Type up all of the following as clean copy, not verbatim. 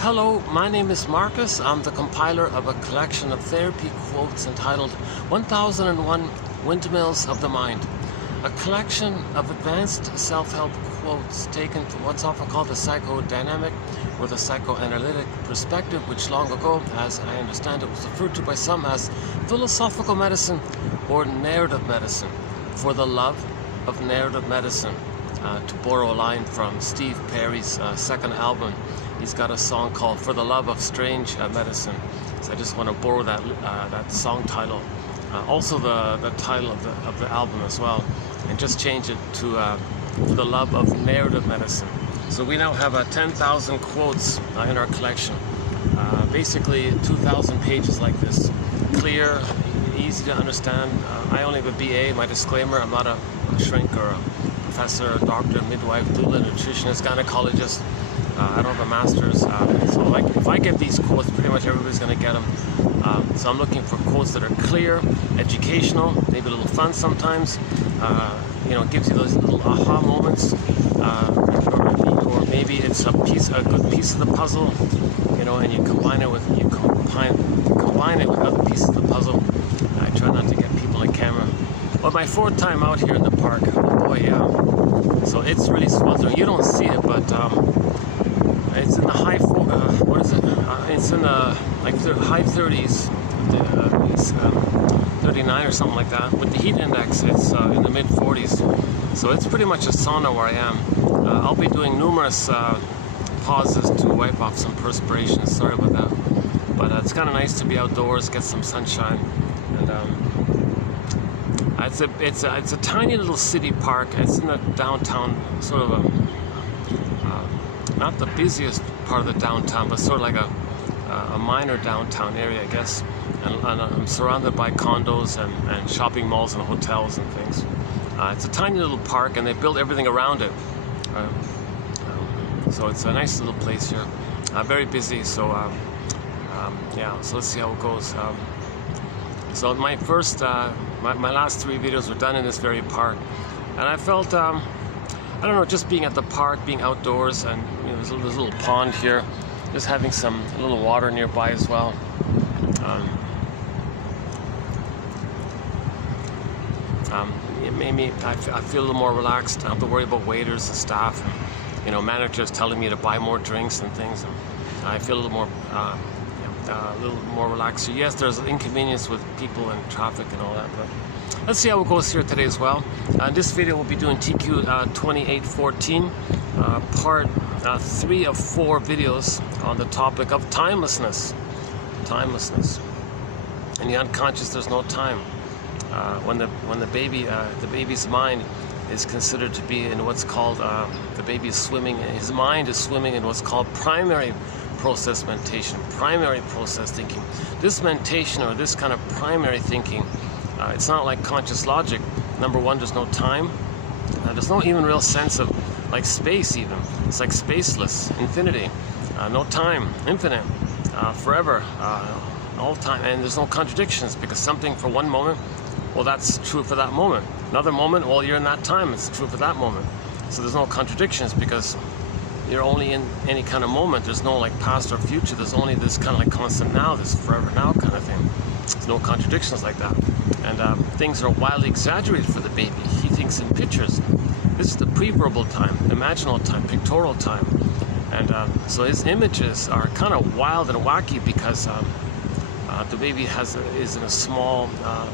Hello, my name is Marcus. I'm the compiler of a collection of therapy quotes entitled 1001 Windmills of the Mind. A collection of advanced self-help quotes taken from what's often called the psychodynamic or the psychoanalytic perspective, which long ago, as I understand it, was referred to by some as philosophical medicine or narrative medicine, for the love of narrative medicine. To borrow a line from Steve Perry's second album, he's got a song called For the Love of Strange Medicine. So I just want to borrow that song title. Also the title of the album as well, and just change it to For the Love of Narrative Medicine. So we now have 10,000 quotes in our collection. Basically 2,000 pages like this. Clear, easy to understand. I only have a BA, my disclaimer, I'm not a shrink or a professor, a doctor, midwife, doula, nutritionist, gynecologist. I don't have a master's, so like if I get these quotes, pretty much everybody's going to get them. So I'm looking for quotes that are clear, educational, maybe a little fun sometimes. You know, it gives you those little aha moments, or maybe it's a good piece of the puzzle. You know, and you combine it with other pieces of the puzzle. I try not to get people on camera. But my fourth time out here in the park, oh boy, yeah. So it's really sweltering. You don't see it, but it's in the high, what is it? It's in the high 30s, 39 or something like that. With the heat index, it's in the mid 40s. So it's pretty much a sauna where I am. I'll be doing numerous pauses to wipe off some perspiration. Sorry about that. But it's kind of nice to be outdoors, get some sunshine, and it's a tiny little city park. It's in the downtown, sort of not the busiest part of the downtown, but sort of like a minor downtown area, I guess. And I'm surrounded by condos and shopping malls and hotels and things. It's a tiny little park, and they built everything around it. So it's a nice little place here. Very busy, so yeah. So let's see how it goes. So my last 3 videos were done in this very park, and I felt I don't know, just being at the park, being outdoors, and you know, there's a little pond here, just having a little water nearby as well. It made me, I feel a little more relaxed. I don't have to worry about waiters and staff, and, you know, managers telling me to buy more drinks and things. And I feel a little more relaxed. So yes, there's inconvenience with people and traffic and all that, but let's see how it goes here today as well. In this video, we'll be doing TQ 2814, part 3 of 4 videos on the topic of timelessness. Timelessness. In the unconscious, there's no time. When the baby's mind is considered to be in what's called the baby is swimming. His mind is swimming in what's called primary process mentation, primary process thinking. This mentation, or this kind of primary thinking, it's not like conscious logic. Number one, there's no time. There's no even real sense of like space even. It's like spaceless, infinity. No time, infinite, forever, all time. And there's no contradictions, because something for one moment, well, that's true for that moment. Another moment, well, you're in that time, it's true for that moment. So there's no contradictions, because you're only in any kind of moment. There's no like past or future. There's only this kind of like constant now, this forever now kind of thing. There's no contradictions like that. And things are wildly exaggerated for the baby. He thinks in pictures. This is the pre-verbal time, imaginal time, pictorial time. And so his images are kind of wild and wacky, because the baby is in a small,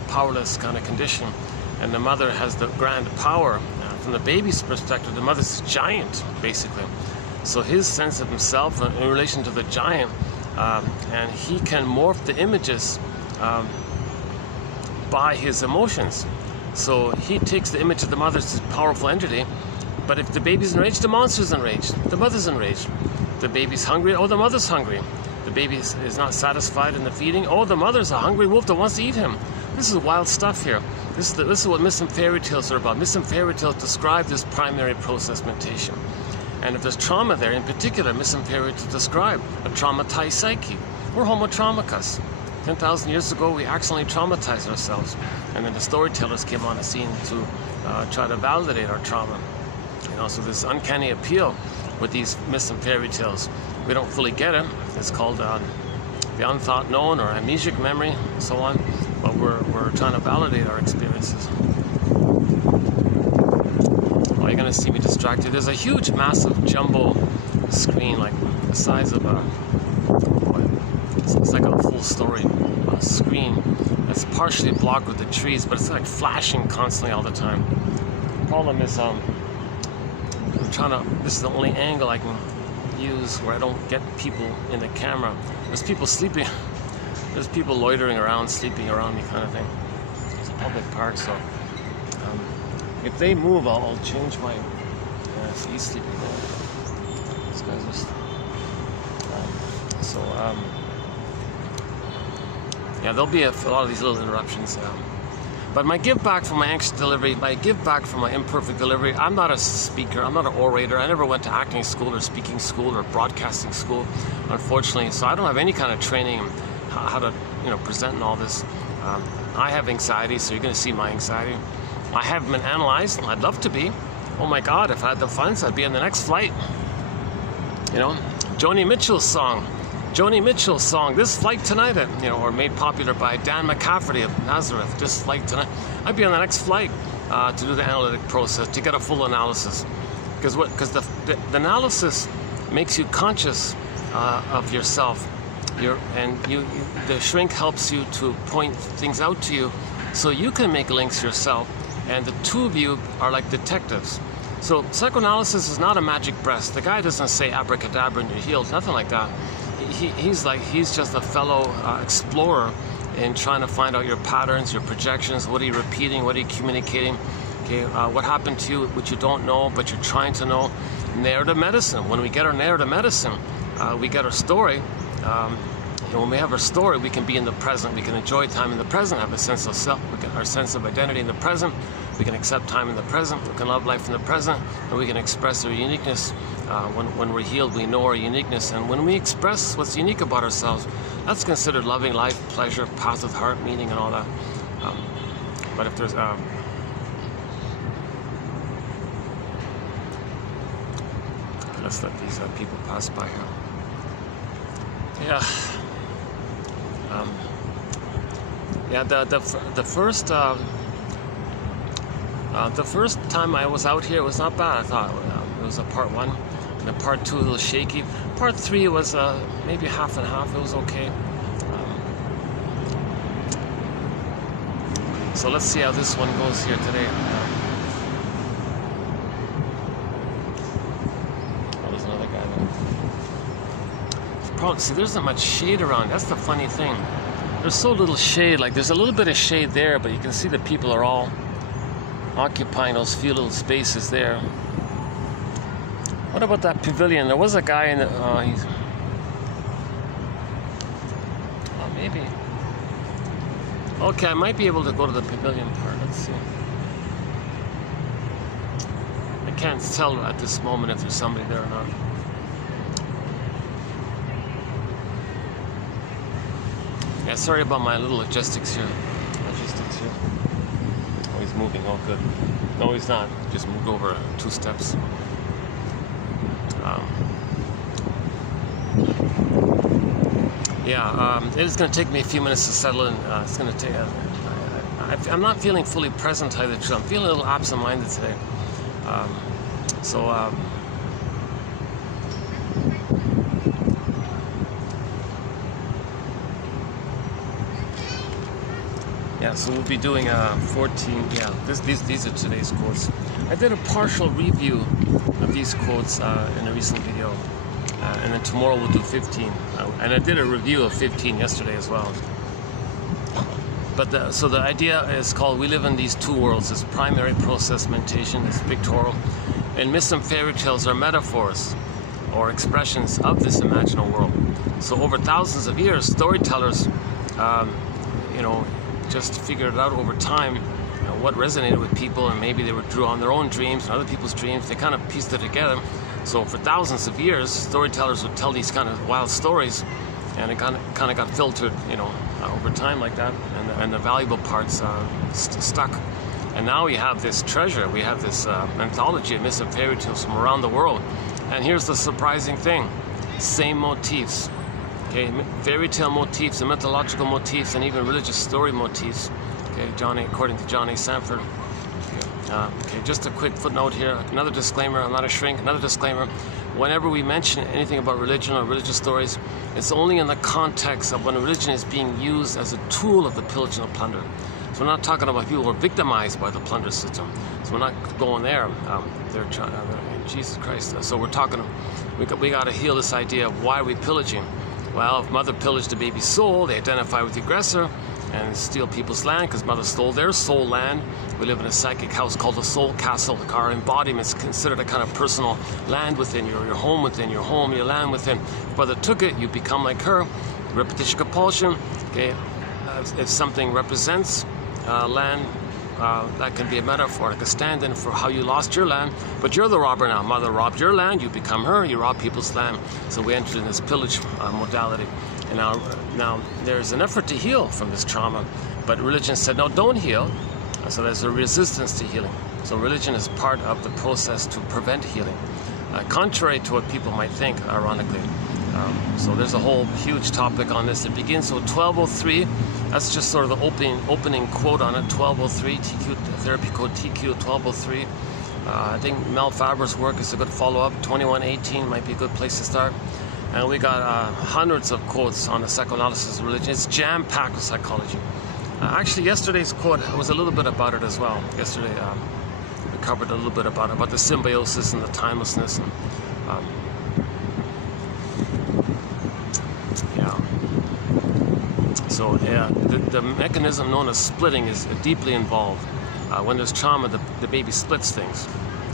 powerless kind of condition. And the mother has the grand power. From the baby's perspective, the mother's giant, basically. So his sense of himself in relation to the giant, and he can morph the images by his emotions. So he takes the image of the mother as this powerful entity, but if the baby's enraged, the monster's enraged, the mother's enraged. The baby's hungry, oh, the mother's hungry. The baby is not satisfied in the feeding, oh, the mother's a hungry wolf that wants to eat him. This is wild stuff here. This is what myths and fairy tales are about. Myths and fairy tales describe this primary process mentation. And if there's trauma there, in particular, myths and fairy tales describe a traumatized psyche. We're homo traumicus. 10,000 years ago, we accidentally traumatized ourselves. And then the storytellers came on the scene to try to validate our trauma. You know, so this uncanny appeal with these myths and fairy tales. We don't fully get it. It's called the unthought known or amnesic memory, and so on. But we're trying to validate our experiences. Oh, you're gonna see me distracted. There's a huge, massive jumbo screen, like the size of a. It's like a full story screen. It's partially blocked with the trees, but it's like flashing constantly all the time. The problem is, I'm trying to. This is the only angle I can use where I don't get people in the camera. There's people sleeping. There's people loitering around, sleeping around me, kind of thing. It's a public park, so if they move, I'll change my. So he's sleeping there. This guy's just. Yeah, there'll be a lot of these little interruptions. But my give back from my anxious delivery, my give back from my imperfect delivery, I'm not a speaker, I'm not an orator. I never went to acting school or speaking school or broadcasting school, unfortunately. So I don't have any kind of training in how to, present and all this. I have anxiety, so you're going to see my anxiety. I haven't been analyzed, and I'd love to be. Oh my God, if I had the funds, I'd be on the next flight. Joni Mitchell's song, This Flight Tonight, or made popular by Dan McCafferty of Nazareth, This Flight Tonight. I'd be on the next flight to do the analytic process, to get a full analysis. Because the analysis makes you conscious of yourself. The shrink helps you to point things out to you so you can make links yourself, and the two of you are like detectives. So psychoanalysis is not a magic breath. The guy doesn't say abracadabra and you're healed, nothing like that. He's just a fellow explorer in trying to find out your patterns, your projections, what are you repeating, what are you communicating, what happened to you, which you don't know, but you're trying to know. Narrative medicine. When we get our narrative medicine, we get our story. When we have our story, we can be in the present. We can enjoy time in the present, have a sense of self, our sense of identity in the present. We can accept time in the present. We can love life in the present, and we can express our uniqueness. When we're healed, we know our uniqueness, and when we express what's unique about ourselves, that's considered loving life, pleasure, path with heart, meaning, and all that. But if there's let's let these people pass by here. The first time I was out here was not bad. I thought it was a part one, and the part two a little shaky. Part three was maybe half and half. It was okay. So let's see how this one goes here today. There's another guy there. See, there's not much shade around. That's the funny thing. There's so little shade. Like there's a little bit of shade there, but you can see the people are all occupying those few little spaces there. What about that pavilion? There was a guy in the. Maybe. Okay, I might be able to go to the pavilion part. Let's see. I can't tell at this moment if there's somebody there or not. Yeah, sorry about my little logistics here. Oh, he's moving. Oh, good. No, he's not. Just moved over 2 steps. It is going to take me a few minutes to settle in. It's going to take. I'm not feeling fully present, to tell you the truth. I'm feeling a little absent-minded today. So we'll be doing 14. These are today's quotes. I did a partial review of these quotes in a recent video, and then tomorrow we'll do 15. And I did a review of 15 yesterday as well. But so the idea is called: we live in these two worlds. This primary process mentation, this pictorial, and myths and fairy tales are metaphors or expressions of this imaginal world. So over thousands of years, storytellers, just figured it out over time, what resonated with people, and maybe they would draw on their own dreams and other people's dreams. They kind of pieced it together. So for thousands of years, storytellers would tell these kind of wild stories, and it kind of got filtered, over time like that, and the valuable parts stuck. And now we have this treasure. We have this anthology of myths and fairy tales from around the world, And here's the surprising thing. Same motifs. Okay, fairy tale motifs and mythological motifs and even religious story motifs. Okay, according to John A. Sanford. Okay, just a quick footnote here. Another disclaimer. I'm not a shrink. Another disclaimer. Whenever we mention anything about religion or religious stories, it's only in the context of when religion is being used as a tool of the pillage and the plunder. So we're not talking about people who are victimized by the plunder system. So we're not going there. They're trying. Jesus Christ. So we're talking. We got to heal this idea of why are we pillaging. Well, if mother pillaged the baby's soul, they identify with the aggressor and steal people's land because mother stole their soul land. We live in a psychic house called the soul castle. Our embodiment is considered a kind of personal land within your home within your home, your land within. If mother took it, you become like her. Repetition compulsion. Okay, if something represents land, that can be a metaphor, like a stand-in for how you lost your land. But you're the robber now. Mother robbed your land, you become her, you rob people's land. So we entered in this pillage modality. And now there's an effort to heal from this trauma, but religion said, no, don't heal. So there's a resistance to healing. So religion is part of the process to prevent healing, contrary to what people might think, ironically. So there's a whole huge topic on this. It begins with 1203. That's just sort of the opening quote on it. 1203, TQ therapy code TQ 1203. I think Mel Faber's work is a good follow-up. 2118 might be a good place to start. And we got hundreds of quotes on the psychoanalysis of religion. It's jam-packed with psychology. Actually, yesterday's quote was a little bit about it as well. Yesterday, we covered a little bit about the symbiosis and the timelessness. And, So yeah, the mechanism known as splitting is deeply involved. When there's trauma, the baby splits things.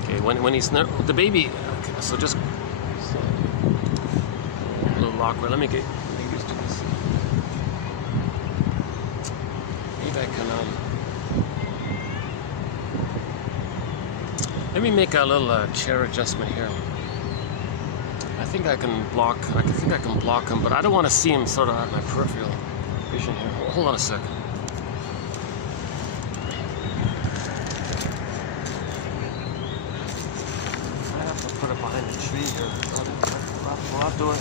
Okay, when he's the baby. Okay, so just a little awkward. Let me get used to this. Maybe I can. Let me make a little chair adjustment here. I think I can block. I think I can block him, but I don't want to see him sort of at my peripheral vision here. Hold on a sec. I have to put it behind the tree here. Will that do it?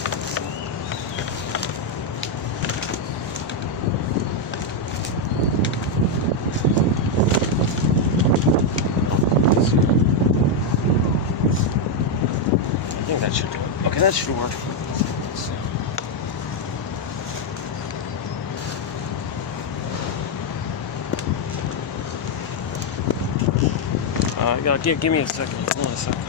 I think that should do it. Okay, that should work. Give me a second. Hold on a second.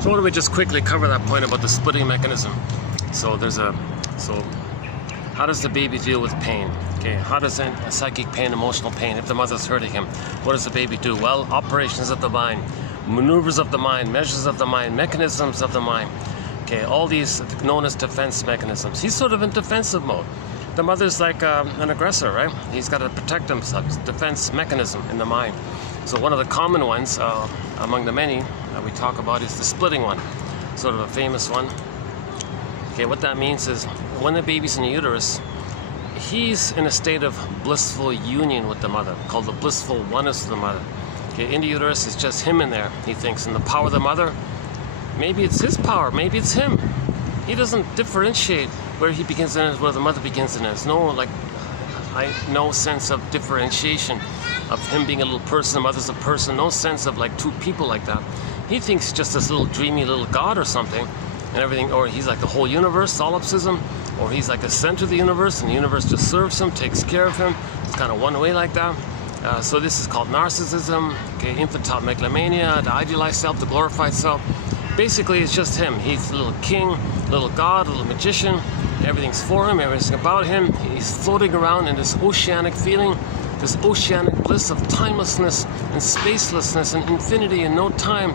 So why don't we just quickly cover that point about the splitting mechanism? So how does the baby deal with pain? Okay, how does a psychic pain, emotional pain, if the mother's hurting him, what does the baby do? Well, operations of the mind, maneuvers of the mind, measures of the mind, mechanisms of the mind. Okay, all these known as defense mechanisms. He's sort of in defensive mode. The mother's like an aggressor, right? He's got to protect himself. It's a defense mechanism in the mind. So one of the common ones, among the many that we talk about, is the splitting one, sort of a famous one. Okay, what that means is when the baby's in the uterus, he's in a state of blissful union with the mother, called the blissful oneness of the mother. Okay, in the uterus, it's just him in there, he thinks, and the power of the mother, maybe it's his power, maybe it's him. He doesn't differentiate where he begins in it, where the mother begins in it. There's no sense of differentiation of him being a little person, the mother's a person, no sense of like two people like that. He thinks he's just this little dreamy little god or something, and everything, or he's like the whole universe, solipsism, or he's like the center of the universe, and the universe just serves him, takes care of him. It's kind of one way like that. So this is called narcissism, okay, infantile megalomania, the idealized self, the glorified self. Basically, it's just him. He's a little king, little god, a little magician. Everything's for him, everything's about him. He's floating around in this oceanic feeling, this oceanic bliss of timelessness and spacelessness and infinity and no time.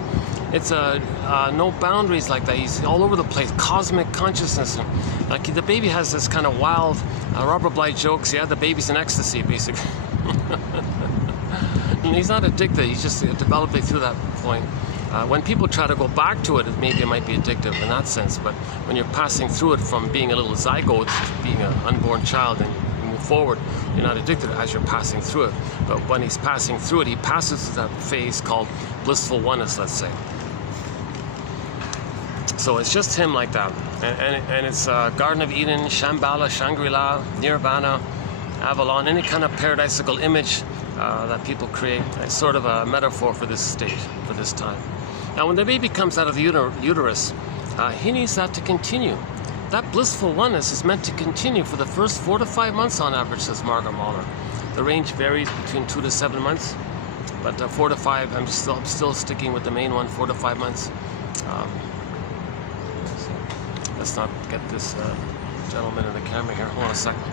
it's no boundaries like that. He's all over the place, cosmic consciousness. And, like the baby has this kind of wild, Robert Bly jokes, yeah, the baby's in ecstasy, basically. And he's not addicted, he's just developed it through that point. When people try to go back to it, maybe it might be addictive in that sense, but when you're passing through it from being a little zygote to being an unborn child and you move forward, you're not addicted as you're passing through it. But when he's passing through it, he passes through that phase called blissful oneness, let's say. So it's just him like that. And it's Garden of Eden, Shambhala, Shangri-La, Nirvana, Avalon, any kind of paradisical image that people create. It's sort of a metaphor for this state, for this time. Now when the baby comes out of the uterus, he needs that to continue. That blissful oneness is meant to continue for the first 4 to 5 months on average, says Margaret Mahler. The range varies between 2 to 7 months, but 4 to 5, I'm still sticking with the main one, 4 to 5 months. Let's not get this gentleman in the camera here. Hold on a second.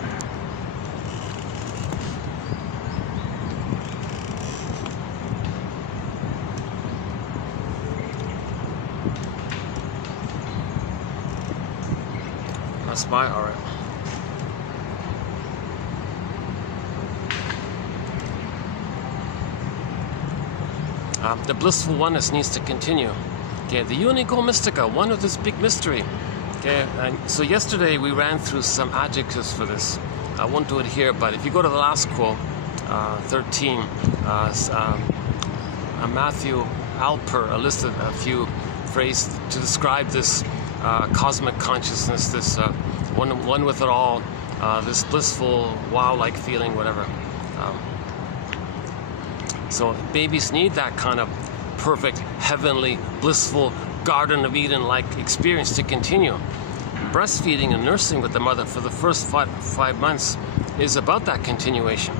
That's by, all right. The blissful oneness needs to continue. Okay, the unico mystica, one with this big mystery. Okay, and so yesterday we ran through some adjectives for this. I won't do it here, but if you go to the last quote, 13, Matthew Alper listed a few phrases to describe this cosmic consciousness, this one with it all, this blissful, wow-like feeling, whatever. So babies need that kind of perfect, heavenly, blissful, Garden of Eden-like experience to continue. Breastfeeding and nursing with the mother for the first 5 months is about that continuation.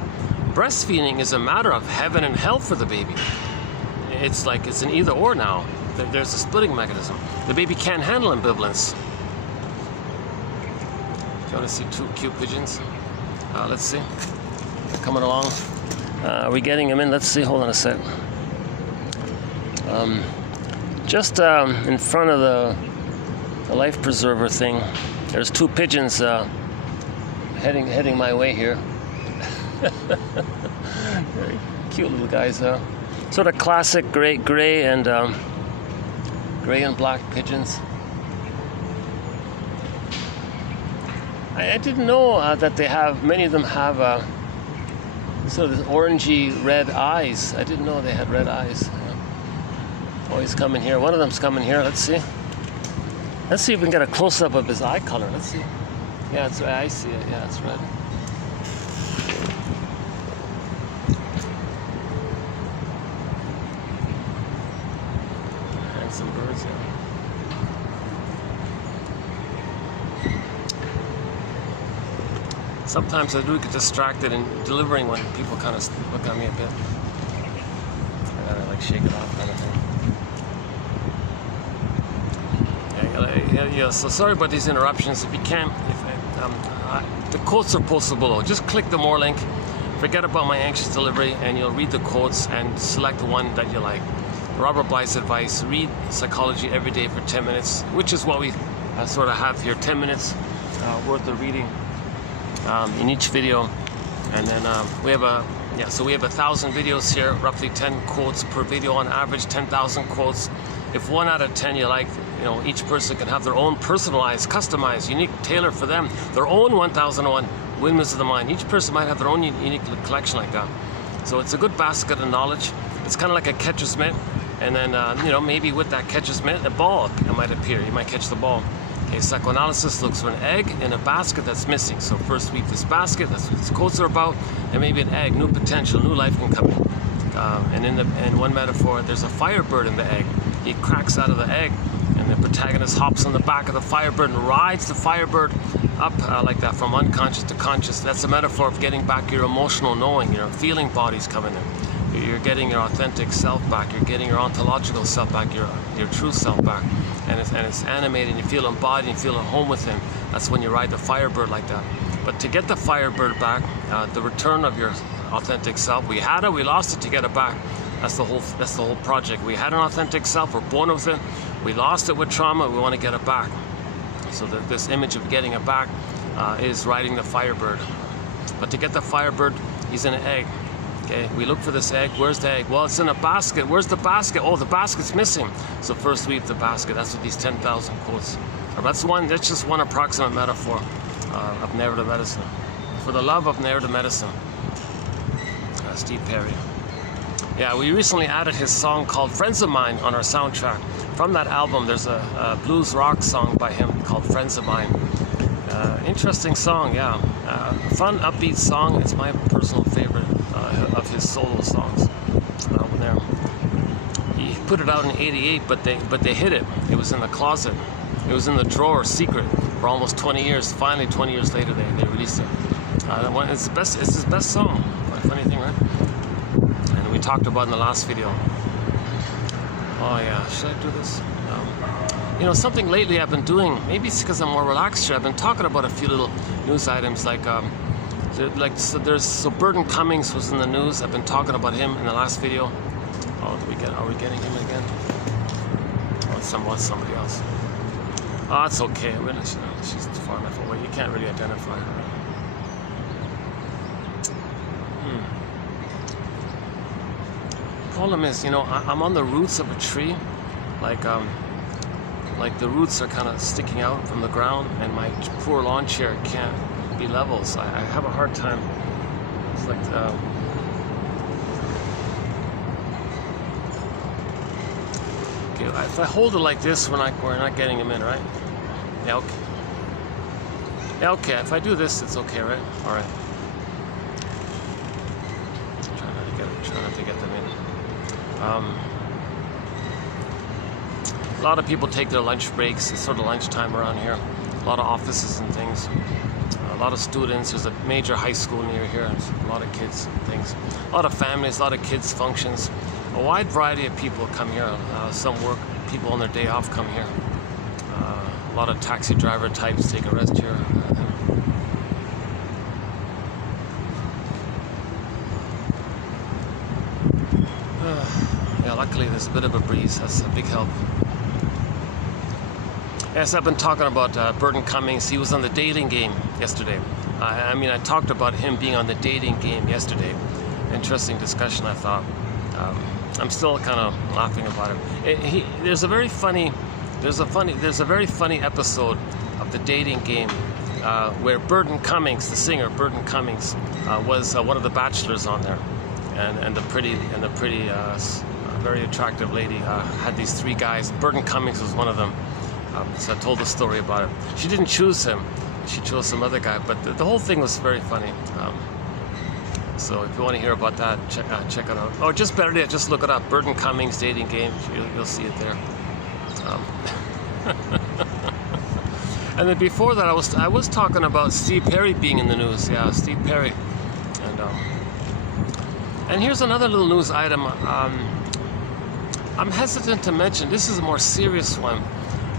Breastfeeding is a matter of heaven and hell for the baby. It's like it's an either-or now. There's a splitting mechanism. The baby can't handle ambivalence. Do you want to see 2 cute pigeons? Let's see. They're coming along. Are we getting them in? Let's see. Hold on a sec. Just in front of the life preserver thing, there's 2 pigeons heading my way here. Very cute little guys. Sort of classic gray and black pigeons. I didn't know that they have, many of them have sort of orangey red eyes. I didn't know they had red eyes. Oh, he's coming here. One of them's coming here. Let's see. Let's see if we can get a close-up of his eye color. Let's see. Yeah, it's I see it. Yeah, it's red. Handsome birds, yeah. Sometimes I do get distracted in delivering when people kind of look at me a bit. I gotta like shake it off kind of thing. Yeah, so sorry about these interruptions. If you can't, the quotes are posted below. Just click the more link, forget about my anxious delivery, and you'll read the quotes and select the one that you like. Robert Bly's advice, read psychology every day for 10 minutes, which is what we sort of have here, 10 minutes worth of reading in each video. And then we have 1,000 videos here, roughly 10 quotes per video on average, 10,000 quotes. If 1 out of 10 you like, you know, each person can have their own personalized, customized, unique, tailored for them, their own 1001 Windmills of the Mind. Each person might have their own unique collection like that. So it's a good basket of knowledge. It's kind of like a catcher's mitt, and then you know, maybe with that catcher's mitt, a ball might appear. You might catch the ball. Okay, psychoanalysis looks for an egg in a basket that's missing. So first we have this basket, that's what these quotes are about, and maybe an egg, new potential, new life can come in. And in one metaphor, there's a firebird in the egg. He cracks out of the egg, and the protagonist hops on the back of the firebird and rides the firebird up like that, from unconscious to conscious. That's a metaphor of getting back your emotional knowing, your feeling bodies coming in. You're getting your authentic self back. You're getting your ontological self back, your true self back. And it's animated, and you feel embodied, and you feel at home with him. That's when you ride the firebird like that. But to get the firebird back, the return of your authentic self, we had it, we lost it, to get it back. That's the whole project. We had an authentic self. We're born with it. We lost it with trauma. We want to get it back. So this image of getting it back is riding the firebird. But to get the firebird, he's in an egg. Okay, we look for this egg. Where's the egg? Well, it's in a basket. Where's the basket? Oh, the basket's missing. So first weave the basket. That's what these 10,000 quotes are. That's just one approximate metaphor of narrative medicine. For the love of narrative medicine. Steve Perry. Yeah, we recently added his song called Friends of Mine on our soundtrack. From that album, there's a blues rock song by him called Friends of Mine. Interesting song, yeah. Fun, upbeat song. It's my personal favorite of his solo songs. He put it out in '88, but they hid it. It was in the closet. It was in the drawer, secret, for almost 20 years. Finally, 20 years later, they released it. It's his best song. Funny thing, right? And we talked about in the last video. Oh yeah, should I do this? You know, something lately I've been doing, maybe it's because I'm more relaxed here, I've been talking about a few little news items like Burton Cummings was in the news. I've been talking about him in the last video. Oh, are we getting him again? Oh, it's somebody else. Oh, it's okay. She's far enough away. You can't really identify her. Problem is, you know, I'm on the roots of a tree, like the roots are kind of sticking out from the ground, and my poor lawn chair can't be level, so I have a hard time. It's like okay, if I hold it like this, we're not getting them in, right? Yeah, okay. Yeah, okay. If I do this, it's okay, right? All right. Try not to get them in. A lot of people take their lunch breaks. It's sort of lunchtime around here. A lot of offices and things. A lot of students. There's a major high school near here. There's a lot of kids and things. A lot of families, a lot of kids functions. A wide variety of people come here. Some work, people on their day off come here. A lot of taxi driver types take a rest here. Yeah, luckily there's a bit of a breeze. That's a big help. Yes, I've been talking about Burton Cummings. He was on the dating game yesterday. I talked about him being on the dating game yesterday. Interesting discussion, I thought. I'm still kind of laughing about it. There's a very funny episode of the dating game where Burton Cummings, the singer Burton Cummings, was one of the bachelors on there, and the pretty very attractive lady had these three guys. Burton Cummings was one of them. So I told the story about it. She didn't choose him. She chose some other guy. But the whole thing was very funny. So if you want to hear about that, check it out. Or just better yet, just look it up. Burton Cummings dating game. You'll see it there. And then before that, I was talking about Steve Perry being in the news. Yeah, Steve Perry. And here's another little news item. I'm hesitant to mention. This is a more serious one.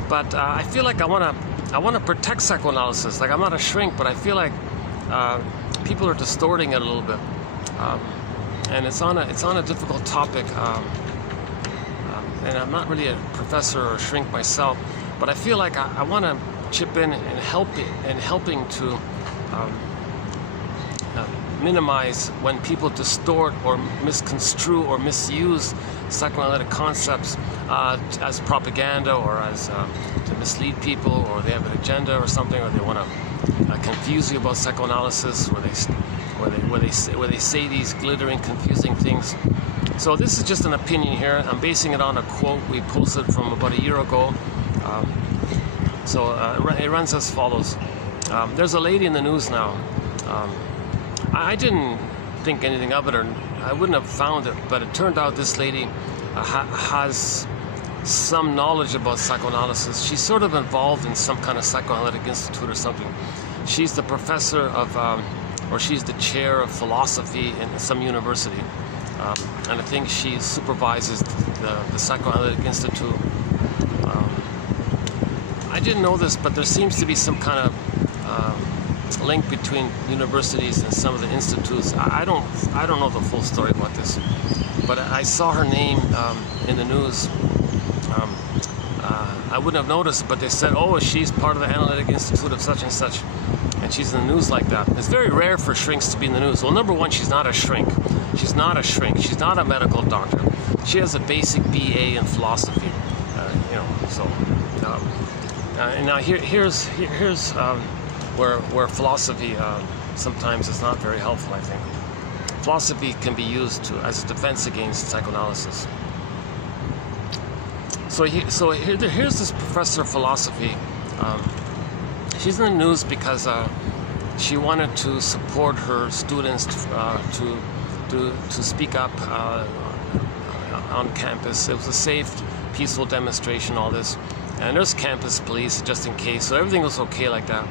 But I feel like I want to protect psychoanalysis. Like, I'm not a shrink, but I feel like people are distorting it a little bit, and it's on a difficult topic. And I'm not really a professor or a shrink myself, but I feel like I want to chip in and helping to minimize when people distort or misconstrue or misuse psychoanalytic concepts as propaganda, or as to mislead people, or they have an agenda or something, or they want to confuse you about psychoanalysis, where they say these glittering, confusing things. So this is just an opinion here. I'm basing it on a quote we posted from about a year ago. It runs as follows. There's a lady in the news now. I didn't think anything of it, or I wouldn't have found it, but it turned out this lady has some knowledge about psychoanalysis. She's sort of involved in some kind of psychoanalytic institute or something. She's the professor of, or she's the chair of philosophy in some university. And I think she supervises the Psychoanalytic Institute. I didn't know this, but there seems to be some kind of link between universities and some of the institutes. I don't know the full story about this, but I saw her name in the news. I wouldn't have noticed, but they said, oh, she's part of the Analytic Institute of such and such, and she's in the news like that. It's very rare for shrinks to be in the news. Well, number one, she's not a shrink. She's not a shrink. She's not a medical doctor. She has a basic BA in philosophy, So, and now here's where philosophy sometimes is not very helpful. I think philosophy can be used as a defense against psychoanalysis. Here's this professor of philosophy. She's in the news because she wanted to support her students to speak up on campus. It was a safe, peaceful demonstration, all this. And there's campus police just in case, so everything was okay like that.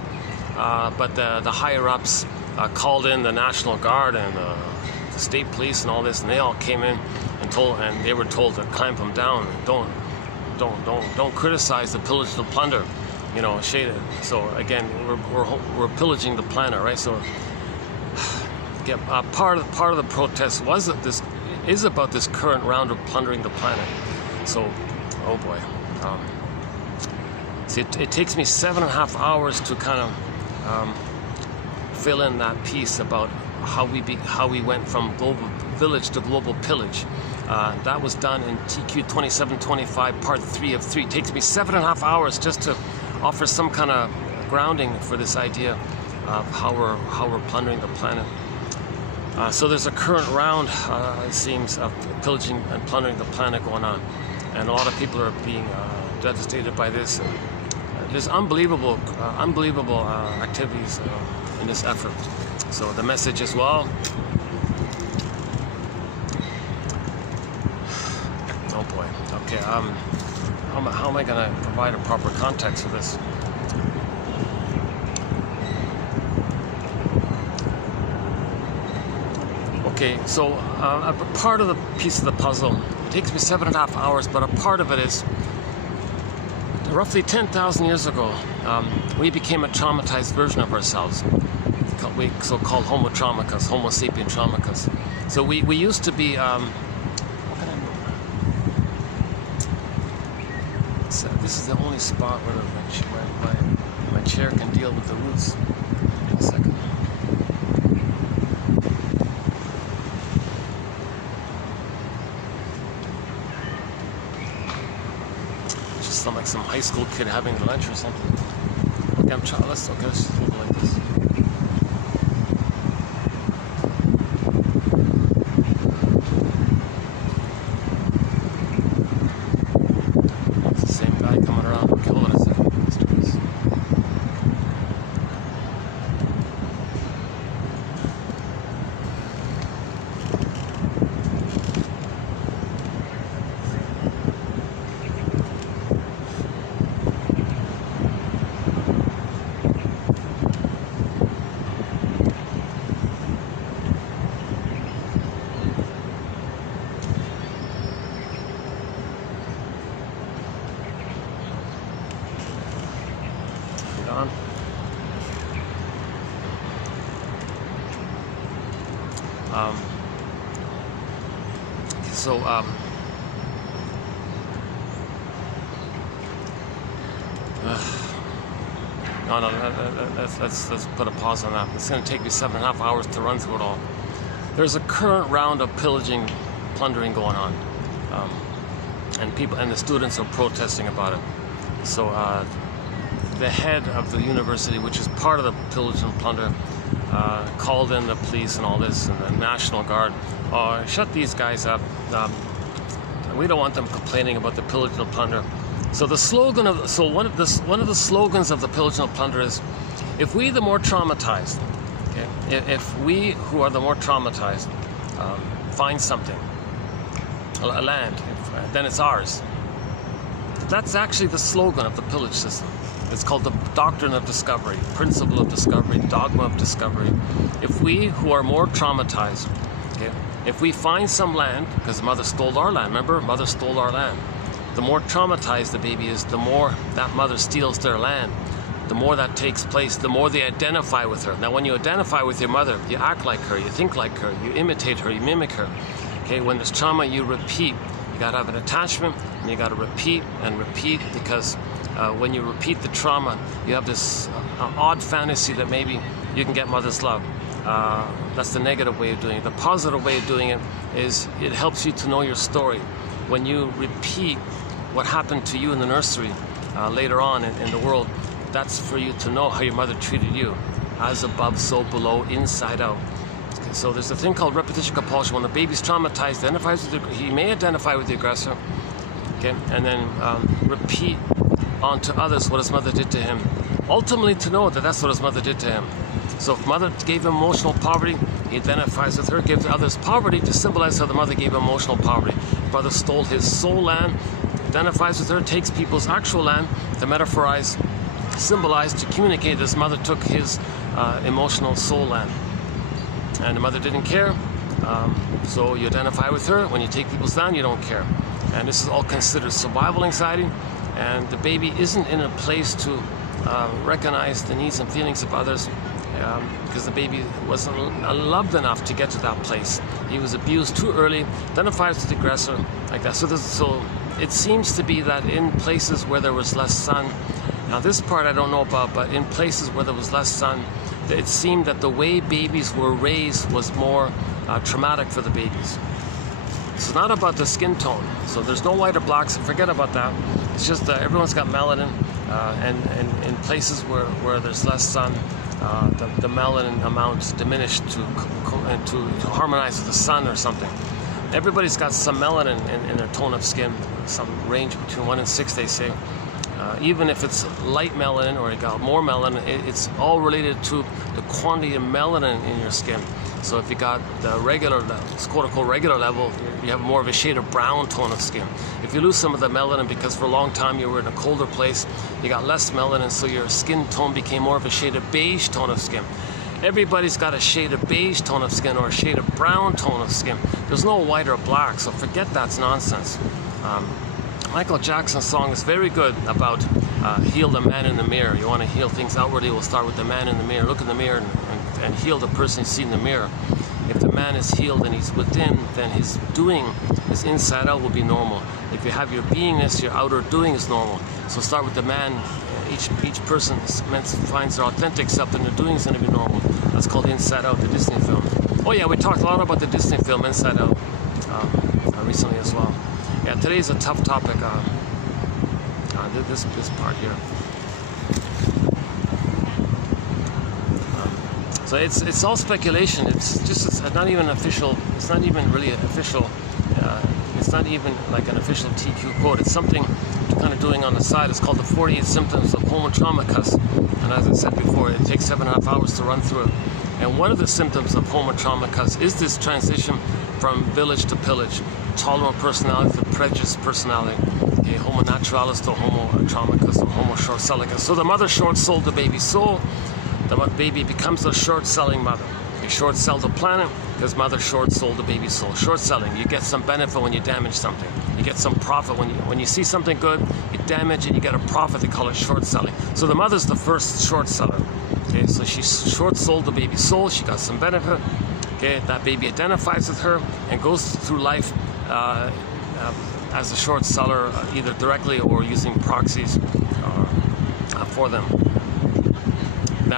But the higher-ups called in the National Guard and the state police and all this, and they all came in and they were told to clamp them down. Don't criticize the pillage and the plunder, shade it. So again, we're pillaging the planet, right? So part of the protest is about this current round of plundering the planet. So, oh boy. See, it takes me 7.5 hours to kind of fill in that piece about how we went from global village to global pillage. That was done in TQ 2725, part 3 of 3. It takes me 7.5 hours just to offer some kind of grounding for this idea of how we're plundering the planet. So there's a current round, it seems, of pillaging and plundering the planet going on, and a lot of people are being devastated by this. And there's unbelievable activities in this effort. So the message as well. Oh boy. Okay. How am I going to provide a proper context for this? Okay, so a part of the piece of the puzzle, it takes me 7.5 hours, but a part of it is roughly 10,000 years ago, we became a traumatized version of ourselves, so-called Homo traumicus, Homo sapien traumicus. So we used to be, this is the only spot where my chair can deal with the roots. In a second. Sound like some high school kid having lunch or something. Okay, let's leave it like this. It's the same guy coming around. Okay, hold on a second. Let's do this. On. No, let's put a pause on that. It's going to take me 7.5 hours to run through it all. There's a current round of pillaging, plundering going on, and the students are protesting about it. So the head of the university, which is part of the pillage and plunder, called in the police and all this, and the National Guard. Shut these guys up. We don't want them complaining about the pillage and the plunder. So the slogan one of the slogans of the pillage and the plunder is, if we the more traumatized, okay, if we who are the more traumatized find something, a land, then it's ours. That's actually the slogan of the pillage system. It's called the doctrine of discovery, principle of discovery, dogma of discovery. If we who are more traumatized, okay, if we find some land, because mother stole our land, remember, mother stole our land. The more traumatized the baby is, the more that mother steals their land. The more that takes place, the more they identify with her. Now, when you identify with your mother, you act like her, you think like her, you imitate her, you mimic her. Okay, when there's trauma, you repeat. You got to have an attachment, and you got to repeat and repeat, because when you repeat the trauma, you have this odd fantasy that maybe you can get mother's love. That's the negative way of doing it. The positive way of doing it is it helps you to know your story. When you repeat what happened to you in the nursery later on in the world, that's for you to know how your mother treated you. As above, so below, inside out. Okay, so there's a thing called repetition compulsion. When the baby's traumatized, he may identify with the aggressor, okay, and then repeat onto others what his mother did to him. Ultimately to know that that's what his mother did to him. So if mother gave him emotional poverty, he identifies with her, gives others poverty to symbolize how the mother gave him emotional poverty. Brother stole his soul land, identifies with her, takes people's actual land to metaphorize, symbolize, to communicate his mother took his emotional soul land. And the mother didn't care, so you identify with her. When you take people's land, you don't care. And this is all considered survival anxiety, and the baby isn't in a place to recognize the needs and feelings of others, because the baby wasn't loved enough to get to that place. He was abused too early, identifies with the aggressor, like that. So it seems to be that in places where there was less sun, now this part I don't know about, but in places where there was less sun, it seemed that the way babies were raised was more traumatic for the babies. It's not about the skin tone, so there's no white or black, so forget about that. It's just that everyone's got melanin, and in places where there's less sun, the melanin amount is diminished to harmonize with the sun or something. Everybody's got some melanin in their tone of skin, some range between 1 and 6, they say. Even if it's light melanin or you got more melanin, it's all related to the quantity of melanin in your skin. So if you got the regular, the quote-unquote regular level, you have more of a shade of brown tone of skin. If you lose some of the melanin because for a long time you were in a colder place, you got less melanin, so your skin tone became more of a shade of beige tone of skin. Everybody's got a shade of beige tone of skin or a shade of brown tone of skin. There's no white or black, so forget that's nonsense. Michael Jackson's song is very good about heal the man in the mirror. You want to heal things outwardly, we'll start with the man in the mirror. Look in the mirror and heal the person you see in the mirror. If the man is healed and he's within, then his doing, his inside out will be normal. If you have your beingness, your outer doing is normal. So start with the man. Each person finds their authentic self, and their doing is going to be normal. That's called Inside Out, the Disney film. Oh yeah, we talked a lot about the Disney film Inside Out recently as well. Yeah, today's a tough topic. This part here. So it's all speculation. It's not even official. It's not even really official. It's not even like an official TQ quote. It's something you're kind of doing on the side. It's called the 48 symptoms of homo traumacus. And as I said before, it takes 7.5 hours to run through it. And one of the symptoms of homo traumacus is this transition from village to pillage, tolerant personality to prejudiced personality. Okay, homo naturalis to homo traumacus or homo short-sellicus. So the mother short-sold the baby's soul. The baby becomes a short-selling mother. You short-sell the planet because mother short-sold the baby's soul. Short-selling, you get some benefit when you damage something. You get some profit when you see something good, you damage it, you get a profit. They call it short-selling. So the mother's the first short-seller. Okay, so she short-sold the baby's soul. She got some benefit. Okay, that baby identifies with her and goes through life as a short seller, either directly or using proxies for them.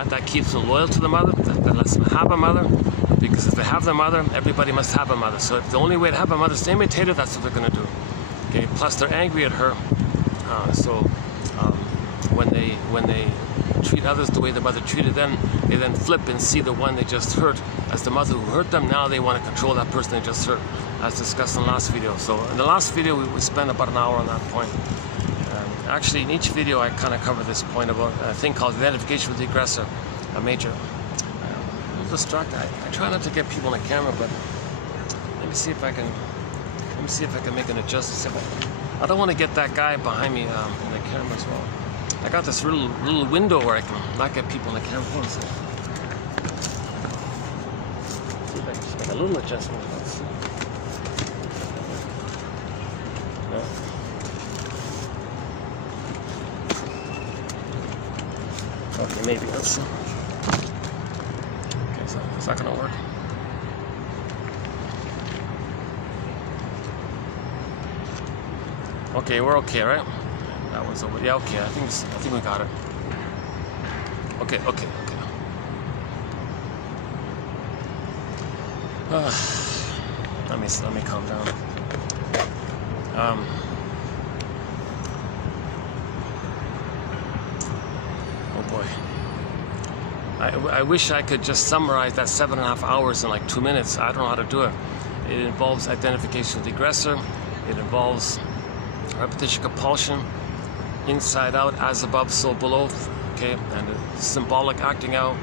That keeps them loyal to the mother. That lets them have a mother, because if they have the mother, everybody must have a mother. So if the only way to have a mother is to imitate her, that's what they're going to do. Okay. Plus, they're angry at her. When they treat others the way the mother treated them, they then flip and see the one they just hurt as the mother who hurt them. Now they want to control that person they just hurt, as discussed in the last video. So in the last video, we spent about an hour on that point. Actually, in each video, I kind of cover this point about a thing called identification with the aggressor, a major. I'm a little distracted. I try not to get people on the camera, but let me see if I can make an adjustment. I don't want to get that guy behind me in the camera as well. I got this little window where I can not get people on the camera. Hold on a second. See if I can just make a little adjustment. No. Okay, maybe that's. Okay, so is that gonna work? Okay, we're okay, right? That one's over. Yeah, okay. I think we got it. Okay. Let me calm down. Oh boy. I wish I could just summarize that 7.5 hours in like 2 minutes. I don't know how to do it. It involves identification with the aggressor. It involves repetition compulsion, inside out, as above, so below. Okay, and the symbolic acting out.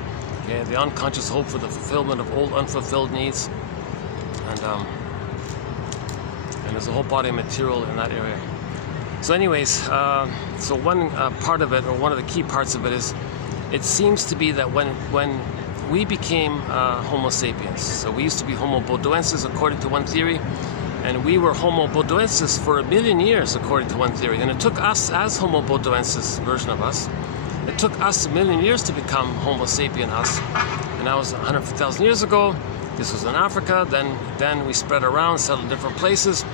Okay, the unconscious hope for the fulfillment of old unfulfilled needs. And there's a whole body of material in that area. So anyways, so one part of it, or one of the key parts of it, is it seems to be that when we became Homo sapiens, so we used to be Homo bodoensis according to one theory, and we were Homo bodoensis for 1 million years according to one theory, and it took us as Homo bodoensis version of us, it took us 1 million years to become Homo sapien us, and that was 150,000 years ago. This was in Africa, then we spread around, settled in different places,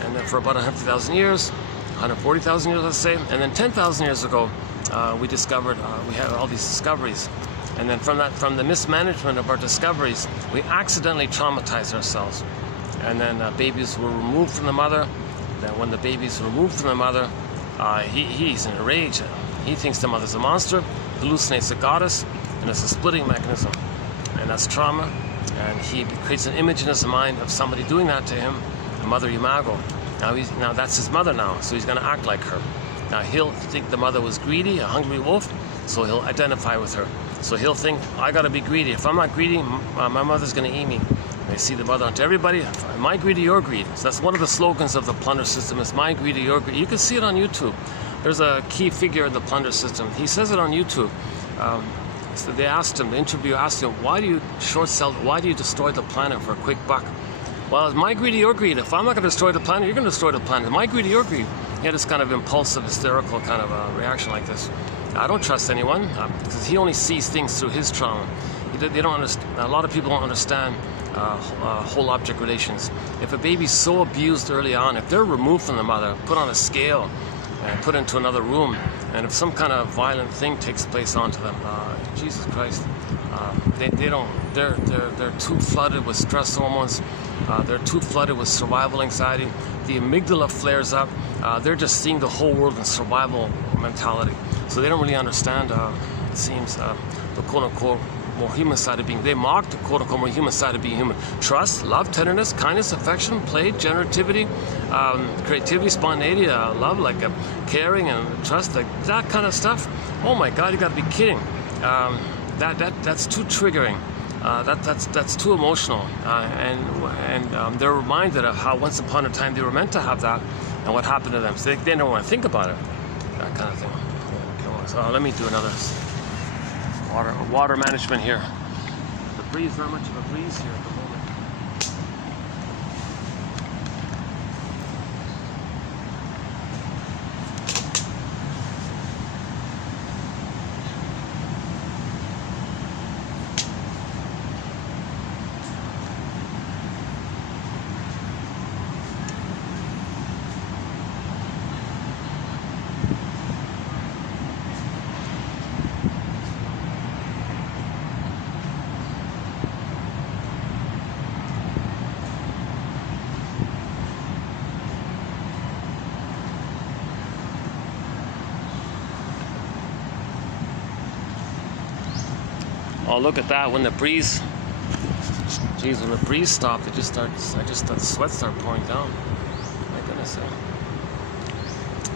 and then for about 150,000 years, 140,000 years, let's say, and then 10,000 years ago, we discovered, we had all these discoveries. And then from the mismanagement of our discoveries, we accidentally traumatized ourselves. And then babies were removed from the mother. Then when the baby's removed from the mother, he's in a rage. He thinks the mother's a monster, hallucinates a goddess, and it's a splitting mechanism. And that's trauma. And he creates an image in his mind of somebody doing that to him, a mother imago. Now that's his mother now, so he's going to act like her. Now he'll think the mother was greedy, a hungry wolf, so he'll identify with her. So he'll think, I got to be greedy. If I'm not greedy, my mother's going to eat me. They see the mother onto everybody. Am I greedy, you're greedy. So that's one of the slogans of the plunder system, is my greedy, your greedy. You can see it on YouTube. There's a key figure in the plunder system. He says it on YouTube. So they asked him, the interviewer asked him, why do you short sell, why do you destroy the planet for a quick buck? Well, my greedy, your greed. If I'm not going to destroy the planet, you're going to destroy the planet. My greedy, your greed. He had this kind of impulsive, hysterical kind of reaction like this. I don't trust anyone because he only sees things through his trauma. They don't understand. A lot of people don't understand whole object relations. If a baby's so abused early on, if they're removed from the mother, put on a scale, and put into another room, and if some kind of violent thing takes place onto them, Jesus Christ, they're too flooded with stress hormones. They're too flooded with survival anxiety. The amygdala flares up. They're just seeing the whole world in survival mentality. So they don't really understand, it seems, the quote-unquote more human side of being. They mock the quote-unquote more human side of being human. Trust, love, tenderness, kindness, affection, play, generativity, creativity, spontaneity, love, like caring and trust, like that kind of stuff. Oh my God, you got to be kidding. That's too triggering. That's too emotional. And they're reminded of how once upon a time they were meant to have that, and what happened to them. So they don't want to think about it. That kind of thing. Okay, so let me do another. Water management here. The breeze, not much of a breeze here at the moment. Oh, look at that! When the breeze, geez, when the breeze stopped, the sweat started pouring down. My goodness.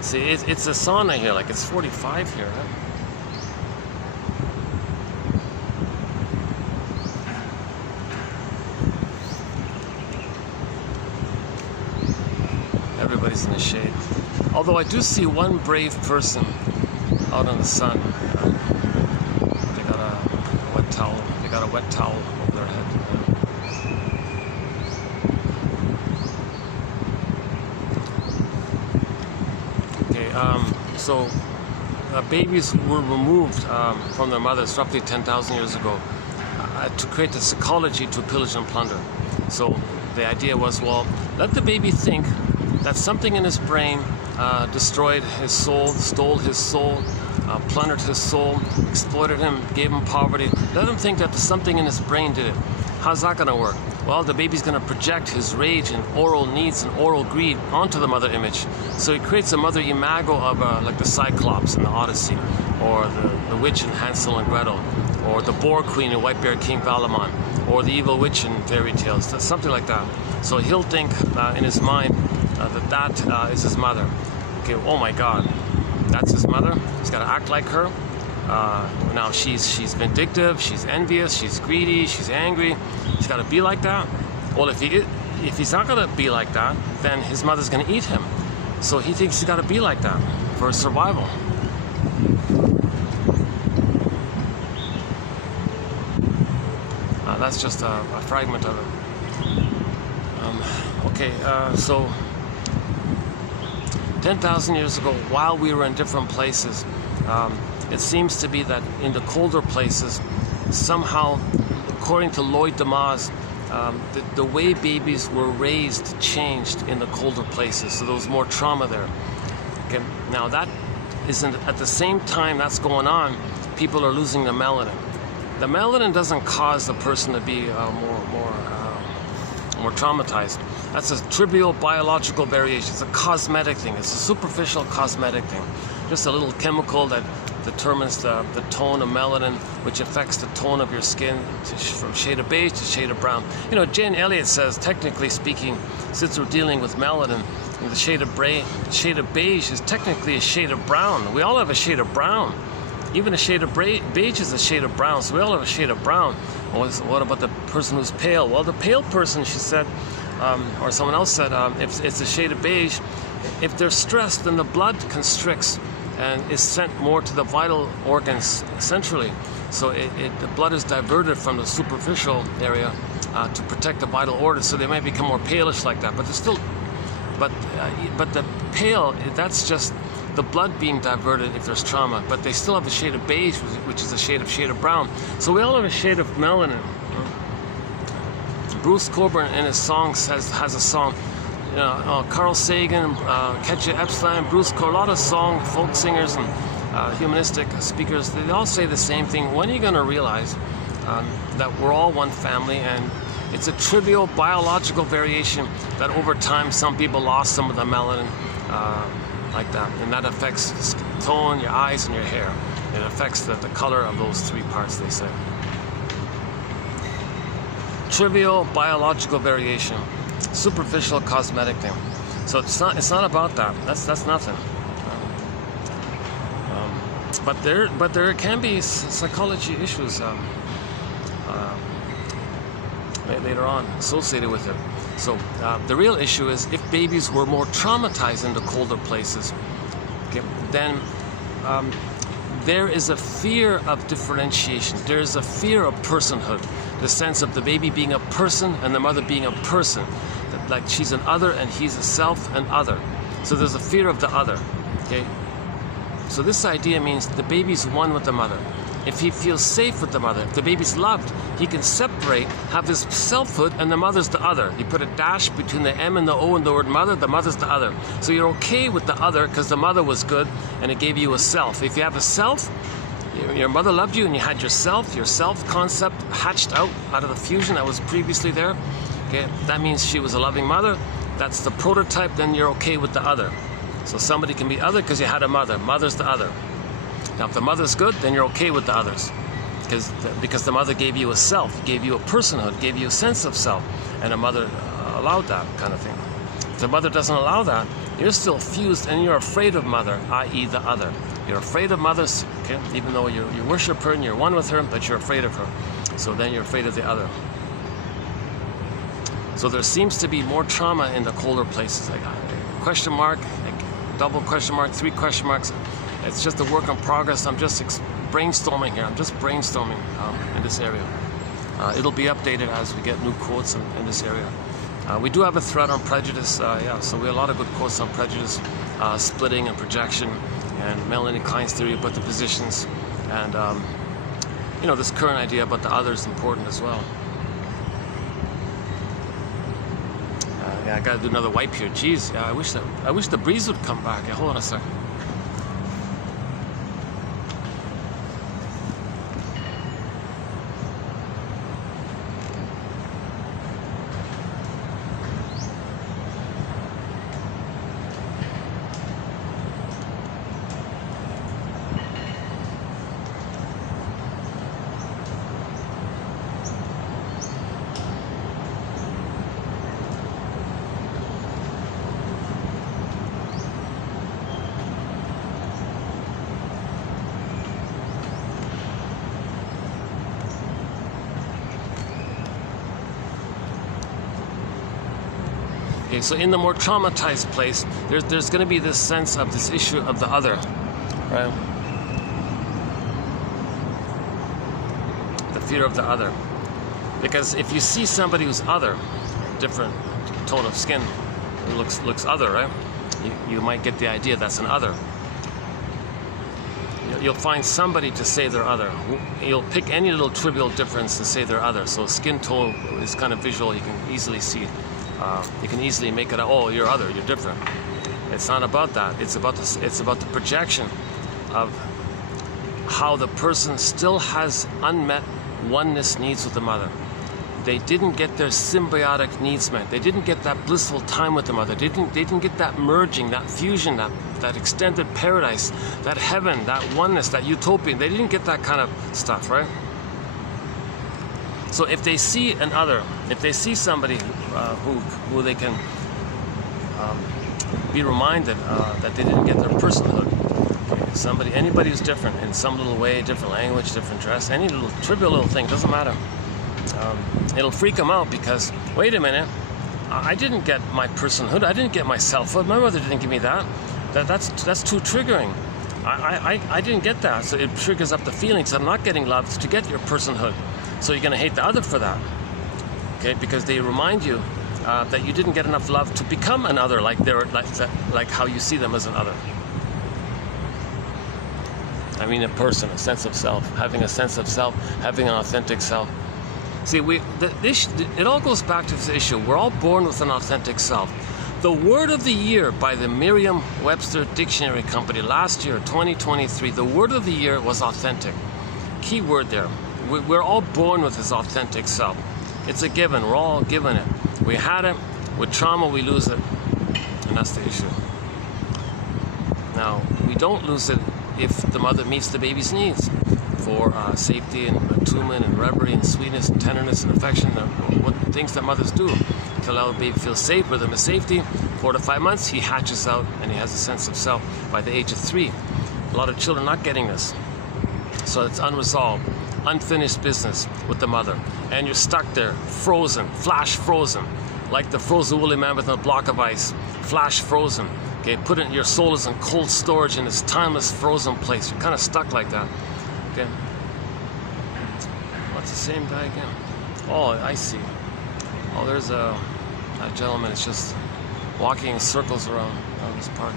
See, it's a sauna here. Like it's 45 here. Huh? Everybody's in the shade. Although I do see one brave person out in the sun. They got a wet towel over their head. Okay, so babies were removed from their mothers roughly 10,000 years ago to create the psychology to pillage and plunder. So the idea was, well, let the baby think that something in his brain destroyed his soul, stole his soul, plundered his soul, exploited him, gave him poverty. Let him think that something in his brain did it. How's that going to work? Well, the baby's going to project his rage and oral needs and oral greed onto the mother image. So he creates a mother imago of like the Cyclops in the Odyssey, or the witch in Hansel and Gretel, or the boar queen in White Bear King Valamon, or the evil witch in fairy tales, something like that. So he'll think in his mind that is his mother. Okay, oh my God, that's his mother? He's got to act like her? Now she's vindictive, she's envious, she's greedy, she's angry. He's got to be like that. Well, if he's not going to be like that, then his mother's going to eat him. So he thinks he's got to be like that for his survival. That's just a fragment of it. So 10,000 years ago, while we were in different places, it seems to be that in the colder places, somehow, according to Lloyd DeMause, the way babies were raised changed in the colder places. So there was more trauma there. Okay, now that isn't, at the same time that's going on, people are losing the melanin. The melanin doesn't cause the person to be more traumatized. That's a trivial biological variation. It's a cosmetic thing. It's a superficial cosmetic thing. Just a little chemical that determines the tone of melanin, which affects the tone of your skin from shade of beige to shade of brown. You know, Jane Elliott says, technically speaking, since we're dealing with melanin, the shade of beige is technically a shade of brown. We all have a shade of brown. Even a shade of beige is a shade of brown, so we all have a shade of brown. What about the person who's pale? Well, the pale person, she said, or someone else said, if it's a shade of beige, if they're stressed, then the blood constricts and is sent more to the vital organs centrally. So the blood is diverted from the superficial area to protect the vital organs, so they might become more palish like that. But they're still, but the pale, that's just the blood being diverted if there's trauma. But they still have a shade of beige, which is a shade of brown. So we all have a shade of melanin. Bruce Cockburn in his songs has a song. Carl Sagan, Ketcha Epstein, Bruce Cockburn, a lot of folk singers and humanistic speakers, they all say the same thing. When are you going to realize that we're all one family, and it's a trivial biological variation that over time some people lost some of the melanin like that, and that affects the tone, your eyes, and your hair. It affects the color of those three parts, they say. Trivial biological variation, superficial cosmetic thing. So it's not about that. That's nothing. But there can be psychology issues later on associated with it. So the real issue is if babies were more traumatized in the colder places, okay, then there is a fear of differentiation. There is a fear of personhood, the sense of the baby being a person and the mother being a person. That, like, she's an other and he's a self and other. So there's a fear of the other. Okay. So this idea means the baby's one with the mother. If he feels safe with the mother, if the baby's loved, he can separate, have his selfhood, and the mother's the other. You put a dash between the M and the O in the word mother, the mother's the other. So you're okay with the other because the mother was good and it gave you a self. If you have a self, your mother loved you and you had your self concept hatched out of the fusion that was previously there. Okay, that means she was a loving mother. That's the prototype, then you're okay with the other. So somebody can be other because you had a mother. Mother's the other. Now, if the mother's good, then you're okay with the others, because the mother gave you a self, gave you a personhood, gave you a sense of self, and a mother allowed that kind of thing. If the mother doesn't allow that, you're still fused and you're afraid of mother, i.e. the other. You're afraid of mothers, okay? Even though you worship her and you're one with her, but you're afraid of her. So then you're afraid of the other. So there seems to be more trauma in the colder places, like question mark, like double question mark, 3 question marks. It's just a work in progress. I'm just brainstorming here. I'm just brainstorming in this area. It'll be updated as we get new quotes in this area. We do have a thread on prejudice. So we have a lot of good quotes on prejudice, splitting and projection, and Melanie Klein's theory about the positions, and this current idea about the other is important as well. Yeah, I gotta do another wipe here. Jeez, yeah, I wish the breeze would come back. Yeah, hold on a sec. Okay, so in the more traumatized place, there's going to be this sense of this issue of the other, right? The fear of the other. Because if you see somebody who's other, different tone of skin, who looks other, right? You might get the idea that's an other. You'll find somebody to say they're other. You'll pick any little trivial difference and say they're other. So skin tone is kind of visual. You can easily see. You can easily make it, oh, you're other, you're different. It's not about that. It's about the projection of how the person still has unmet oneness needs with the mother. They didn't get their symbiotic needs met. They didn't get that blissful time with the mother. They didn't get that merging, that fusion, that extended paradise, that heaven, that oneness, that utopian. They didn't get that kind of stuff, right? So if they see an other, if they see somebody who they can be reminded that they didn't get their personhood, okay, anybody who's different in some little way, different language, different dress, any little trivial little thing, doesn't matter. It'll freak them out because, wait a minute, I didn't get my personhood, I didn't get my selfhood, my mother didn't give me that. That's too triggering. I didn't get that, so it triggers up the feelings. I'm not getting love to get your personhood. So you're going to hate the other for that, okay? Because they remind you that you didn't get enough love to become an other, like how you see them as an other. I mean, a person, a sense of self, having a sense of self, having an authentic self. See, it all goes back to this issue. We're all born with an authentic self. The word of the year by the Merriam-Webster Dictionary Company last year, 2023, the word of the year was authentic. Key word there. We're all born with this authentic self. It's a given. We're all given it. We had it. With trauma, we lose it. And that's the issue. Now, we don't lose it if the mother meets the baby's needs for safety and attunement and reverie and sweetness and tenderness and affection, what things that mothers do to allow the baby feel safe with them in safety. 4 to 5 months, he hatches out and he has a sense of self by the age of 3. A lot of children not getting this. So it's unresolved. Unfinished business with the mother, and you're stuck there, frozen, flash frozen, like the frozen woolly mammoth on a block of ice, flash frozen. Okay, your soul is in cold storage in this timeless frozen place. You're kind of stuck like that. Okay, what's the same guy again? Oh, I see. Oh, there's that gentleman. It's just walking in circles around this park.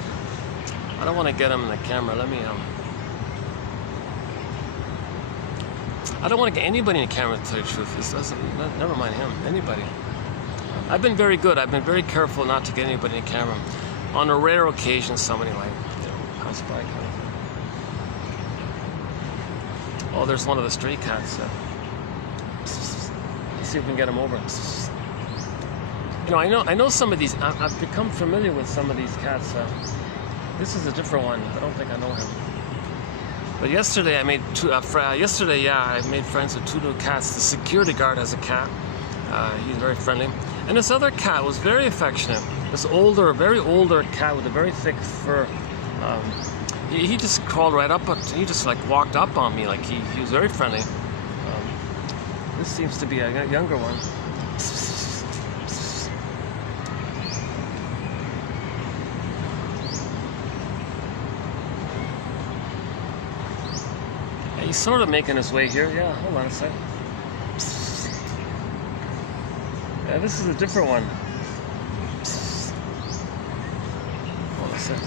I don't want to get him in the camera. Let me I don't want to get anybody in the camera, to tell you the truth. Never mind him, anybody. I've been very good. I've been very careful not to get anybody in the camera. On a rare occasion, somebody might, pass by. Oh, there's one of the stray cats. Let's see if we can get him over. I know some of these. I've become familiar with some of these cats. This is a different one. I don't think I know him. But yesterday I made I made friends with 2 new cats. The security guard has a cat. He's very friendly. And this other cat was very affectionate. This very older cat with a very thick fur. He just crawled right up. He just walked up on me. He was very friendly. This seems to be a younger one. He's sort of making his way here. Yeah, hold on a sec. Yeah, this is a different one. Hold on a sec.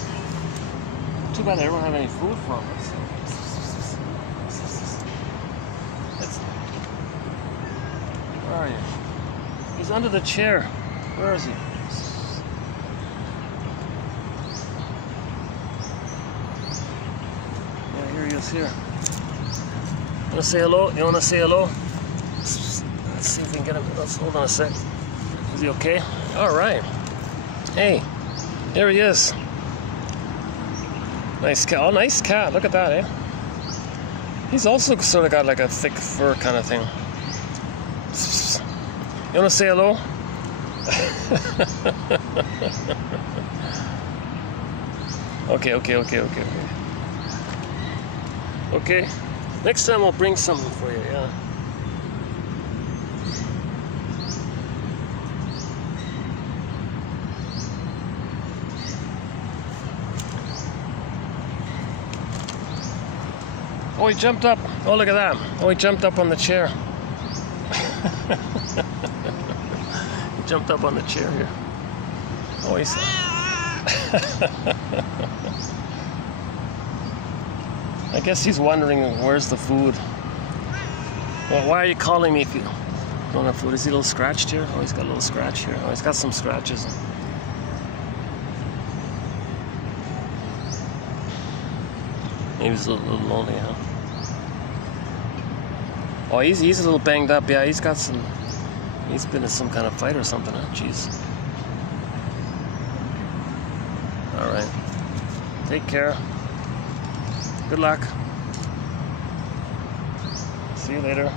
Too bad I don't have any food for him. Where are you? He's under the chair. Where is he? goes here. You wanna say hello? You wanna say hello? Let's see if we can get him. Let's hold on a sec. Is he okay? All right. Hey, there he is. Nice cat. Oh, nice cat. Look at that, eh? He's also sort of got like a thick fur kind of thing. You wanna say hello? Okay. Okay. Next time I'll bring something for you, yeah. Oh, he jumped up. Oh, look at that. Oh, he jumped up on the chair. He jumped up on the chair here. Oh, he's... I guess he's wondering where's the food. Well, why are you calling me if you don't have food? Is he a little scratched here? Oh, he's got a little scratch here. Oh, he's got some scratches. Maybe he's a little lonely, huh? Oh, he's a little banged up. Yeah, he's got some... He's been in some kind of fight or something, huh? Jeez. Alright. Take care. Good luck. See you later.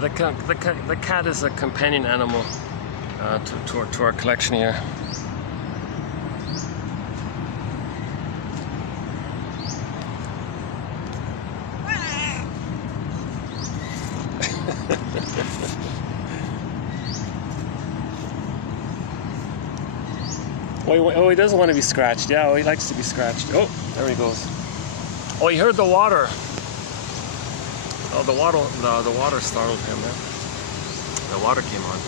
The cat is a companion animal to our collection here. Oh, he doesn't want to be scratched. Yeah, oh, he likes to be scratched. Oh, there he goes. Oh, he heard the water. Oh, the water startled him. The water came on.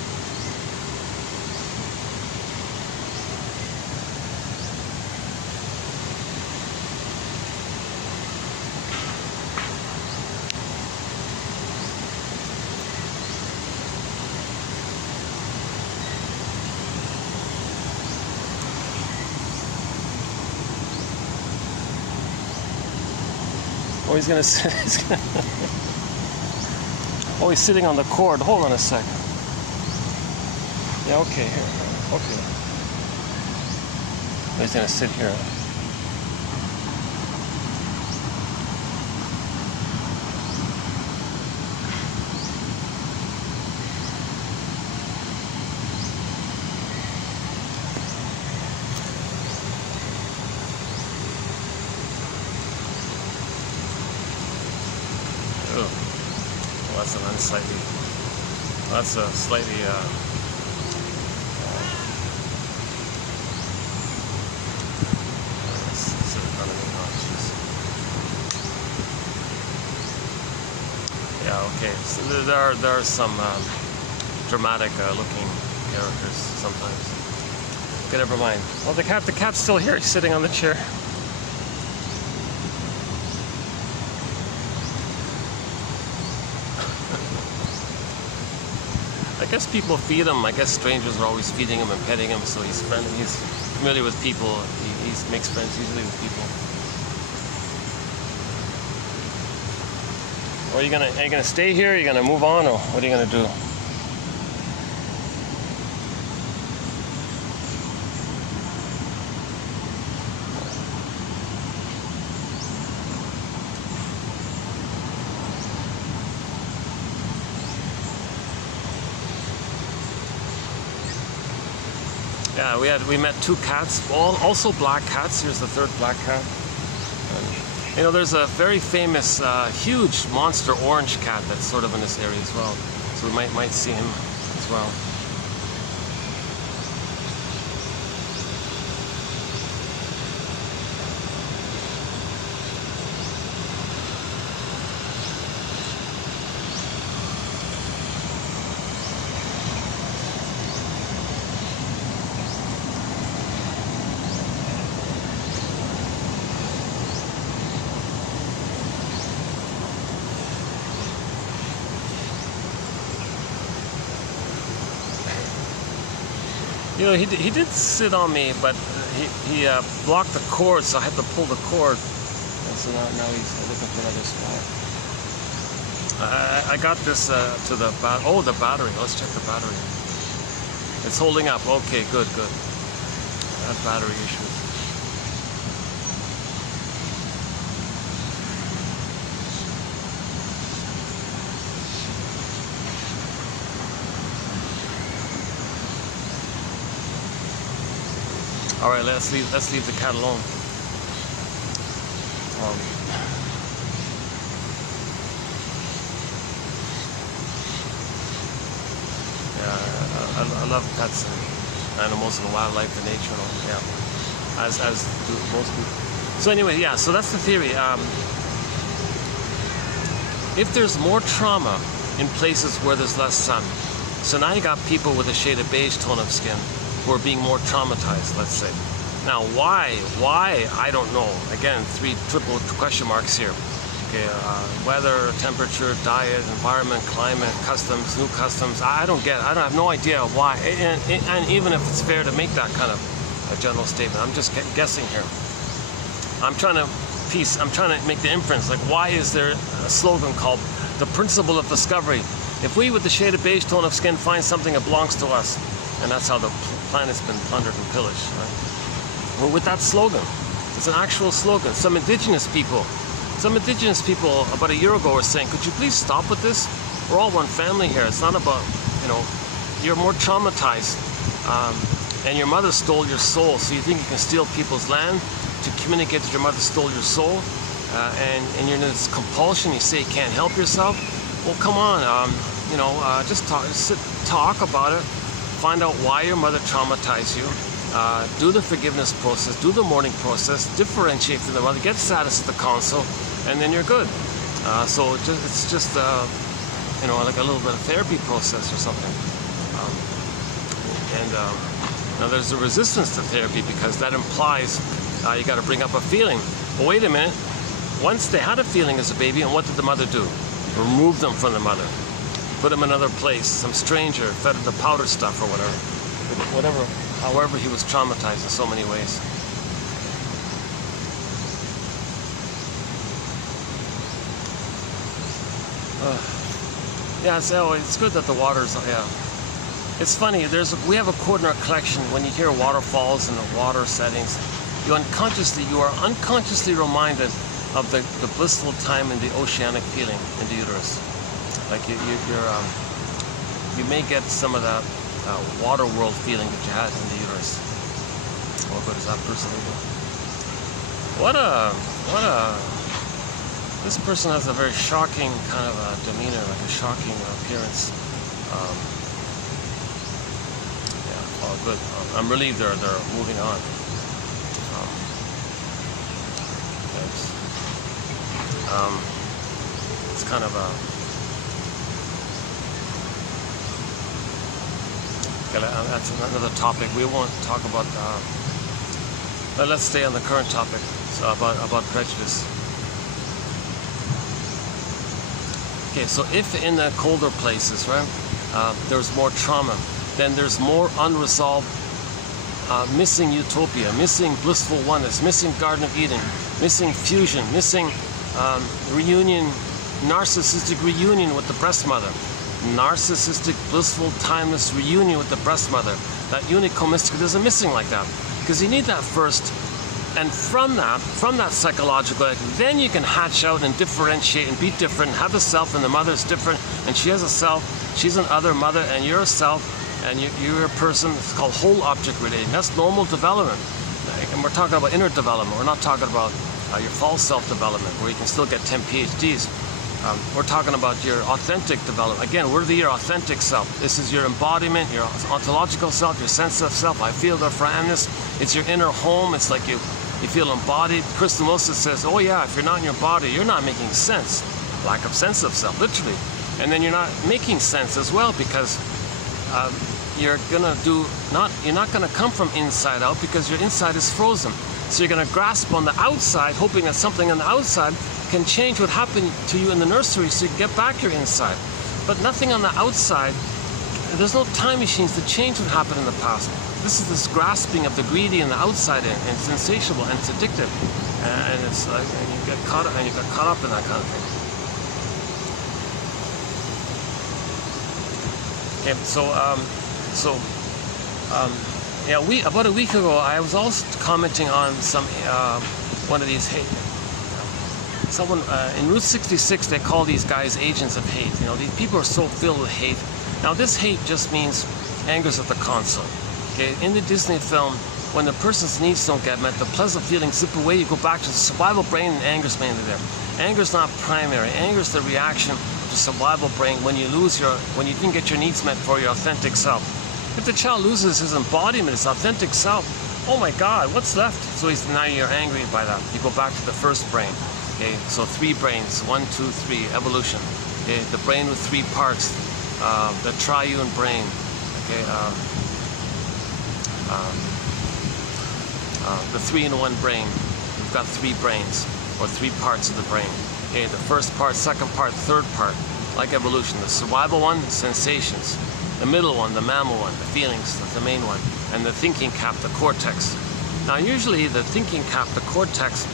Oh, he's gonna sit. Oh, he's sitting on the cord. Hold on a sec. Yeah, okay, here. Okay. Oh, he's gonna sit here. That's a slightly yeah, okay. So there are some dramatic looking characters sometimes. Okay, never mind. Well, the cat's still here. He's sitting on the chair. I guess people feed him. I guess strangers are always feeding him and petting him, so he's friendly. He's familiar with people. He makes friends usually with people. Or are you gonna stay here? Are you gonna move on, or what are you gonna do? Yeah, we met two cats, also black cats. Here's the third black cat. And, you know, there's a very famous, huge monster orange cat that's sort of in this area as well. So we might see him as well. You know, he did sit on me, but he blocked the cord, so I had to pull the cord. And so now he's looking for another spot. I got this to the the battery. Let's check the battery. It's holding up. Okay, good. That battery issue. All right, let's leave the cat alone. I love pets and animals and wildlife and nature and all. Yeah, as do most people. So anyway, yeah. So that's the theory. If there's more trauma in places where there's less sun, so now you got people with a shade of beige tone of skin who are being more traumatized, let's say. Now, why? I don't know. Again, triple question marks here. Okay, weather, temperature, diet, environment, climate, customs, new customs. I have no idea why. And even if it's fair to make that kind of a general statement, I'm just guessing here. I'm trying to make the inference. Like, why is there a slogan called the principle of discovery? If we, with the shade of beige tone of skin, find something that belongs to us, and that's how the planet's been plundered and pillaged, right? Well, with that slogan, it's an actual slogan. Some indigenous people about a year ago were saying, could you please stop with this? We're all one family here. It's not about, you're more traumatized, and your mother stole your soul, so you think you can steal people's land to communicate that your mother stole your soul, and you're in this compulsion, you say you can't help yourself. Well, come on, just talk about it. Find out why your mother traumatized you. Do the forgiveness process, do the mourning process, differentiate from the mother, get status at the council, and then you're good. So it's just like a little bit of therapy process or something. Now there's a resistance to therapy because that implies you got to bring up a feeling. Well, wait a minute. Once they had a feeling as a baby, and what did the mother do? Remove them from the mother. Put him in another place, some stranger, fed him the powder stuff or whatever. However, he was traumatized in so many ways. Yeah, so it's good that the water's, yeah. It's funny, we have a quote in our collection, when you hear waterfalls and the water settings, you are unconsciously reminded of the blissful time and the oceanic feeling in the uterus. Like you may get some of that water world feeling that you had in the uterus. What good is that person even? This person has a very shocking kind of demeanor, like a shocking appearance. Yeah, oh good. I'm relieved they're moving on. It's kind of a that's another topic. We won't talk about. Let's stay on the current topic. So about prejudice. Okay, so if in the colder places, right, there's more trauma, then there's more unresolved, missing utopia, missing blissful oneness, missing Garden of Eden, missing fusion, missing reunion, narcissistic reunion with the breast mother. Narcissistic, blissful, timeless reunion with the breast mother. That unico mystica, there's a missing like that. Because you need that first. And from that psychological, then you can hatch out and differentiate and be different, have a self, and the mother's different, and she has a self, she's an other mother, and you're a self, and you're a person. It's called whole object relating. That's normal development. And we're talking about inner development. We're not talking about your false self-development, where you can still get 10 PhDs. We're talking about your authentic development. Again, we're your authentic self. This is your embodiment, your ontological self, your sense of self. I feel the friendness. It's your inner home. It's like you feel embodied. Kristen Wilson says, oh yeah, if you're not in your body, you're not making sense. Lack of sense of self, literally. And then you're not making sense as well, because you're not gonna come from inside out, because your inside is frozen. So you're gonna grasp on the outside, hoping that something on the outside can change what happened to you in the nursery so you can get back your inside. But nothing on the outside, there's no time machines to change what happened in the past. this is this grasping of the greedy and the outside, and it's insatiable and it's addictive, and it's like, and you get caught up in that kind of thing. Okay, yeah, about a week ago, I was also commenting on some one of these hate. Someone in Route 66, they call these guys agents of hate. You know, these people are so filled with hate. Now, this hate just means anger's at the console. Okay, in the Disney film, when the person's needs don't get met, the pleasant feelings slip away. You go back to the survival brain, and anger's mainly there. Anger's not primary. Anger's the reaction to survival brain when you didn't get your needs met for your authentic self. If the child loses his embodiment, his authentic self, oh my God, what's left? So now you're angry by that. You go back to the first brain. Okay, so 3 brains, 1, 2, 3, evolution. Okay, the brain with 3 parts, the triune brain. Okay, the 3-in-1 brain. We've got 3 brains, or 3 parts of the brain. Okay, the first part, second part, third part, like evolution. The survival one, sensations. The middle one, the mammal one, the feelings, the main one. And the thinking cap, the cortex. Now, usually the thinking cap, the cortex,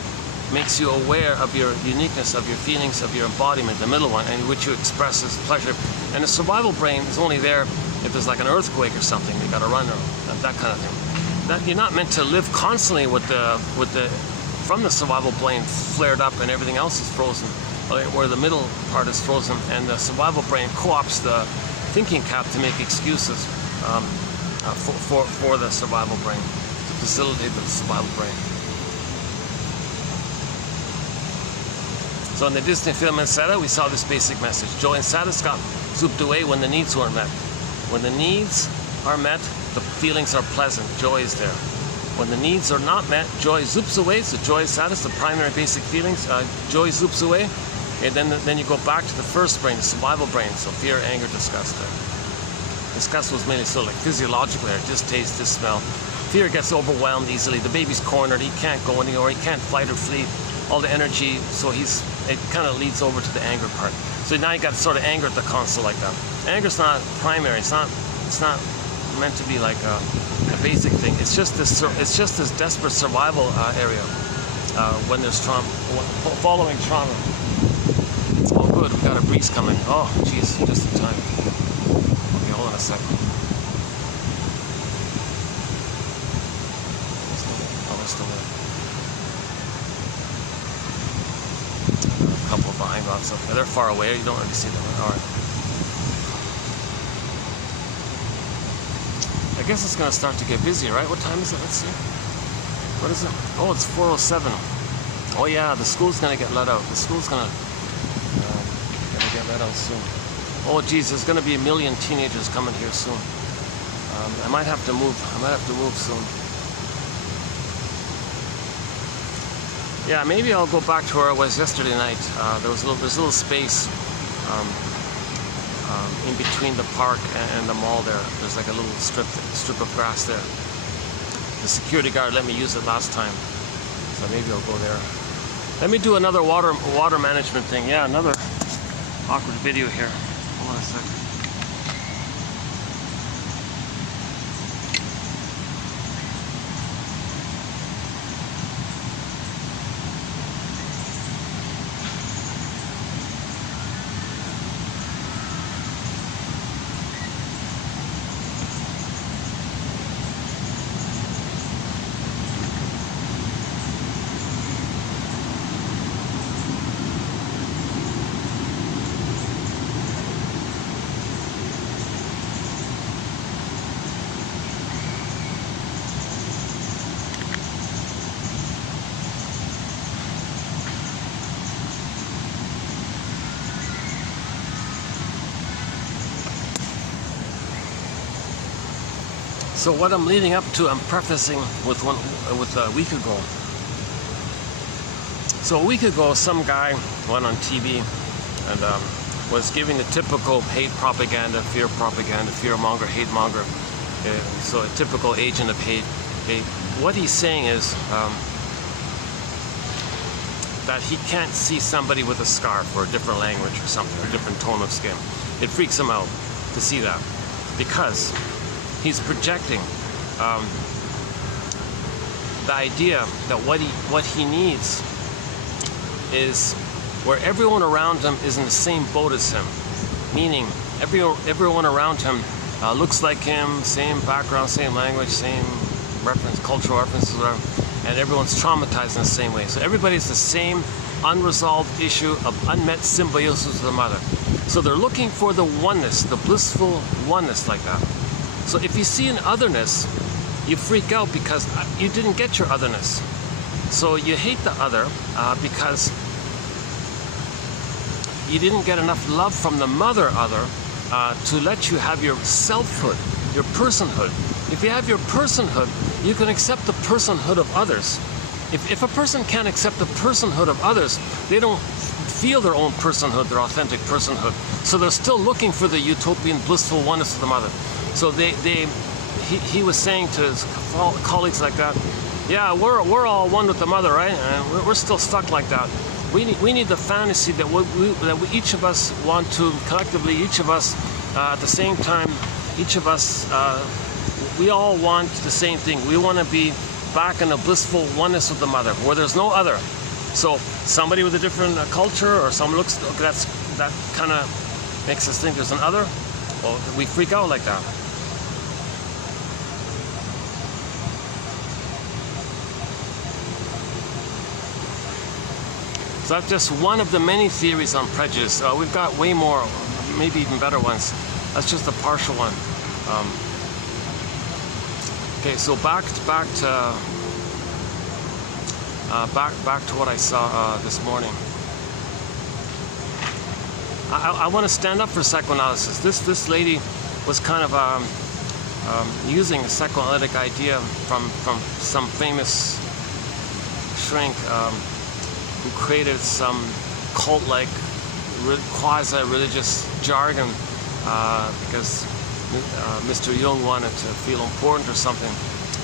makes you aware of your uniqueness, of your feelings, of your embodiment, the middle one, and which you express as pleasure. And the survival brain is only there if there's like an earthquake or something. You got to run, or that kind of thing. That you're not meant to live constantly with the from the survival brain flared up and everything else is frozen, where the middle part is frozen, and the survival brain co-opts the thinking cap to make excuses for the survival brain, to facilitate the survival brain. So in the Disney film Insetta, we saw this basic message. Joy and sadness got zooped away when the needs weren't met. When the needs are met, the feelings are pleasant. Joy is there. When the needs are not met, joy zoops away. So joy and sadness, the primary basic feelings, joy zoops away. And then you go back to the first brain, the survival brain. So fear, anger, disgust. Disgust was mainly sort of like physiological, distaste, smell. Fear gets overwhelmed easily. The baby's cornered. He can't go anywhere. He can't fight or flee. All the energy, so it kind of leads over to the anger part. So now you got sort of anger at the console like that. Anger's not primary. It's not meant to be like a basic thing. It's just this desperate survival area when there's trauma, following trauma. Oh, good, we got a breeze coming. Oh, geez, just in time. Okay, hold on a second. Oh, we're still there. A couple of behind rocks up there. They're far away. You don't really see them. All right. I guess it's going to start to get busy, right? What time is it? Let's see. What is it? Oh, it's 4:07. Oh yeah, the school's going to get let out. The school's going to get let out soon. Oh geez, there's going to be 1 million teenagers coming here soon. I might have to move. Soon. Yeah, maybe I'll go back to where I was yesterday night. There's a little space in between the park and the mall there. There's like a little strip of grass there. The security guard let me use it last time, so maybe I'll go there. Let me do another water management thing. Yeah, another awkward video here. Hold on a second. So what I'm leading up to, I'm prefacing with a week ago. So a week ago, some guy went on TV and was giving the typical hate propaganda, fear-monger, hate-monger. So a typical agent of hate. What he's saying is that he can't see somebody with a scarf or a different language or something, or a different tone of skin. It freaks him out to see that, because he's projecting the idea that what he needs is where everyone around him is in the same boat as him, meaning everyone around him looks like him, same background, same language, same reference, cultural references, whatever, and everyone's traumatized in the same way. So everybody's the same unresolved issue of unmet symbiosis with the mother. So they're looking for the oneness, the blissful oneness like that. So if you see an otherness, you freak out because you didn't get your otherness. So you hate the other because you didn't get enough love from the mother other to let you have your selfhood, your personhood. If you have your personhood, you can accept the personhood of others. If a person can't accept the personhood of others, they don't feel their own personhood, their authentic personhood. So they're still looking for the utopian, blissful oneness of the mother. So he was saying to his colleagues like that, yeah, we're all one with the mother, right? And we're still stuck like that. We need the fantasy that we each of us want to collectively, each of us at the same time, each of us, we all want the same thing. We want to be back in a blissful oneness with the mother, where there's no other. So somebody with a different culture, or someone looks, that kind of makes us think there's an other. Well, we freak out like that. So that's just one of the many theories on prejudice. We've got way more, maybe even better ones. That's just a partial one. Okay, so back to what I saw this morning. I want to stand up for psychoanalysis. This lady was kind of using a psychoanalytic idea from some famous shrink who created some cult-like quasi-religious jargon because Mr. Jung wanted to feel important or something.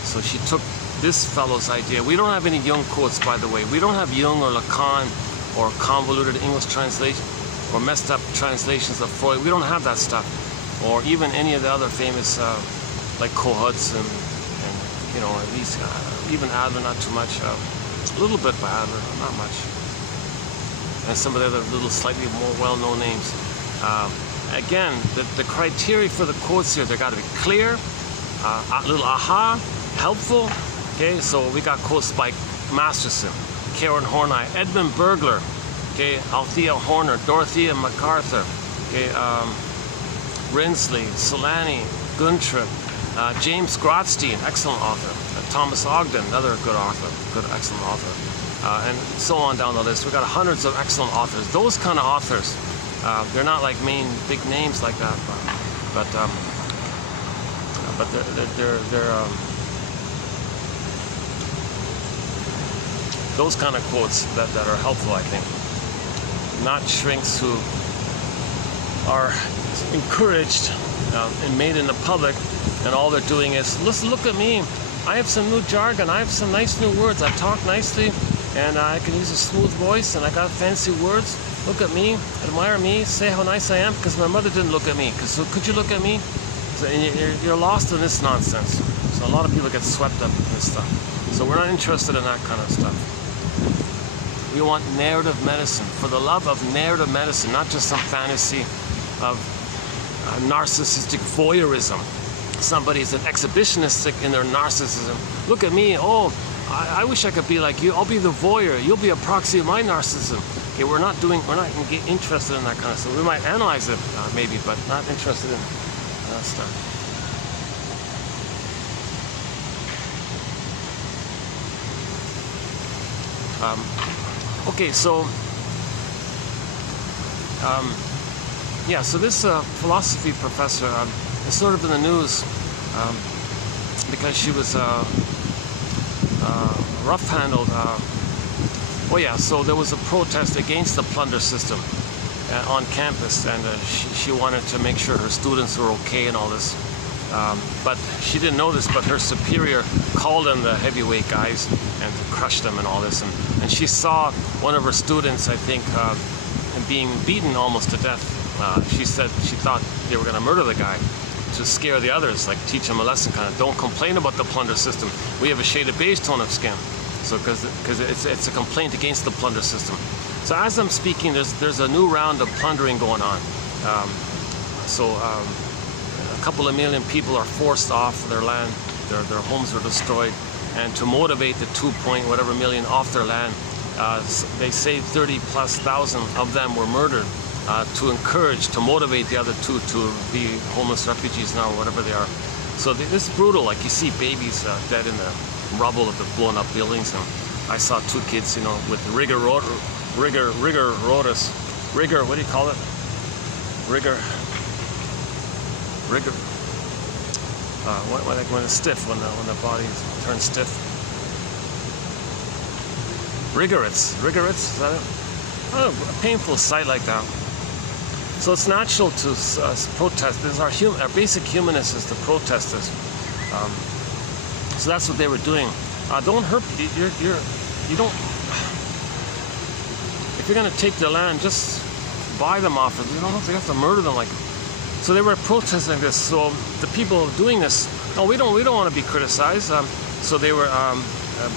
So she took this fellow's idea. We don't have any Jung quotes, by the way. We don't have Jung or Lacan or convoluted English translation or messed up translations of Freud. We don't have that stuff. Or even any of the other famous, like Kohutz and you know, at least even Adler, not too much. A little bit by Adler, not much. And some of the other little slightly more well-known names. Again, the criteria for the quotes here, they got to be clear, a little aha, helpful. Okay, so we got quotes by Masterson, Karen Horney, Edmund Burglar, okay, Althea Horner, Dorothea MacArthur, okay, Rinsley, Solani, Guntrip, James Grotstein, excellent author, Thomas Ogden, another good author, excellent author, and so on down the list. We got hundreds of excellent authors. Those kind of authors, they're not like main big names like that, but they're those kind of quotes that are helpful, I think. Not shrinks who are encouraged and made in the public, and all they're doing is, listen, look at me. I have some new jargon. I have some nice new words. I talk nicely, and I can use a smooth voice, and I got fancy words. Look at me, admire me, say how nice I am, because my mother didn't look at me. So could you look at me? So, and you're lost in this nonsense. So a lot of people get swept up in this stuff. So we're not interested in that kind of stuff. We want narrative medicine, for the love of narrative medicine, not just some fantasy of narcissistic voyeurism. Somebody's an exhibitionistic in their narcissism. Look at me, oh, I wish I could be like you. I'll be the voyeur. You'll be a proxy of my narcissism. Okay, we're not interested in that kind of stuff. We might analyze it, maybe, but not interested in that stuff. Okay, so yeah, so this philosophy professor is sort of in the news because she was rough-handled. Oh yeah, so there was a protest against the plunder system on campus, and she wanted to make sure her students were okay and all this. But she didn't know this, but her superior called in the heavyweight guys and crushed them and all this. And she saw one of her students, I think, being beaten almost to death. She said she thought they were going to murder the guy. to scare the others, like teach them a lesson, kind of. Don't complain about the plunder system. We have a shaded beige tone of skin, so because it's a complaint against the plunder system. So as I'm speaking, there's a new round of plundering going on. A couple of million people are forced off their land. Their homes are destroyed, and to motivate the 2 whatever million off their land, they say 30,000+ of them were murdered to encourage, to motivate the other two to be homeless refugees now, or whatever they are. So this is brutal. Like, you see babies dead in the rubble of the blown up buildings, and I saw 2 kids, you know, with rigor, what do you call it? Rigor. When it's stiff, when the body turns stiff. Rigorates, is that it? Oh, a painful sight like that. So it's natural to protest. This is our basic humanness is to protest this. So that's what they were doing. Don't hurt. You don't. If you're going to take their land, just buy them off. You don't have to murder them like. So they were protesting this. So the people doing this, no, we don't want to be criticized. So they were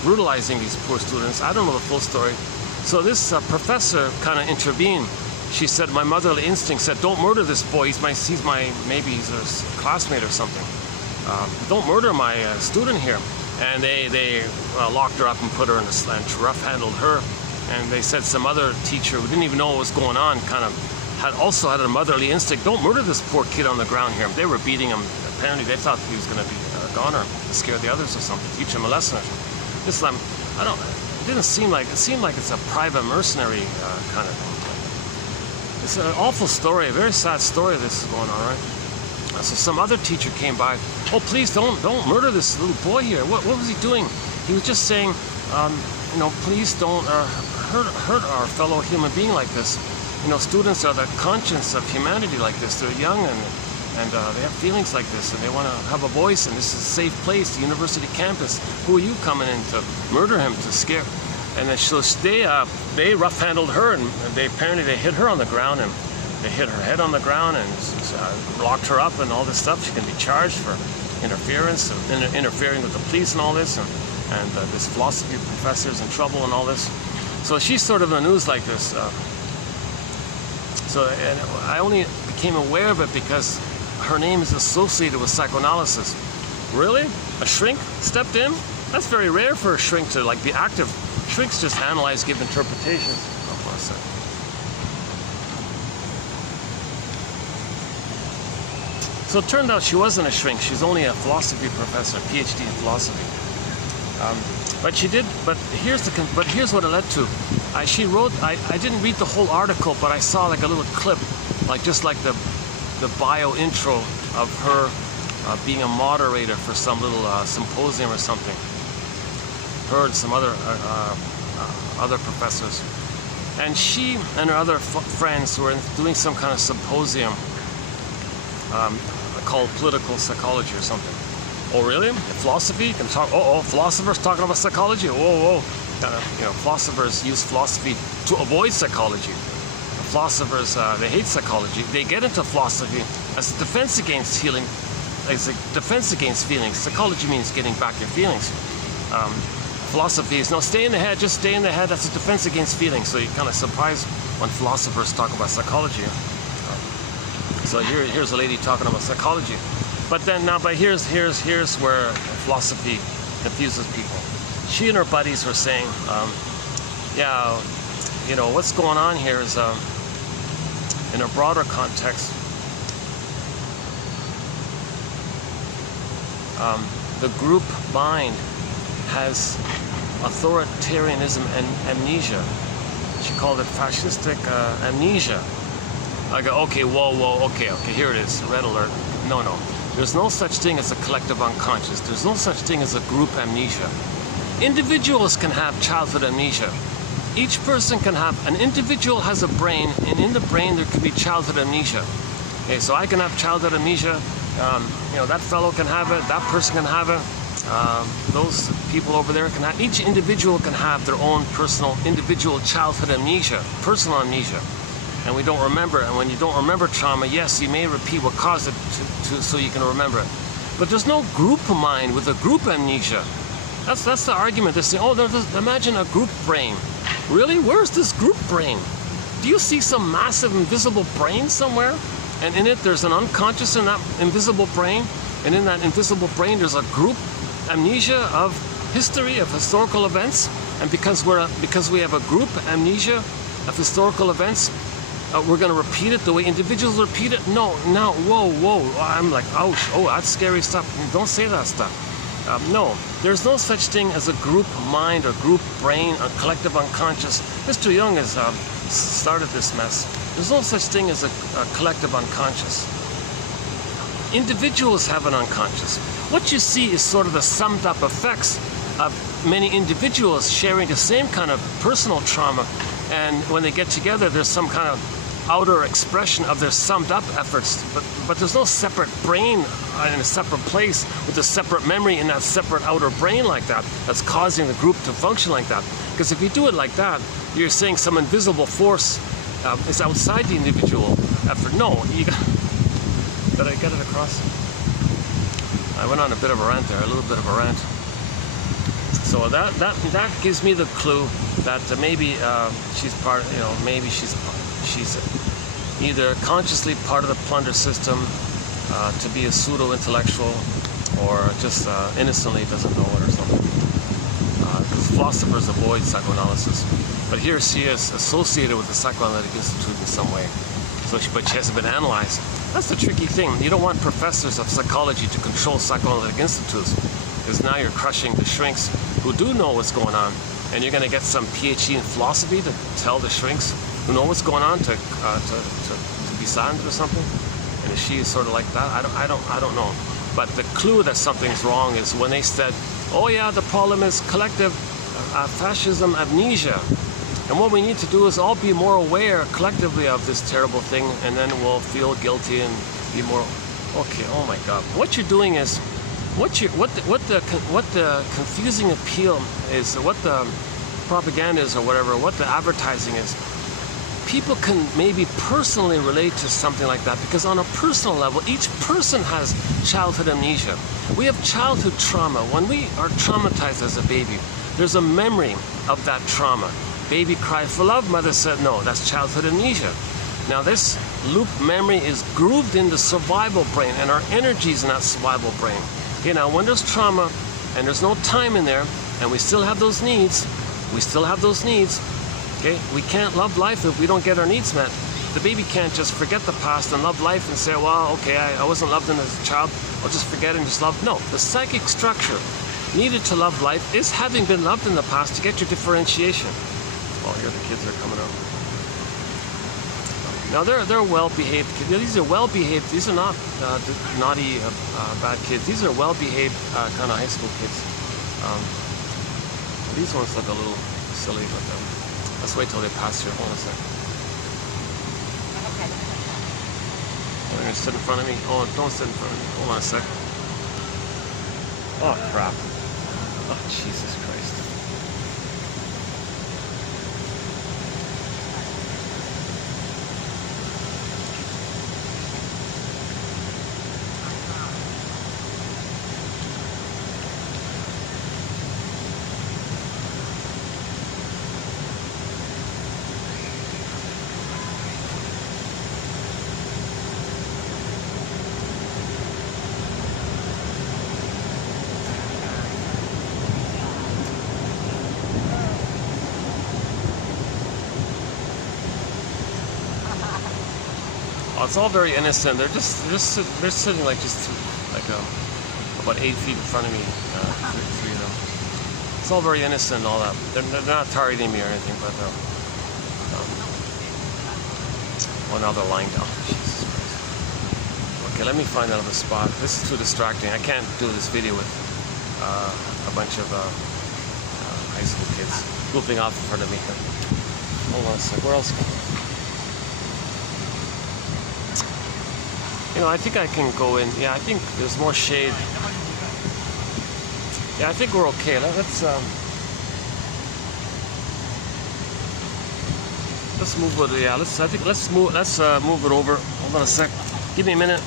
brutalizing these poor students. I don't know the full story. So this professor kind of intervened. She said, my motherly instinct said, don't murder this boy. Maybe he's a classmate or something. Don't murder my student here. And they locked her up and put her in a slant, rough-handled her. And they said some other teacher who didn't even know what was going on kind of also had a motherly instinct. Don't murder this poor kid on the ground here. They were beating him. Apparently they thought he was going to be a goner, to scare the others or something, teach him a lesson. It seemed like it's a private mercenary kind of thing. It's an awful story, a very sad story this is going on, right? So some other teacher came by. Oh, please don't murder this little boy here. What was he doing? He was just saying, you know, please don't hurt our fellow human being like this. You know, students are the conscience of humanity like this. They're young and they have feelings like this, and they want to have a voice, and this is a safe place, the university campus. Who are you coming in to murder him, to scare? And then they rough-handled her, and apparently they hit her on the ground, and they hit her head on the ground and locked her up and all this stuff. She can be charged for interference, and interfering with the police and all this, and this philosophy professor's in trouble and all this. So she's sort of in the news like this. And I only became aware of it because her name is associated with psychoanalysis. Really? A shrink stepped in? That's very rare for a shrink to be active. Shrinks just analyze, give interpretations. Oh, one second. So it turned out she wasn't a shrink. She's only a philosophy professor, PhD in philosophy. But here's what it led to. She wrote. I didn't read the whole article, but I saw like a little clip, just like the bio intro of her being a moderator for some little symposium or something. Her and some other professors, and she and her other friends were doing some kind of symposium called political psychology or something. Oh, really? Philosophy can talk. Philosophers talking about psychology. Whoa. Philosophers use philosophy to avoid psychology. Philosophers they hate psychology. They get into philosophy as a defense against healing, as a defense against feelings. Psychology means getting back your feelings. Philosophy is no, stay in the head. Just stay in the head. That's a defense against feelings. So you're kind of surprised when philosophers talk about psychology. So here's a lady talking about psychology. But here's where philosophy confuses people. She and her buddies were saying, what's going on here is, in a broader context, the group mind has authoritarianism and amnesia. She called it fascistic amnesia. I go, okay, here it is, red alert. No. There's no such thing as a collective unconscious. There's no such thing as a group amnesia. Individuals can have childhood amnesia. Each person can have, an individual has a brain, and in the brain there could be childhood amnesia. Okay, so I can have childhood amnesia, that fellow can have it, that person can have it, those people over there can have, each individual can have their own personal, individual childhood amnesia, personal amnesia. and we don't remember. And when you don't remember trauma, yes, you may repeat what caused it so you can remember it. But there's no group mind with a group amnesia. That's the argument. They say, oh, imagine a group brain. Really? Where's this group brain? Do you see some massive invisible brain somewhere? And in it, there's an unconscious in that invisible brain. And in that invisible brain, there's a group amnesia of history, of historical events. And because we have a group amnesia of historical events, we're going to repeat it the way individuals repeat it? No, whoa. I'm like, ouch, oh, that's scary stuff. Don't say that stuff. No, there's no such thing as a group mind or group brain or collective unconscious. Mr. Jung has started this mess. There's no such thing as a collective unconscious. Individuals have an unconscious. What you see is sort of the summed up effects of many individuals sharing the same kind of personal trauma, and when they get together, there's some kind of outer expression of their summed up efforts, but there's no separate brain in a separate place with a separate memory in that separate outer brain like that that's causing the group to function like that. Because if you do it like that, you're saying some invisible force is outside the individual effort. No, you got. Did I get it across? I went on a bit of a rant there, a little bit of a rant. So that gives me the clue that maybe she's part. Maybe she's either consciously part of the plunder system to be a pseudo-intellectual, or just innocently doesn't know it or something. Because philosophers avoid psychoanalysis, but here she is associated with the Psychoanalytic Institute in some way. But she hasn't been analyzed. That's the tricky thing. You don't want professors of psychology to control psychoanalytic institutes, because now you're crushing the shrinks who do know what's going on, and you're going to get some PhD in philosophy to tell the shrinks who know what's going on to be silent or something. And is she sort of like that? I don't know. But the clue that something's wrong is when they said, oh yeah, the problem is collective fascism amnesia. And what we need to do is all be more aware collectively of this terrible thing, and then we'll feel guilty and be more okay. Oh my God! What you're doing is, what the confusing appeal is, what the propaganda is, or whatever, what the advertising is. People can maybe personally relate to something like that, because on a personal level, each person has childhood amnesia. We have childhood trauma. When we are traumatized as a baby, there's a memory of that trauma. Baby cried for love, mother said no. That's childhood amnesia. Now this loop memory is grooved in the survival brain, and our energies in that survival brain. Okay, now when there's trauma and there's no time in there, and we still have those needs, okay, we can't love life if we don't get our needs met. The baby can't just forget the past and love life and say, well, okay, I wasn't loved as a child, I'll just forget and just love. No, the psychic structure needed to love life is having been loved in the past to get your differentiation. Oh, here the kids are coming out. Now they're well-behaved kids. These are well-behaved. These are not naughty, bad kids. These are well-behaved kind of high school kids. These ones look a little silly, but let's wait till they pass here. Hold on a sec. Oh, they're gonna sit in front of me. Oh, don't sit in front of me. Hold on a sec. Oh crap. Oh Jesus Christ. It's all very innocent. They're sitting like about 8 feet in front of me. Three of them. It's all very innocent and all that. They're not targeting me or anything, but well, now they're lying down. Jesus Christ. Okay, let me find another spot. This is too distracting. I can't do this video with a bunch of high school kids goofing off in front of me. Hold on a sec. Where else? I think I can go in. Yeah, I think there's more shade. Yeah, I think we're okay. Let's Let's move it. Yeah, let's move it over. Hold on a sec. Give me a minute.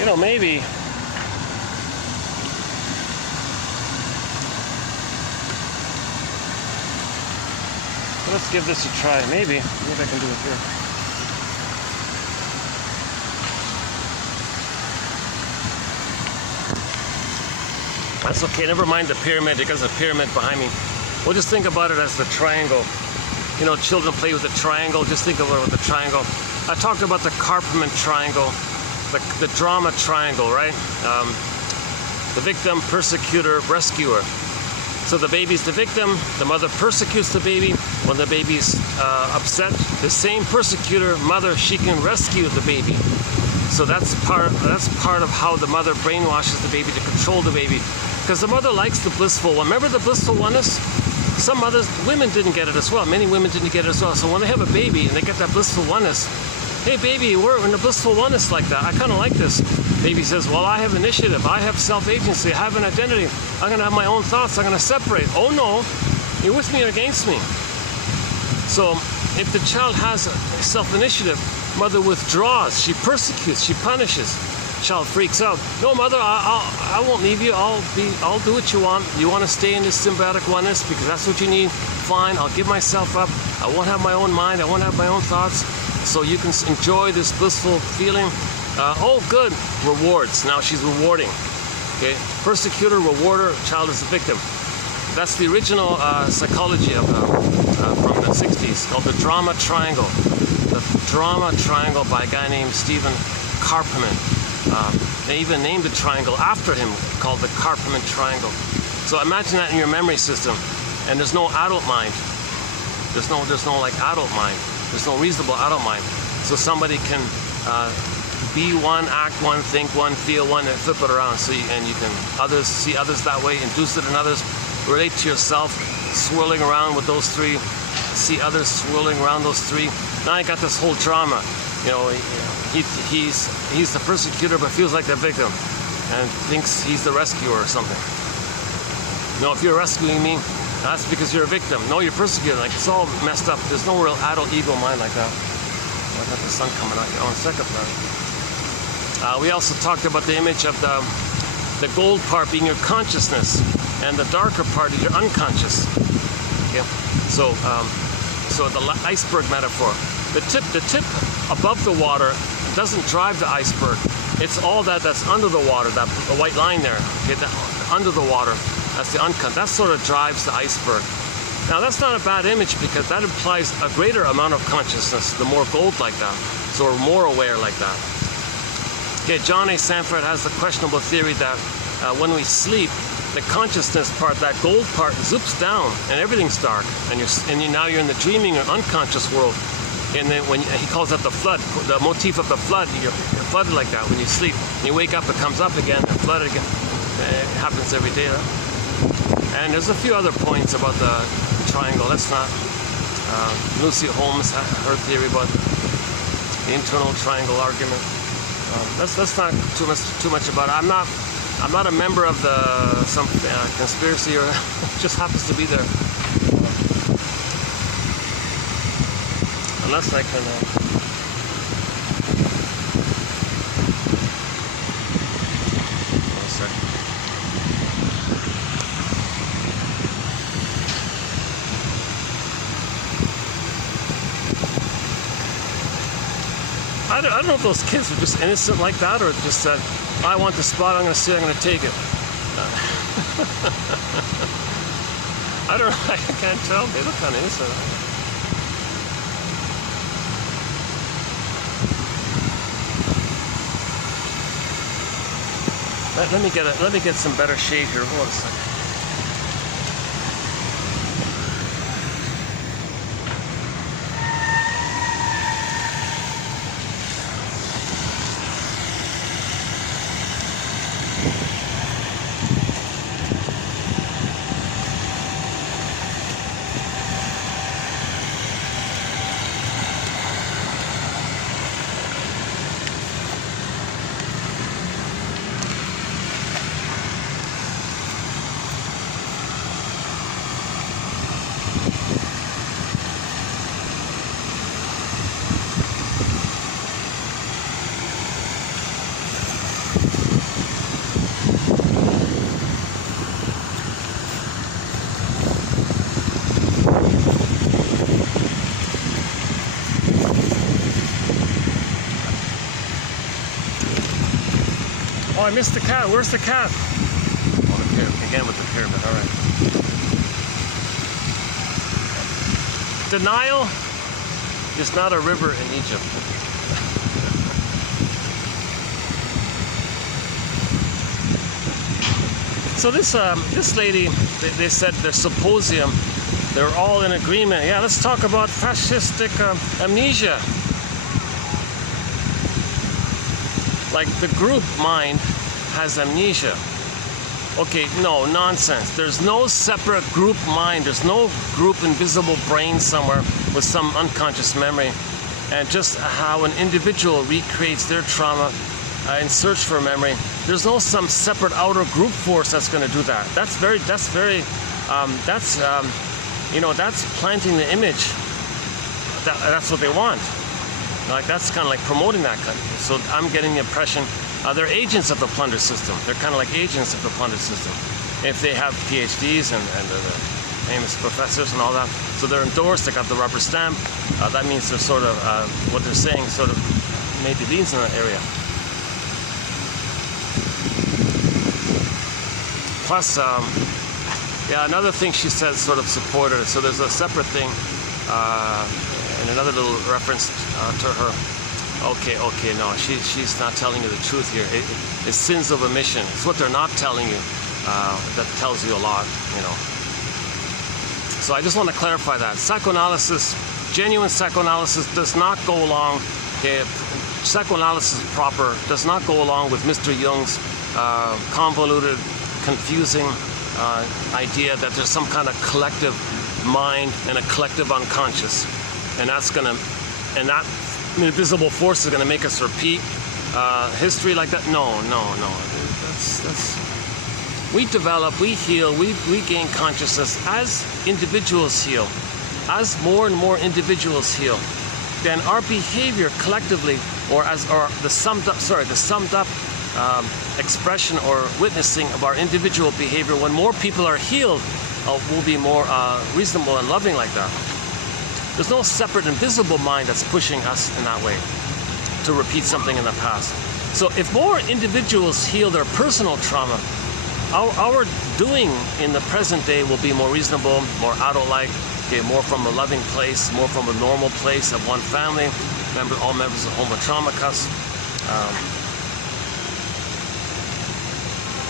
You know, maybe let's give this a try. Maybe I can do it here. That's okay. Never mind the pyramid, because the pyramid behind me. We'll just think about it as the triangle. You know, children play with the triangle. Just think of it with the triangle. I talked about the Karpman triangle, the drama triangle, right? The victim, persecutor, rescuer. So the baby's the victim, the mother persecutes the baby. When the baby's upset, the same persecutor, mother, she can rescue the baby. So that's part of how the mother brainwashes the baby to control the baby. Because the mother likes the blissful one. Remember the blissful oneness? Some women didn't get it as well. Many women didn't get it as well. So when they have a baby and they get that blissful oneness, hey baby, we're in a blissful oneness like that. I kind of like this. Baby says, well, I have initiative. I have self-agency. I have an identity. I'm going to have my own thoughts. I'm going to separate. Oh no, you're with me or against me. So if the child has self-initiative, mother withdraws. She persecutes. She punishes. Child freaks out. No, mother, I won't leave you. I'll do what you want. You want to stay in this symbiotic oneness because that's what you need. Fine, I'll give myself up. I won't have my own mind. I won't have my own thoughts. So you can enjoy this blissful feeling. Oh, good. Rewards. Now she's rewarding. Okay. Persecutor, rewarder. Child is the victim. That's the original psychology of from the 60s, called the drama triangle. The drama triangle by a guy named Stephen Karpman. They even named the triangle after him, called the Karpman triangle. So imagine that in your memory system, and there's no adult mind. There's no like adult mind. There's no reasonable adult mind. So somebody can be one, act one, think one, feel one, and flip it around. So you can see others that way, induce it in others, relate to yourself, swirling around with those three, see others swirling around those three. Now I got this whole drama. You know, he's the persecutor but feels like the victim and thinks he's the rescuer or something. No, if you're rescuing me, that's because you're a victim. No, you're persecuted. Like, it's all messed up. There's no real adult ego mind like that. I got the sun coming out here on second part. We also talked about the image of the gold part being your consciousness and the darker part is your unconscious. Okay? So the iceberg metaphor. The tip above the water doesn't drive the iceberg. It's all that's under the water, the white line there. Okay, under the water, that's the unconscious. That sort of drives the iceberg. Now that's not a bad image because that implies a greater amount of consciousness, the more gold like that. So we're more aware like that. Okay, John A. Sanford has the questionable theory that when we sleep, the consciousness part, that gold part, zoops down and everything's dark, and now you're in the dreaming or unconscious world. And then when he calls that the flood, the motif of the flood, you're flooded like that when you sleep. And you wake up, it comes up again, and flooded again. It happens every day. Huh? And there's a few other points about the triangle. That's not Lucy Holmes, her theory about the internal triangle argument. That's not too much about it. I'm not a member of some conspiracy, or just happens to be there. Unless I can. One second. I don't know if those kids were just innocent like that, or just said, I want the spot, I'm going to see it, I'm going to take it. I don't know, I can't tell. They look kind of innocent. Let me get some better shade here. Hold on a second. Oh, I missed the cat. Where's the cat? Oh, the pyramid. Again with the pyramid. All right. Denial is not a river in Egypt. So this lady, they said their symposium, they're all in agreement. Yeah, let's talk about fascistic amnesia. Like the group mind has amnesia. Okay, no, nonsense. There's no separate group mind. There's no group invisible brain somewhere with some unconscious memory. And just how an individual recreates their trauma in search for memory. There's no some separate outer group force that's going to do that. That's planting the image. That's what they want. Like that's kind of like promoting that kind of thing. So I'm getting the impression they're agents of the plunder system. They're kind of like agents of the plunder system. If they have PhDs and they're famous professors and all that, so they're endorsed. They got the rubber stamp. That means they're sort of what they're saying sort of maybe leans in that area. Plus, yeah, another thing she said sort of supported it. So there's a separate thing. And another little reference to her. Okay, no, she's not telling you the truth here. It's sins of omission. It's what they're not telling you that tells you a lot, you know. So I just want to clarify that. Psychoanalysis, genuine psychoanalysis does not go along, okay, psychoanalysis proper does not go along with Mr. Jung's convoluted, confusing idea that there's some kind of collective mind and a collective unconscious. And that invisible force is going to make us repeat history like that. No. We develop, we heal, we gain consciousness as individuals heal. As more and more individuals heal, then our behavior collectively, the summed up expression or witnessing of our individual behavior, when more people are healed, will be more reasonable and loving like that. There's no separate invisible mind that's pushing us in that way to repeat something in the past. So if more individuals heal their personal trauma, our doing in the present day will be more reasonable, more adult-like, okay, more from a loving place, more from a normal place of one family, all members of Homo Traumacus.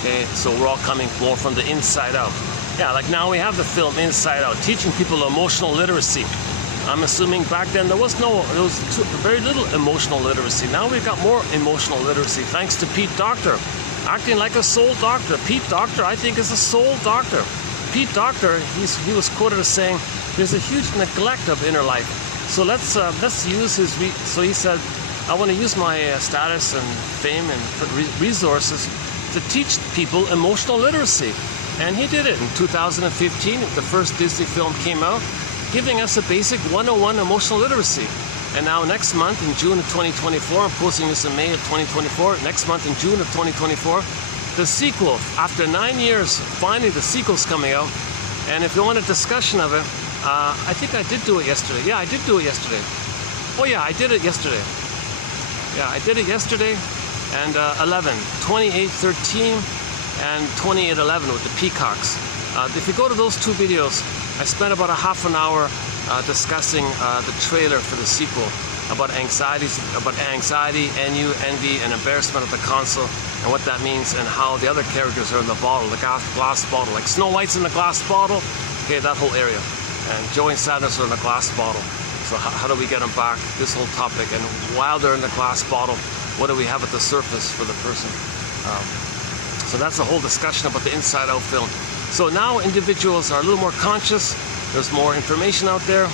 Okay, so we're all coming more from the inside out. Yeah, like now we have the film Inside Out, teaching people emotional literacy. I'm assuming back then there was very little emotional literacy. Now we've got more emotional literacy thanks to Pete Docter, acting like a soul doctor. Pete Docter, I think, is a soul doctor. Pete Docter, he was quoted as saying, "There's a huge neglect of inner life. So let's use his." So he said, "I want to use my status and fame and resources to teach people emotional literacy," and he did it in 2015. The first Disney film came out, giving us a basic 101 emotional literacy. And now next month in June of 2024, I'm posting this in May of 2024, next month in June of 2024, the sequel, after 9 years, finally the sequel's coming out. And if you want a discussion of it, I think I did do it yesterday. Yeah, I did do it yesterday. Oh yeah, I did it yesterday. Yeah, I did it yesterday, and 2813 and 2811 with the peacocks. If you go to those 2 videos, I spent about a half an hour discussing the trailer for the sequel about anxiety, envy, and embarrassment at the console, and what that means, and how the other characters are in the bottle, the glass bottle, like Snow White's in the glass bottle. Okay, that whole area, and Joey and Sadness are in the glass bottle. So how do we get them back? This whole topic, and while they're in the glass bottle, what do we have at the surface for the person? So that's a whole discussion about the Inside Out film. So now individuals are a little more conscious. There's more information out there.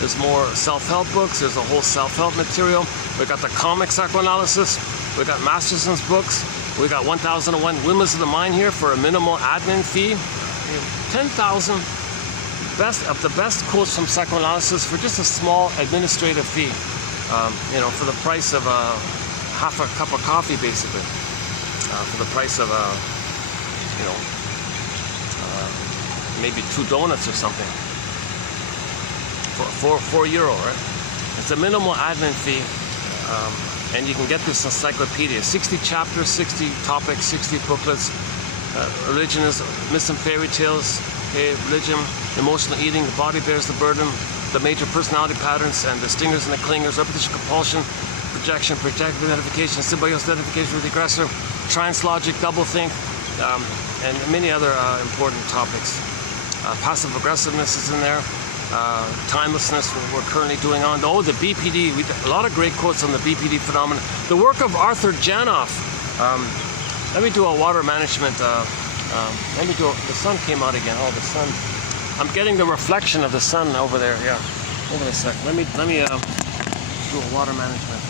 There's more self-help books. There's a whole self-help material. We got the comic psychoanalysis. We got Masterson's books. We got 1001 Windmills of the Mind here for a minimal admin fee. 10,000 of the best quotes from psychoanalysis for just a small administrative fee. For the price of half a cup of coffee, basically. For the price of maybe 2 donuts or something. For €4, right? It's a minimal admin fee, and you can get this encyclopedia. 60 chapters, 60 topics, 60 booklets. Religion is myths and fairy tales. Okay, religion, emotional eating, the body bears the burden, the major personality patterns, and the stingers and the clingers, repetition, compulsion, projection, projective identification, symbiosis identification with the aggressor, trance logic, doublethink, and many other important topics. Passive aggressiveness is in there. Timelessness, we're currently doing on. Oh, the BPD, a lot of great quotes on the BPD phenomenon. The work of Arthur Janoff. Let me do a water management. The sun came out again. Oh, the sun. I'm getting the reflection of the sun over there. Yeah. Hold on a sec. Let me do a water management.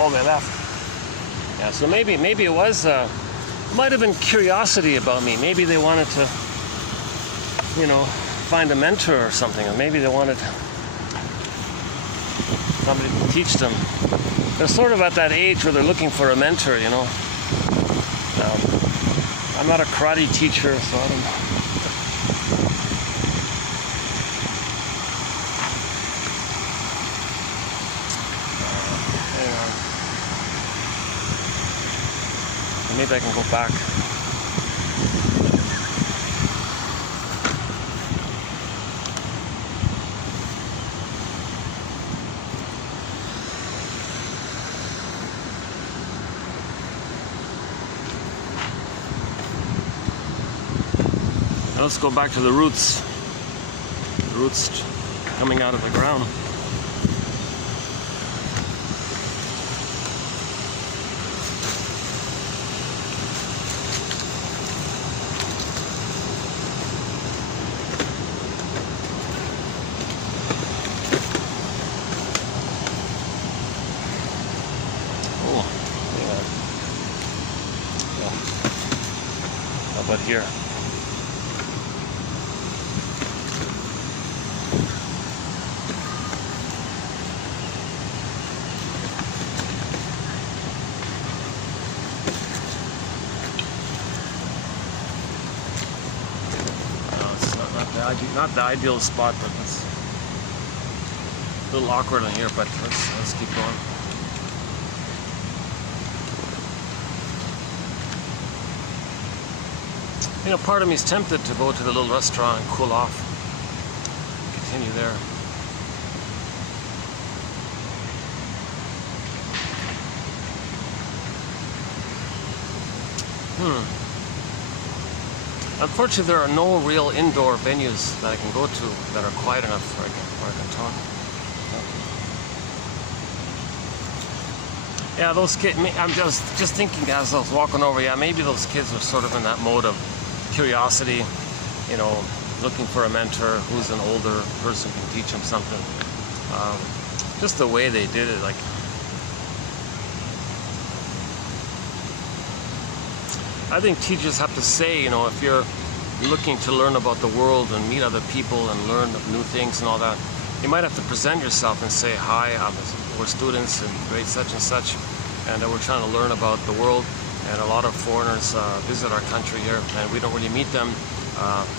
Oh, they left. Yeah, so maybe it was, might have been curiosity about me. Maybe they wanted to, find a mentor or something. Or maybe they wanted somebody to teach them. They're sort of at that age where they're looking for a mentor, I'm not a karate teacher, so I don't know. Maybe I can go back. Now let's go back to the roots. The roots coming out of the ground. But here. No, it's not the ideal spot, but it's a little awkward in here, but let's keep going. Part of me is tempted to go to the little restaurant and cool off. Continue there. Unfortunately, there are no real indoor venues that I can go to that are quiet enough where I can talk. Yeah, those kids, I'm just thinking as I was walking over, yeah, maybe those kids are sort of in that mode of curiosity, you know, looking for a mentor who's an older person who can teach them something. Just the way they did it, like, I think teachers have to say, you know, if you're looking to learn about the world and meet other people and learn new things and all that, you might have to present yourself and say, hi, we're students in grade such and such, and we're trying to learn about the world, and a lot of foreigners visit our country here, and we don't really meet them.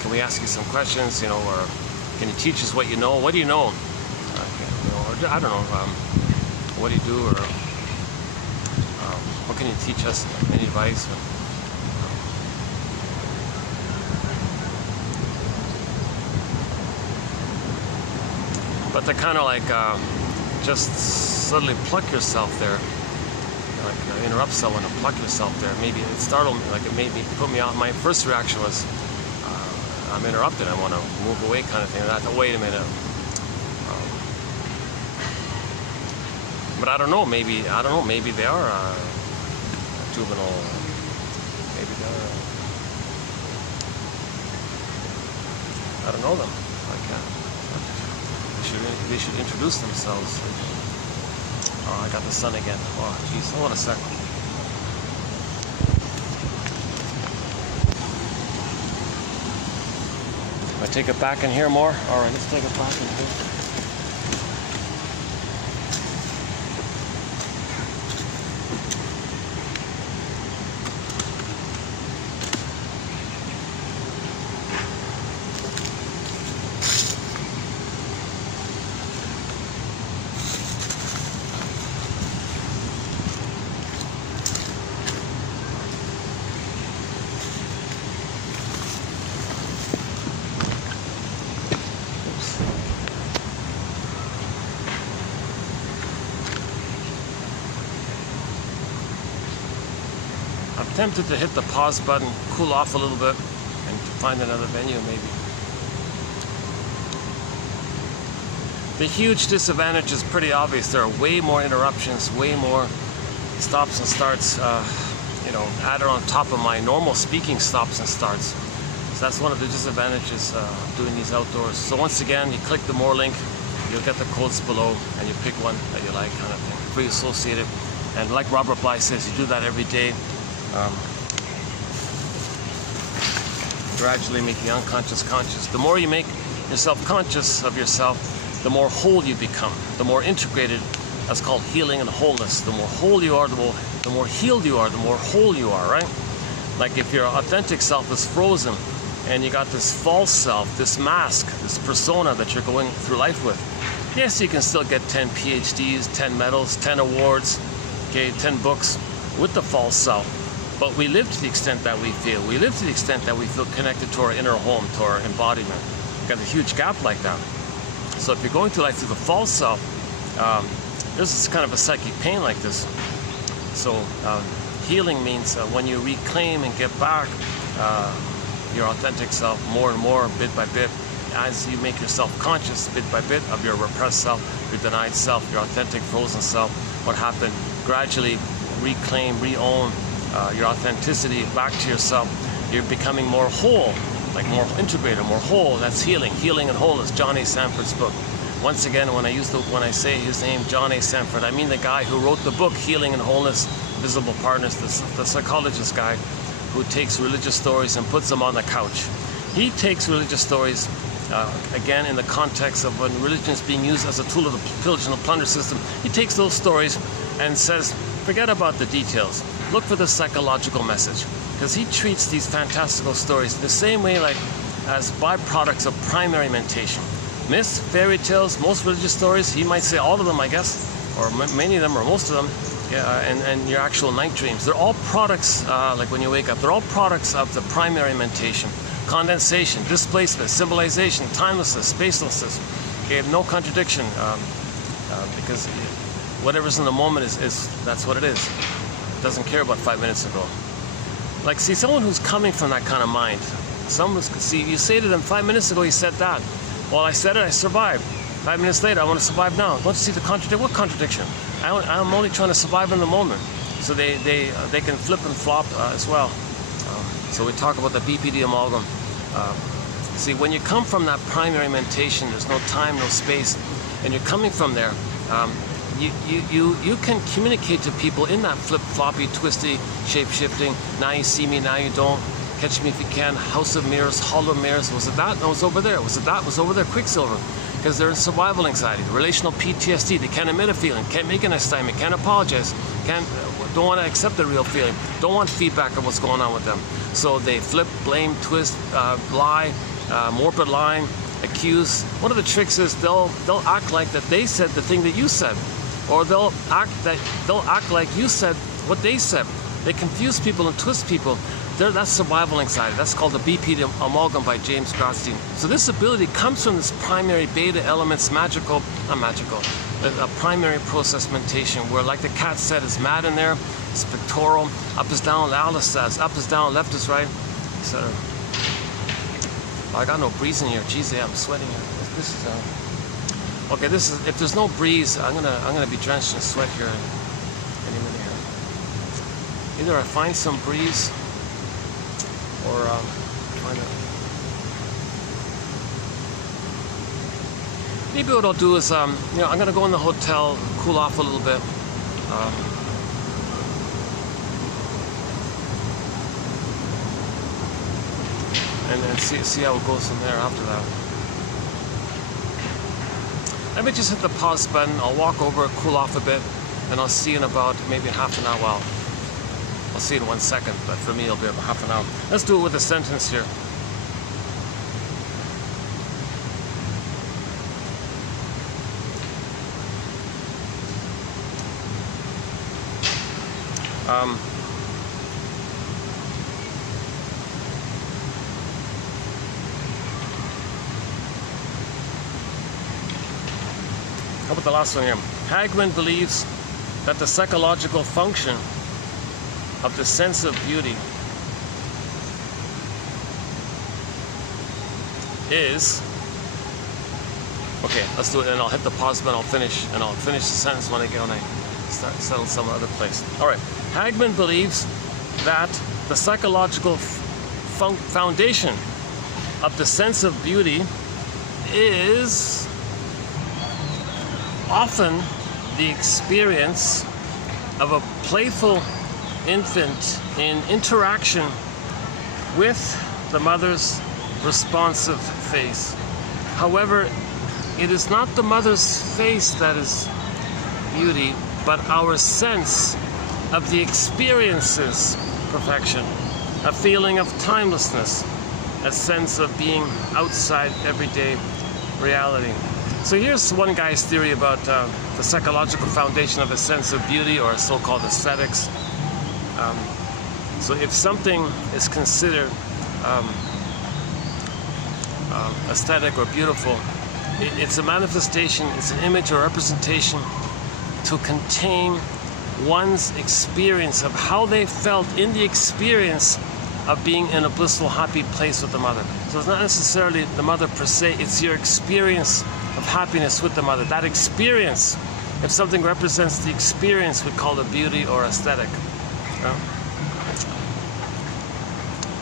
Can we ask you some questions, you know, or can you teach us what you know? What do you know? You know, or I don't know, what do you do, or what can you teach us? Any advice? But to kind of like just suddenly pluck yourself there, like interrupt someone and pluck yourself there. Maybe it startled me, like it made me, put me out. My first reaction was, I'm interrupted, I want to move away kind of thing. And I thought, wait a minute. But I don't know, maybe they are juvenile, maybe they're, I don't know them. They should introduce themselves. Oh, I got the sun again. Oh, jeez. Hold on a second. I take it back in here more? All right, let's take it back in here. Tempted to hit the pause button, cool off a little bit, and to find another venue maybe. The huge disadvantage is pretty obvious. There are way more interruptions, way more stops and starts, you know, added on top of my normal speaking stops and starts. So that's one of the disadvantages of doing these outdoors. So once again, you click the more link, you'll get the codes below, and you pick one that you like, kind of thing, free associated. And like Robert Bly says, you do that every day. Gradually make the unconscious conscious. The more you make yourself conscious of yourself, the more whole you become. The more integrated, that's called healing and wholeness. The more whole you are, the more healed you are, the more whole you are, right? Like if your authentic self is frozen and you got this false self, this mask, this persona that you're going through life with. Yes, you can still get 10 PhDs, 10 medals, 10 awards, okay, 10 books with the false self. But we live to the extent that we feel. We live to the extent that we feel connected to our inner home, to our embodiment. We've got a huge gap like that. So if you're going through life through the false self, there's kind of a psychic pain like this. So healing means when you reclaim and get back your authentic self more and more, bit by bit, as you make yourself conscious bit by bit of your repressed self, your denied self, your authentic frozen self, what happened, gradually reclaim, re-own your authenticity back to yourself. You're becoming more whole, like more integrated, more whole. That's healing and wholeness. John A. Sanford's book. Once again, when I say his name, John A. Sanford, I mean the guy who wrote the book Healing and Wholeness, Visible Partners, the psychologist guy who takes religious stories and puts them on the couch. He takes religious stories, again, in the context of when religion is being used as a tool of the pillage and the plunder system. He takes those stories and says, forget about the details. Look for the psychological message. Because he treats these fantastical stories the same way, like as byproducts of primary mentation. Myths, fairy tales, most religious stories, he might say all of them, I guess, or many of them, or most of them, yeah, and your actual night dreams. They're all products, like when you wake up, they're all products of the primary mentation. Condensation, displacement, symbolization, timelessness, spacelessness. Okay, no contradiction, because whatever's in the moment is that's what it is. It doesn't care about 5 minutes ago. Like, see, someone who's coming from that kind of mind, see, you say to them, 5 minutes ago you said that. Well, I said it, I survived. 5 minutes later, I want to survive now. Don't you see the contradiction? What contradiction? I'm only trying to survive in the moment. So they can flip and flop as well. So we talk about the BPD amalgam. See, when you come from that primary mentation, there's no time, no space, and you're coming from there, you can communicate to people in that flip-floppy, twisty, shape-shifting, now you see me, now you don't, catch me if you can, house of mirrors, hollow mirrors, was it that? No, it was over there. Was it that? It was over there, Quicksilver. Because they're in survival anxiety, relational PTSD, they can't admit a feeling, can't make an assignment, can't apologize, don't want to accept the real feeling, don't want feedback of what's going on with them. So they flip, blame, twist, lie, morbid line, accuse. One of the tricks is they'll act like that they said the thing that you said, or they'll act like you said what they said. They confuse people and twist people. That's survival anxiety. That's called the BPD amalgam by James Grotstein. So this ability comes from this primary beta elements, a primary process mentation, where, like the cat said, it's mad in there, it's pictorial, up is down, Alice says, up is down, left is right, etc. I got no breeze in here. Jeez, yeah, I'm sweating here. This is okay. This is, if there's no breeze, I'm gonna be drenched in sweat here any minute here. Either I find some breeze, or trying to. Maybe what I'll do is, I'm gonna go in the hotel, cool off a little bit. And then see how it goes from there after that. Let me just hit the pause button. I'll walk over, cool off a bit, and I'll see you in about maybe half an hour. Well, I'll see you in 1 second, but for me it'll be about half an hour. Let's do it with a sentence here. How about the last one here? Hagman believes that the psychological function of the sense of beauty is, okay, let's do it, and I'll hit the pause button, I'll finish the sentence when I start settle some other place. All right, Hagman believes that the psychological foundation of the sense of beauty is often the experience of a playful infant in interaction with the mother's responsive face. However, it is not the mother's face that is beauty, but our sense of the experience's perfection, a feeling of timelessness, a sense of being outside everyday reality. So here's one guy's theory about the psychological foundation of a sense of beauty, or so-called aesthetics. So if something is considered aesthetic or beautiful, it's a manifestation, it's an image or representation to contain one's experience of how they felt in the experience of being in a blissful, happy place with the mother. So it's not necessarily the mother per se, it's your experience of happiness with the mother. That experience, if something represents the experience, we call it beauty or aesthetic.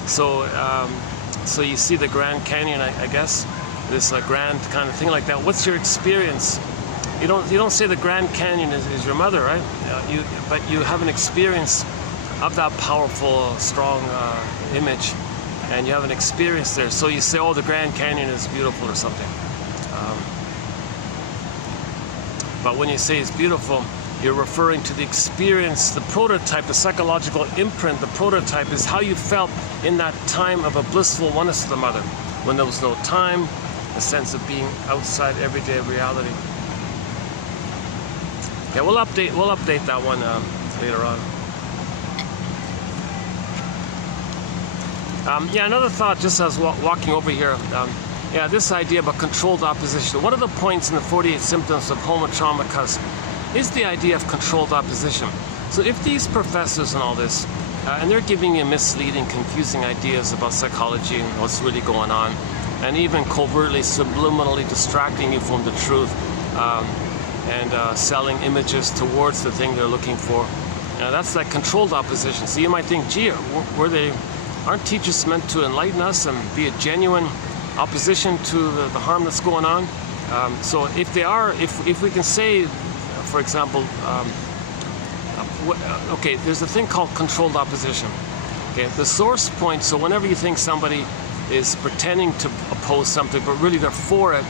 So you see the Grand Canyon, I guess, this grand kind of thing like that. What's your experience? You don't say the Grand Canyon is your mother, right? But you have an experience of that powerful, strong image, and you have an experience there. So you say, oh, the Grand Canyon is beautiful or something. But when you say it's beautiful, you're referring to the experience, the prototype, the psychological imprint. The prototype is how you felt in that time of a blissful oneness with the mother, when there was no time, a sense of being outside everyday reality. Okay, we'll update that one later on. Yeah, another thought, just as walking over here. Yeah, this idea of a controlled opposition. One of the points in the 48 symptoms of homotraumacus is the idea of controlled opposition. So if these professors and all this, and they're giving you misleading, confusing ideas about psychology and what's really going on, and even covertly, subliminally distracting you from the truth, and selling images towards the thing they're looking for. Now that's like controlled opposition. So you might think, gee, aren't teachers meant to enlighten us and be a genuine opposition to the harm that's going on? So if they are, if we can say, for example, okay, there's a thing called controlled opposition. Okay, the source point. So whenever you think somebody is pretending to oppose something, but really they're for it,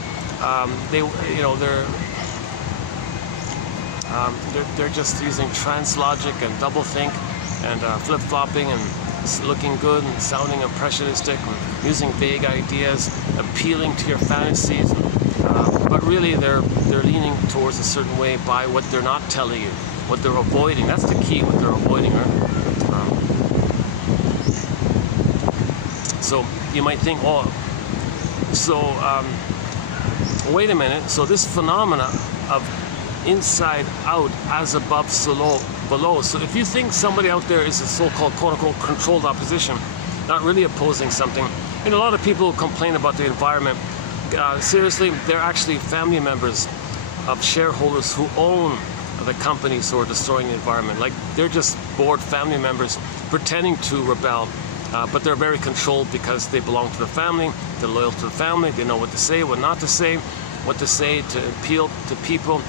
they're just using translogic and doublethink and flip-flopping and looking good and sounding impressionistic, and using vague ideas, appealing to your fantasies, but really they're leaning towards a certain way by what they're not telling you, what they're avoiding. That's the key, what they're avoiding, right? So you might think, wait a minute, so this phenomena of inside out, as above, so below. So if you think somebody out there is a so-called quote-unquote controlled opposition, not really opposing something, and a lot of people complain about the environment. Seriously, they're actually family members of shareholders who own the companies who are destroying the environment. Like, they're just bored family members pretending to rebel, but they're very controlled because they belong to the family, they're loyal to the family, they know what to say, what not to say, what to say to appeal to people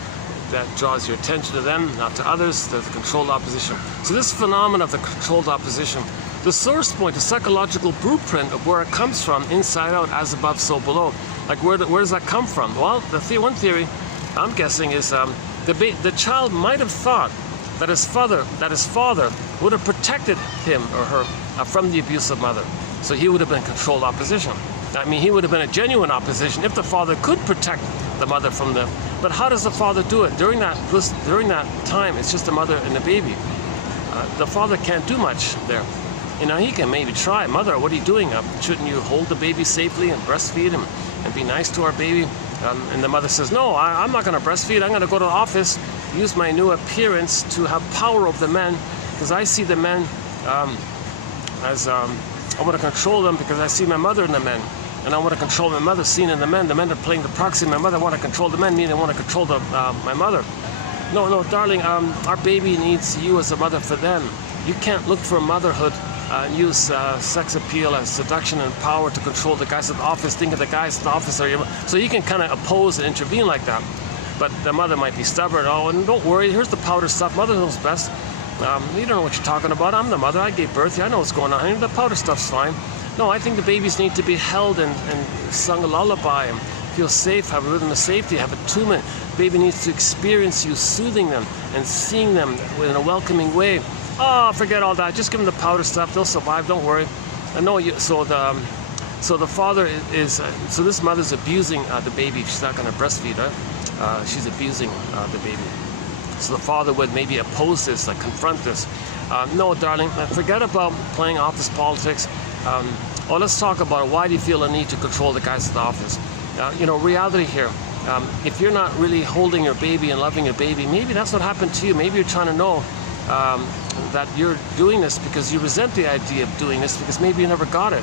that draws your attention to them, not to others. There's the controlled opposition. So this phenomenon of the controlled opposition, the source point, the psychological blueprint of where it comes from, inside out, as above, so below. Like, where does that come from? Well, one theory I'm guessing is the child might have thought that his father would have protected him or her from the abusive mother. So he would have been controlled opposition. I mean, he would have been a genuine opposition if the father could protect the mother from them. But how does the father do it? During that time, it's just the mother and the baby. The father can't do much there. You know, he can maybe try. Mother, what are you doing? Shouldn't you hold the baby safely and breastfeed him and be nice to our baby? And the mother says, no, I'm not going to breastfeed. I'm going to go to the office, use my new appearance to have power over the men, because I see the men as I want to control them, because I see my mother in the men. And I want to control my mother, seen in the men. The men are playing the proxy. My mother want to control the men, meaning they want to control my mother. No, darling, our baby needs you as a mother for them. You can't look for motherhood and use sex appeal as seduction and power to control the guys at the office. Think of the guys at the office. So you can kind of oppose and intervene like that. But the mother might be stubborn. Oh, and don't worry, here's the powder stuff. Mother knows best. You don't know what you're talking about. I'm the mother. I gave birth. Yeah, I know what's going on. The powder stuff's fine. No, I think the babies need to be held and sung a lullaby and feel safe, have a rhythm of safety, have attunement. Baby needs to experience you soothing them and seeing them in a welcoming way. Oh, forget all that. Just give them the powder stuff. They'll survive. Don't worry. So the father so this mother's abusing the baby. She's not going to breastfeed her. She's abusing the baby. So the father would maybe oppose this, like confront this. No, darling, forget about playing office politics. Let's talk about why do you feel a need to control the guys at the office? Reality here. If you're not really holding your baby and loving your baby, maybe that's what happened to you. Maybe you're trying to know that you're doing this because you resent the idea of doing this, because maybe you never got it.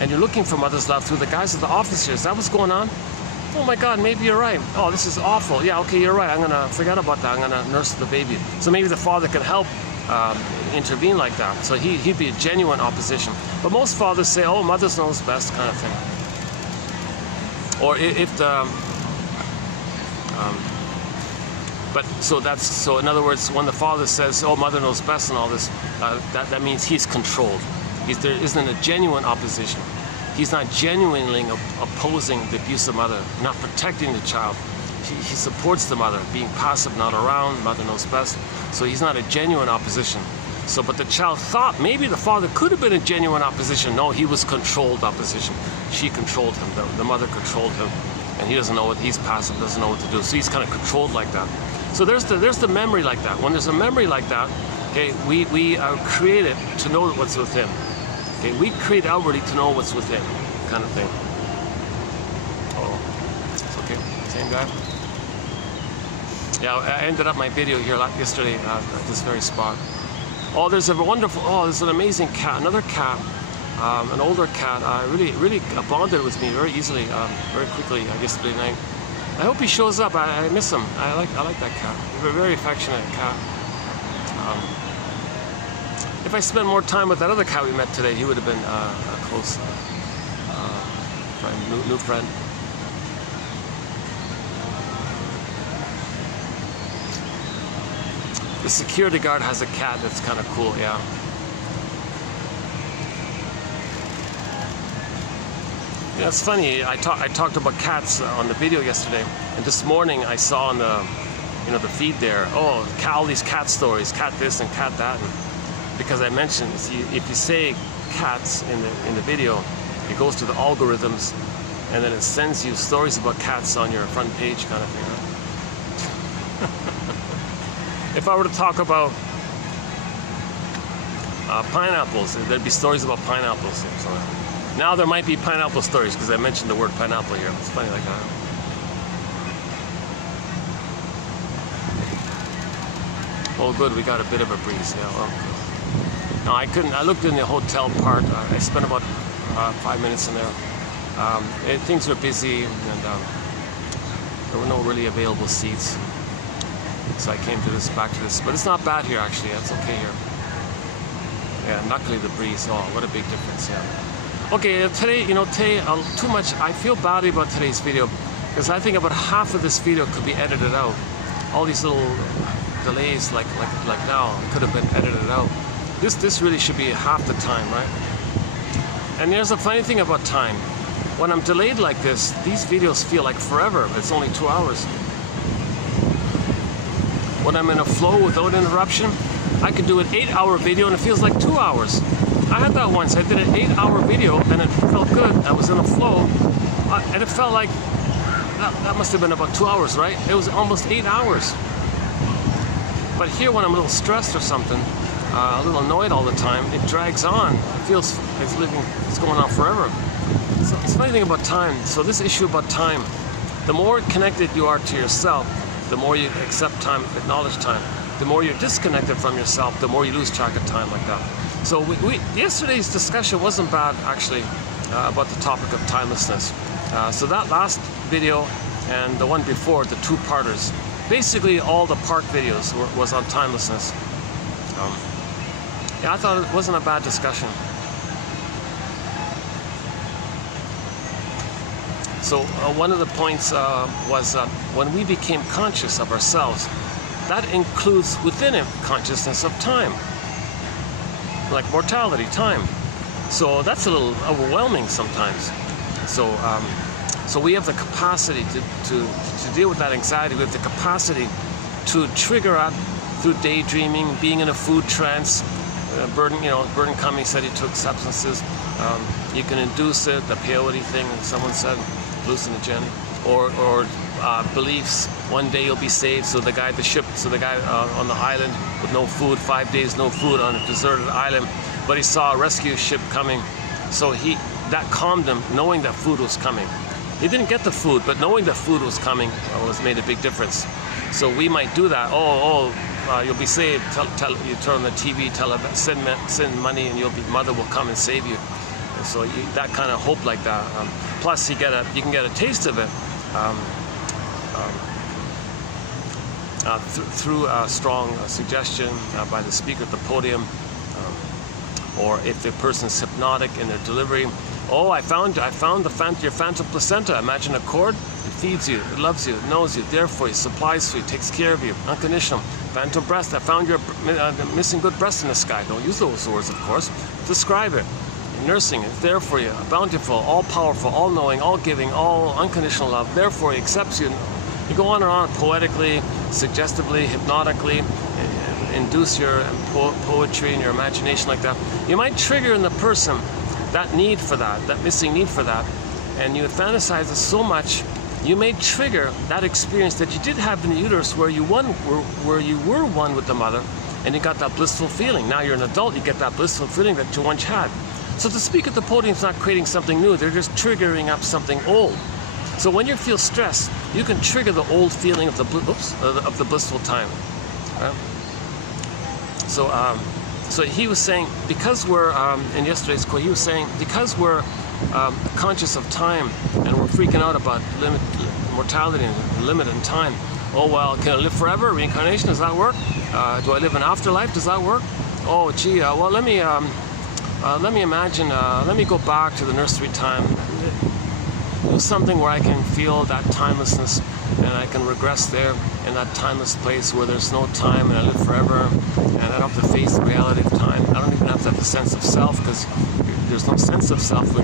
And you're looking for mother's love through the guys at the office here. Is that what's going on? Oh my God, maybe you're right. Oh, this is awful. Yeah, okay, you're right. I'm going to forget about that. I'm going to nurse the baby. So maybe the father can help intervene like that. So he'd be a genuine opposition. But most fathers say, oh, mother knows best, kind of thing. Or if the... So in other words, when the father says, oh, mother knows best and all this, that means he's controlled. There isn't a genuine opposition. He's not genuinely opposing the abusive mother, not protecting the child. He supports the mother, being passive, not around, mother knows best. So he's not a genuine opposition. But the child thought maybe the father could have been a genuine opposition. No, he was controlled opposition. She controlled him, the mother controlled him. And he doesn't know what, he's passive, doesn't know what to do. So he's kind of controlled like that. So there's the memory like that. When there's a memory like that, okay, we are created to know what's within. Okay, we create outwardly to know what's within, kind of thing. Oh, it's okay, same guy. Yeah, I ended up my video here yesterday at this very spot. Oh, there's there's an amazing cat, another cat, an older cat, really bonded with me very easily, very quickly yesterday night. I hope he shows up. I miss him. I like that cat. He's a very affectionate cat. If I spent more time with that other cat we met today, he would have been a close friend, new friend. The security guard has a cat that's kind of cool, yeah. Yeah, it's funny. I talked about cats on the video yesterday, and this morning I saw on the, the feed there, oh, all these cat stories, cat this and cat that, and because I mentioned, if you say cats in the video, it goes to the algorithms, and then it sends you stories about cats on your front page, kind of thing. Right? If I were to talk about pineapples, there'd be stories about pineapples. Now there might be pineapple stories because I mentioned the word pineapple here. It's funny like that. Oh, good, we got a bit of a breeze. Yeah. Well, no, I couldn't. I looked in the hotel part. I spent about 5 minutes in there. Things were busy, and there were no really available seats. So I came back to this. But it's not bad here, actually. It's okay here. Yeah, luckily the breeze. Oh, what a big difference. Yeah. Okay, today, too much. I feel badly about today's video because I think about half of this video could be edited out. All these little delays, like now, could have been edited out. This really should be half the time, right? And there's a funny thing about time. When I'm delayed like this, these videos feel like forever. It's only 2 hours. When I'm in a flow without interruption, I can do an 8-hour video and it feels like 2 hours. I had that once. I did an 8-hour video and it felt good. I was in a flow and it felt like that must have been about 2 hours, right? It was almost 8 hours. But here, when I'm a little stressed or something, a little annoyed all the time, it drags on. It feels it's going on forever. So it's a funny thing about time. So this issue about time, the more connected you are to yourself, the more you accept time, acknowledge time. The more you're disconnected from yourself, the more you lose track of time like that. So yesterday's discussion wasn't bad, actually, about the topic of timelessness. So that last video and the one before, the two-parters, basically all the part videos was on timelessness. Yeah, I thought it wasn't a bad discussion. So one of the points was when we became conscious of ourselves, that includes within it consciousness of time, like mortality, time. So that's a little overwhelming sometimes. So we have the capacity to deal with that anxiety. We have the capacity to trigger up through daydreaming, being in a food trance. Gorden Cumming said he took substances. You can induce it, the peyote thing, someone said, hallucinogen, or beliefs. One day you'll be saved. So the guy on the island with no food, 5 days no food on a deserted island, but he saw a rescue ship coming. So that calmed him, knowing that food was coming. He didn't get the food, but knowing that food was coming made a big difference. So we might do that. You'll be saved. You turn on the TV, send money, and mother will come and save you. And so that kind of hope like that. Plus, you can get a taste of it through strong suggestion by the speaker at the podium, or if the person's hypnotic in their delivery. Oh, I found your phantom placenta. Imagine a cord. It feeds you, it loves you, it knows you, there for you, supplies for you, takes care of you, unconditional. Phantom breast. I found your missing good breast in the sky. Don't use those words, of course. Describe it. Nursing it, there for you, bountiful, all powerful, all knowing, all giving, all unconditional love. Therefore, he accepts you. You go on and on poetically, suggestively, hypnotically, induce your poetry and your imagination like that. You might trigger in the person that need for that missing need for that, and you fantasize it so much, you may trigger that experience that you did have in the uterus where you were one with the mother, and you got that blissful feeling. Now you're an adult, you get that blissful feeling that you once had. So to speak at the podium is not creating something new, they're just triggering up something old. So when you feel stressed, you can trigger the old feeling of the blissful time. Right? So he was saying, because we're, in yesterday's quote, he was saying, because we're conscious of time and we're freaking out about mortality and limit in time. Oh, well, can I live forever? Reincarnation, does that work? Do I live an afterlife? Does that work? Oh, gee, well, let me imagine, let me go back to the nursery time. Do something where I can feel that timelessness, and I can regress there in that timeless place where there's no time and I live forever, and I don't have to face the reality of time. I don't even have to have the sense of self, because there's no sense of self in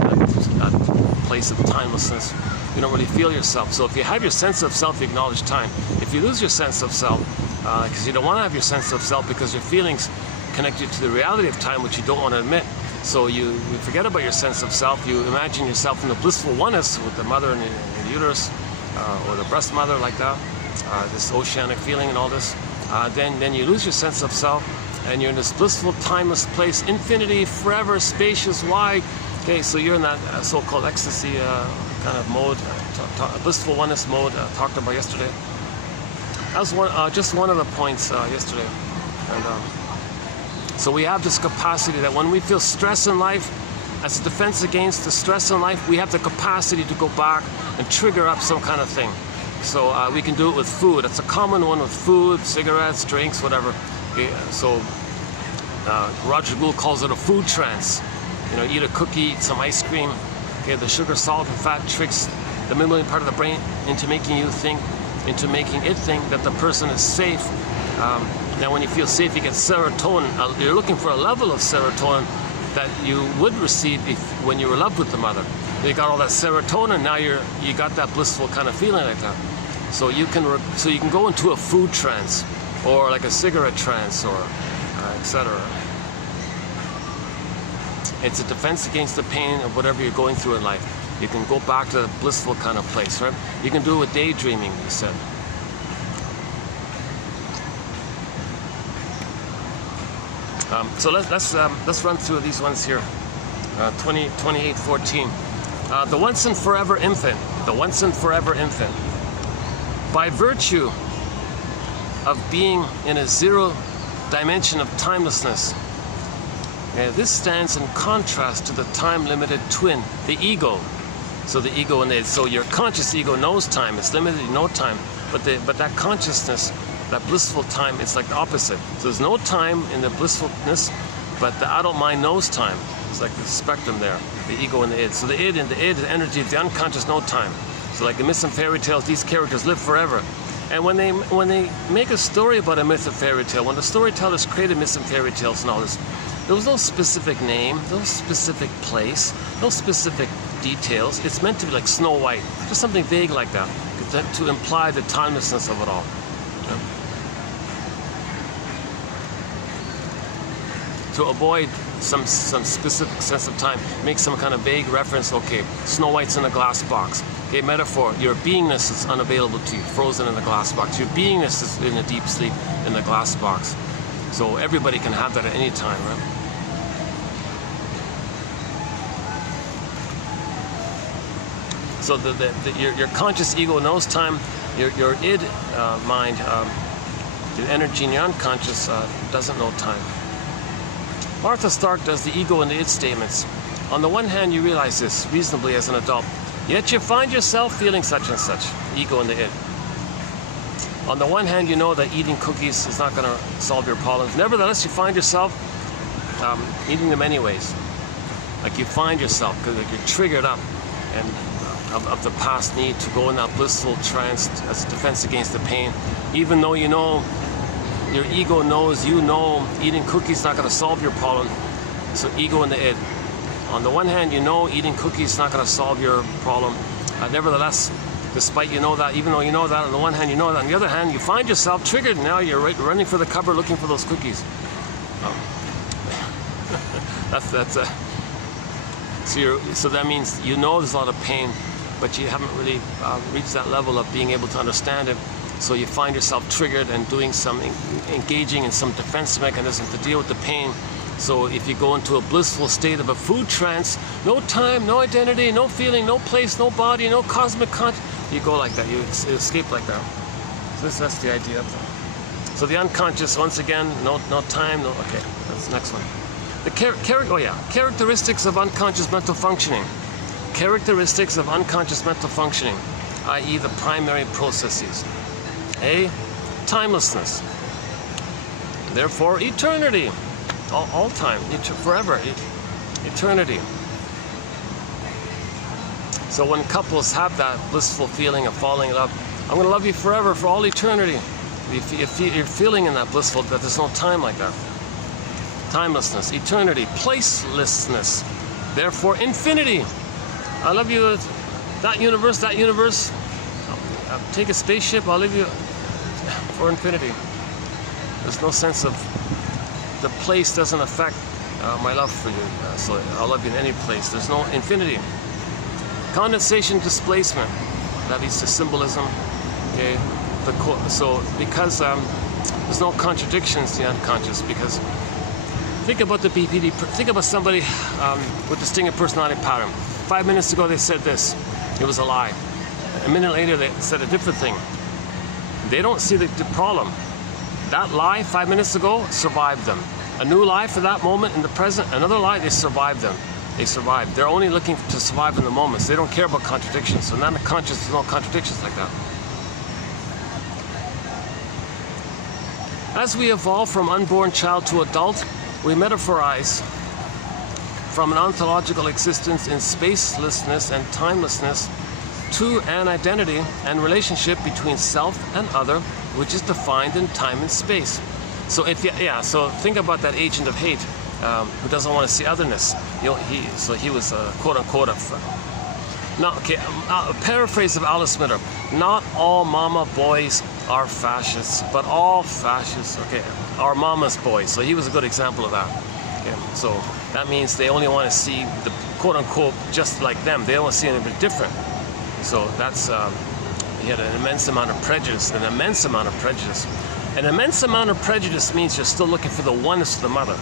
that place of timelessness. You don't really feel yourself. So if you have your sense of self, you acknowledge time. If you lose your sense of self, because you don't want to have your sense of self because your feelings connect you to the reality of time, which you don't want to admit. So you forget about your sense of self. You imagine yourself in the blissful oneness with the mother in the uterus, or the breast mother, like that, this oceanic feeling and all this. Then you lose your sense of self, and you're in this blissful, timeless place, infinity, forever, spacious, wide. Okay, so you're in that so-called ecstasy kind of mode, blissful oneness mode talked about yesterday. That was just one of the points yesterday. And so we have this capacity that when we feel stress in life, as a defense against the stress in life, we have the capacity to go back and trigger up some kind of thing. So we can do it with food. It's a common one with food, cigarettes, drinks, whatever. Okay, so Roger Gould calls it a food trance. You know, eat a cookie, eat some ice cream. Okay, the sugar, salt, and fat tricks the mammalian part of the brain into making it think that the person is safe. Now, when you feel safe, you get serotonin. You're looking for a level of serotonin that you would receive when you were loved with the mother. You got all that serotonin. Now you got that blissful kind of feeling like that. So you can go into a food trance, or like a cigarette trance, or etc. It's a defense against the pain of whatever you're going through in life. You can go back to the blissful kind of place, right? You can do it with daydreaming, he said. So let's run through these ones here. 28:14. The once and forever infant. The once and forever infant. By virtue of being in a zero dimension of timelessness, this stands in contrast to the time-limited twin, the ego. So the ego so your conscious ego knows time. It's limited in no time, but that consciousness, that blissful time, it's like the opposite. So there's no time in the blissfulness, but the adult mind knows time. It's like the spectrum there, the ego and the id. So the id the energy of the unconscious know time. So like the myths and fairy tales, these characters live forever. And when they make a story about a myth or fairy tale, when the storytellers created myths and fairy tales and all this, there was no specific name, no specific place, no specific details. It's meant to be like Snow White, just something vague like that, to imply the timelessness of it all. Yeah. To avoid some specific sense of time, make some kind of vague reference. Okay, Snow White's in a glass box. Okay, metaphor, your beingness is unavailable to you, frozen in a glass box. Your beingness is in a deep sleep in the glass box. So everybody can have that at any time, right? So your conscious ego knows time. Your id mind, your energy in your unconscious doesn't know time. Martha Stark does the ego and the id statements. On the one hand, you realize this reasonably as an adult, yet you find yourself feeling such and such, ego and the id. On the one hand, you know that eating cookies is not going to solve your problems. Nevertheless, you find yourself eating them anyways. Like you find yourself, because like you're triggered up and of the past need to go in that blissful trance as a defense against the pain. Even though you know, your ego knows, you know, eating cookies is not going to solve your problem. So ego and the id. On the one hand, you know eating cookies is not going to solve your problem. Nevertheless, despite you know that, even though you know that, on the one hand you know that, on the other hand you find yourself triggered. Now you're running for the cupboard looking for those cookies. So that means you know there's a lot of pain, but you haven't really reached that level of being able to understand it. So you find yourself triggered and doing some engaging in some defense mechanism to deal with the pain. So if you go into a blissful state of a food trance, no time, no identity, no feeling, no place, no body, no cosmic consciousness, you go like that, you escape like that. So that's the idea of that. So the unconscious, once again, no time, no, okay, that's the next one. The characteristics of unconscious mental functioning. Characteristics of unconscious mental functioning. i.e. the primary processes. A, timelessness. Therefore, eternity. All time, forever, eternity. So when couples have that blissful feeling of falling in love, I'm going to love you forever, for all eternity. You're feeling in that blissful, that there's no time like that. Timelessness, eternity, placelessness. Therefore, infinity. I love you, that universe. I'll take a spaceship, I'll leave you for infinity. There's no sense of, the place doesn't affect my love for you. So I'll love you in any place. There's no infinity. Condensation, displacement. That leads to symbolism. Okay. So because there's no contradictions to the unconscious, because think about the BPD, think about somebody with distinct personality pattern. 5 minutes ago they said this, it was a lie. A minute later they said a different thing. They don't see the problem. That lie 5 minutes ago survived them. A new lie for that moment in the present, another lie, they survived them. They survived. They're only looking to survive in the moments. They don't care about contradictions. So not conscious, there's no contradictions like that. As we evolve from unborn child to adult, we metaphorize from an ontological existence in spacelessness and timelessness to an identity and relationship between self and other, which is defined in time and space. So so think about that agent of hate who doesn't want to see otherness. He was quote unquote a paraphrase of Alice Smitter. Not all mama boys are fascists, but all fascists, are mama's boys. So he was a good example of that. Okay, so that means they only want to see the quote unquote just like them. They don't want to see anything different. So that's, he had an immense amount of prejudice, An immense amount of prejudice means you're still looking for the oneness of the mother,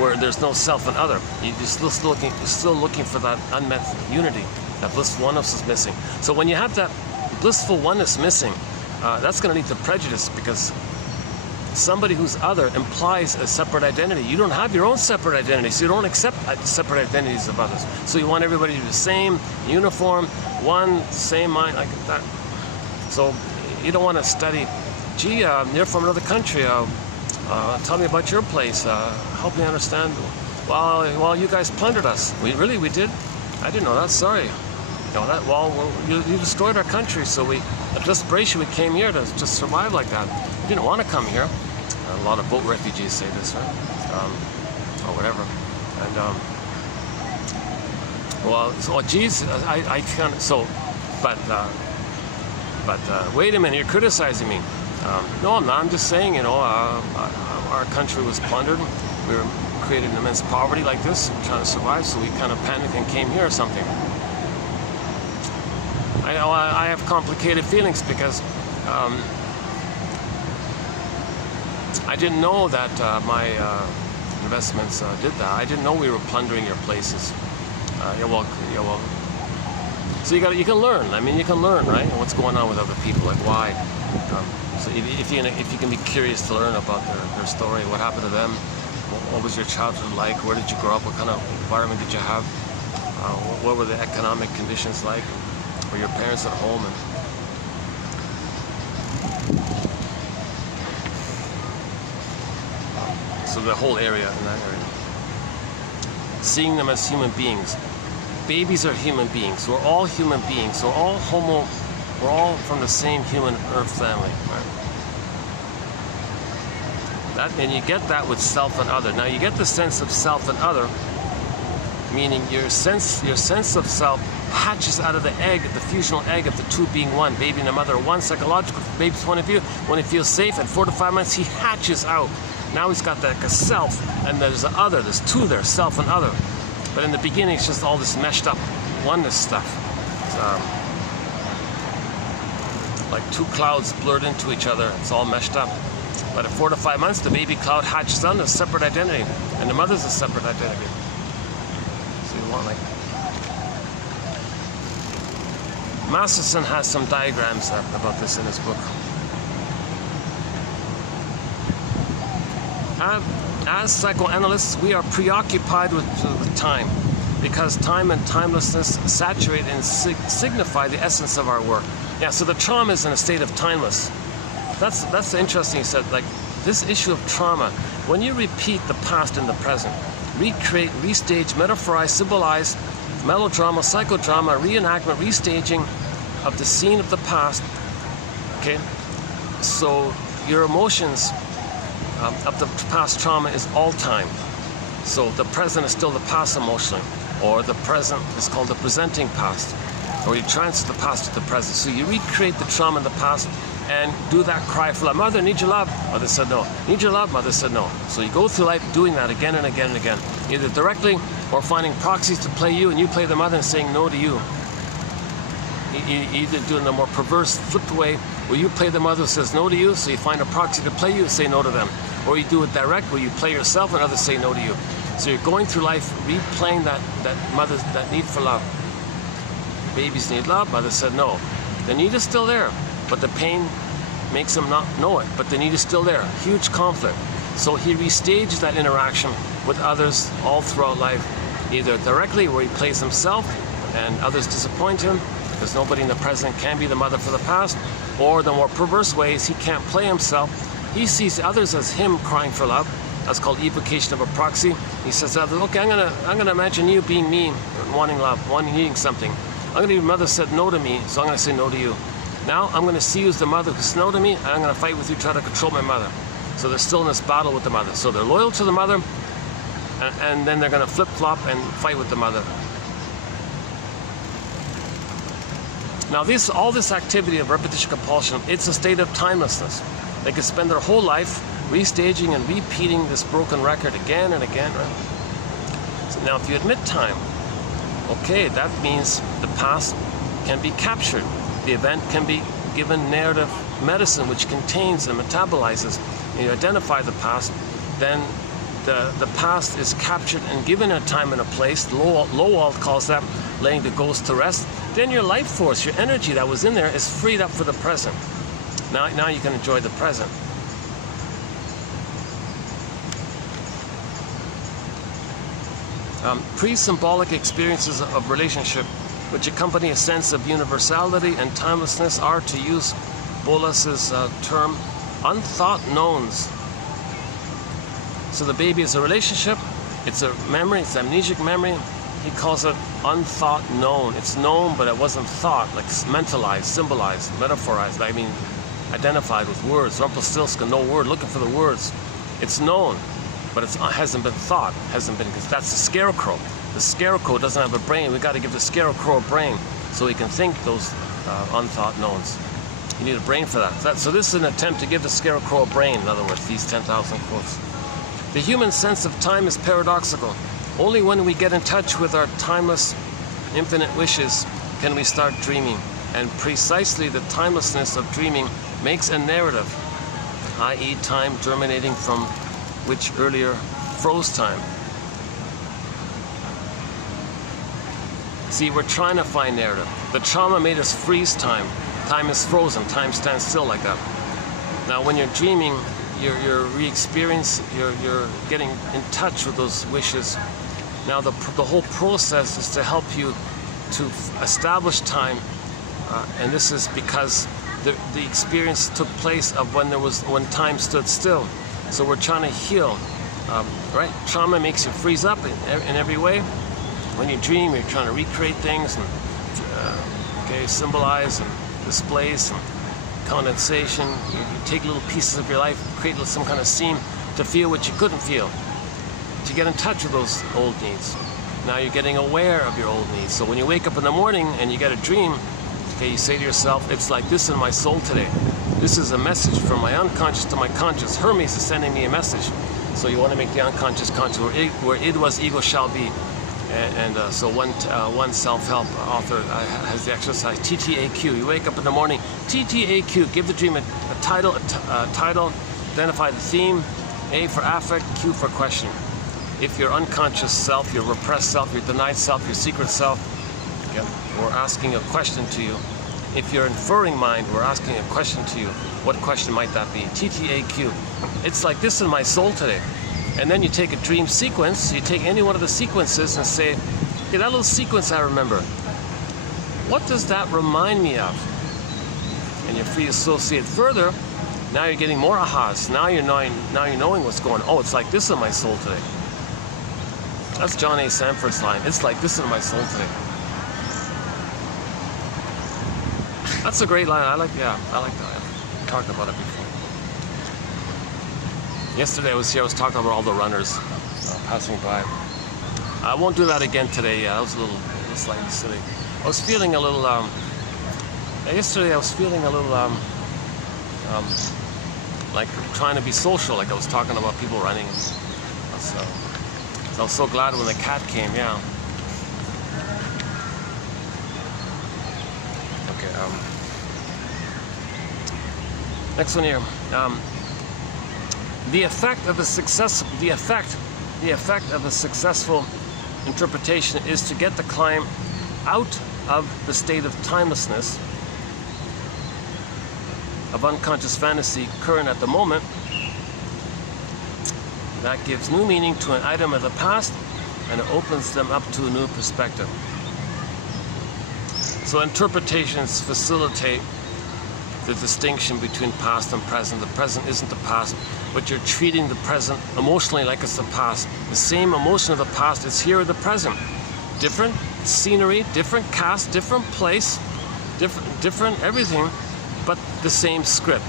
where there's no self and other. You're still looking for that unmet unity. That blissful oneness is missing. So when you have that blissful oneness missing, that's going to lead to prejudice, because somebody who's other implies a separate identity. You don't have your own separate identity, so you don't accept separate identities of others. So you want everybody to be the same, uniform, one, same mind, like that. So you don't want to study, gee, you're from another country, tell me about your place, help me understand. Well, you guys plundered us. We did? I didn't know that, sorry. You destroyed our country, so at desperation we came here to just survive like that. We didn't want to come here. A lot of boat refugees say this, right? Or whatever. And geez, I can't. So, but wait a minute, you're criticizing me. No, I'm not. I'm just saying, our country was plundered. We were created in immense poverty like this, trying to survive. So we kind of panicked and came here or something. I know I have complicated feelings because I didn't know that my investments did that. I didn't know we were plundering your places. So you can learn. I mean, you can learn, right? What's going on with other people, like why. So if you can be curious to learn about their story, what happened to them, what was your childhood like, where did you grow up, what kind of environment did you have, what were the economic conditions like, were your parents at home, and so the whole area in that area. Seeing them as human beings. Babies are human beings. We're all human beings. We're all we're all from the same human earth family, right? And you get that with self and other. Now you get the sense of self and other, meaning your sense of self hatches out of the egg, the fusional egg of the two being one. Baby and the mother are one. Psychological, from baby's point of view, when he feels safe at 4 to 5 months, he hatches out. Now he's got like a self, and there's an other. There's two there, self and other. But in the beginning, it's just all this meshed up oneness stuff. It's, like two clouds blurred into each other. It's all meshed up. But at 4 to 5 months, the baby cloud hatches on a separate identity, and the mother's a separate identity. So you want like. Masterson has some diagrams about this in his book. As psychoanalysts, we are preoccupied with time. because time and timelessness saturate and signify the essence of our work. Yeah, so the trauma is in a state of timeless. That's interesting. He said, like, this issue of trauma, when you repeat the past in the present, recreate, restage, metaphorize, symbolize, melodrama, psychodrama, reenactment, restaging of the scene of the past, okay? So your emotions of the past trauma is all time. So the present is still the past emotionally, or the present is called the presenting past, or you transfer the past to the present. So you recreate the trauma in the past and do that cry for love. Mother, need your love. Mother said no. Need your love. Mother said no. So you go through life doing that again and again and again, either directly or finding proxies to play you and you play the mother and saying no to you. Either doing the more perverse, flipped way where you play the mother who says no to you, so you find a proxy to play you and say no to them. Or you do it direct where you play yourself and others say no to you. So you're going through life replaying that mother's that need for love. Babies need love. Mother said no. The need is still there, but the pain makes him not know it. But the need is still there. Huge conflict. So he restaged that interaction with others all throughout life, either directly where he plays himself and others disappoint him because nobody in the present can be the mother for the past, or the more perverse ways he can't play himself. He sees others as him crying for love. That's called evocation of a proxy. He says to others, okay, I'm gonna imagine you being me, wanting love, needing something. Your mother said no to me, so I'm gonna say no to you. Now I'm gonna see you as the mother who said no to me, and I'm gonna fight with you, try to control my mother. So they're still in this battle with the mother. So they're loyal to the mother, and then they're gonna flip-flop and fight with the mother. Now all this activity of repetition compulsion, it's a state of timelessness. They could spend their whole life restaging and repeating this broken record again and again, right? So now if you admit time, okay, that means the past can be captured. The event can be given narrative medicine, which contains and metabolizes. And you identify the past, then the past is captured and given a time and a place. Lowell calls that laying the ghost to rest. Then your life force, your energy that was in there is freed up for the present. Now you can enjoy the present. Pre-symbolic experiences of relationship which accompany a sense of universality and timelessness are, to use Bolas's term, unthought knowns. So the baby is a relationship, it's a memory, it's amnesic memory. He calls it unthought known. It's known, but it wasn't thought, like mentalized, symbolized, metaphorized, I mean identified with words. Rumpelstiltskin, no word, looking for the words. It's known, but it hasn't been thought, because that's the scarecrow. The scarecrow doesn't have a brain. We got to give the scarecrow a brain so he can think those unthought knowns. You need a brain for that. So this is an attempt to give the scarecrow a brain, in other words, these 10,000 quotes. The human sense of time is paradoxical. Only when we get in touch with our timeless, infinite wishes can we start dreaming. And precisely the timelessness of dreaming makes a narrative, i.e. time germinating from which earlier froze time. See, we're trying to find narrative. The trauma made us freeze time. Time is frozen. Time stands still like that. Now, when you're dreaming, you're re-experiencing, you're getting in touch with those wishes. Now, the whole process is to help you to establish time, and this is because the experience took place of when time stood still. So we're trying to heal, right? Trauma makes you freeze up in every way. When you dream, you're trying to recreate things and symbolize and displace and condensation. You take little pieces of your life, create some kind of scene to feel what you couldn't feel. To get in touch with those old needs. Now you're getting aware of your old needs. So when you wake up in the morning and you get a dream, okay, you say to yourself, it's like this in my soul today. This is a message from my unconscious to my conscious. Hermes is sending me a message. So you want to make the unconscious conscious, where id was, ego shall be. So one self-help author has the exercise TTAQ. You wake up in the morning, TTAQ. Give the dream a title, identify the theme. A for affect, Q for question. If your unconscious self, your repressed self, your denied self, your secret self, okay, we're asking a question to you. If you're inferring mind, we're asking a question to you. What question might that be? TTAQ. It's like this in my soul today. And then you take a dream sequence, you take any one of the sequences and say, Okay, that little sequence I remember. What does that remind me of? And you're free to associate further. Now you're getting more ahas. Now you're knowing what's going on. Oh, it's like this in my soul today. That's John A. Sanford's line. It's like this in my soul today. That's a great line. I like that. I've talked about it before. Yesterday I was here, I was talking about all the runners passing by. I won't do that again today. Yeah, that was a little slightly silly. I was feeling a little, yesterday I was feeling a little, like trying to be social, like I was talking about people running. So I was so glad when the cat came, yeah. Okay, next one here. The effect of a successful interpretation is to get the client out of the state of timelessness, of unconscious fantasy current at the moment. That gives new meaning to an item of the past, and it opens them up to a new perspective. So interpretations facilitate the distinction between past and present. The present isn't the past, but you're treating the present emotionally like it's the past. The same emotion of the past is here in the present. Different scenery, different cast, different place, different everything, but the same script.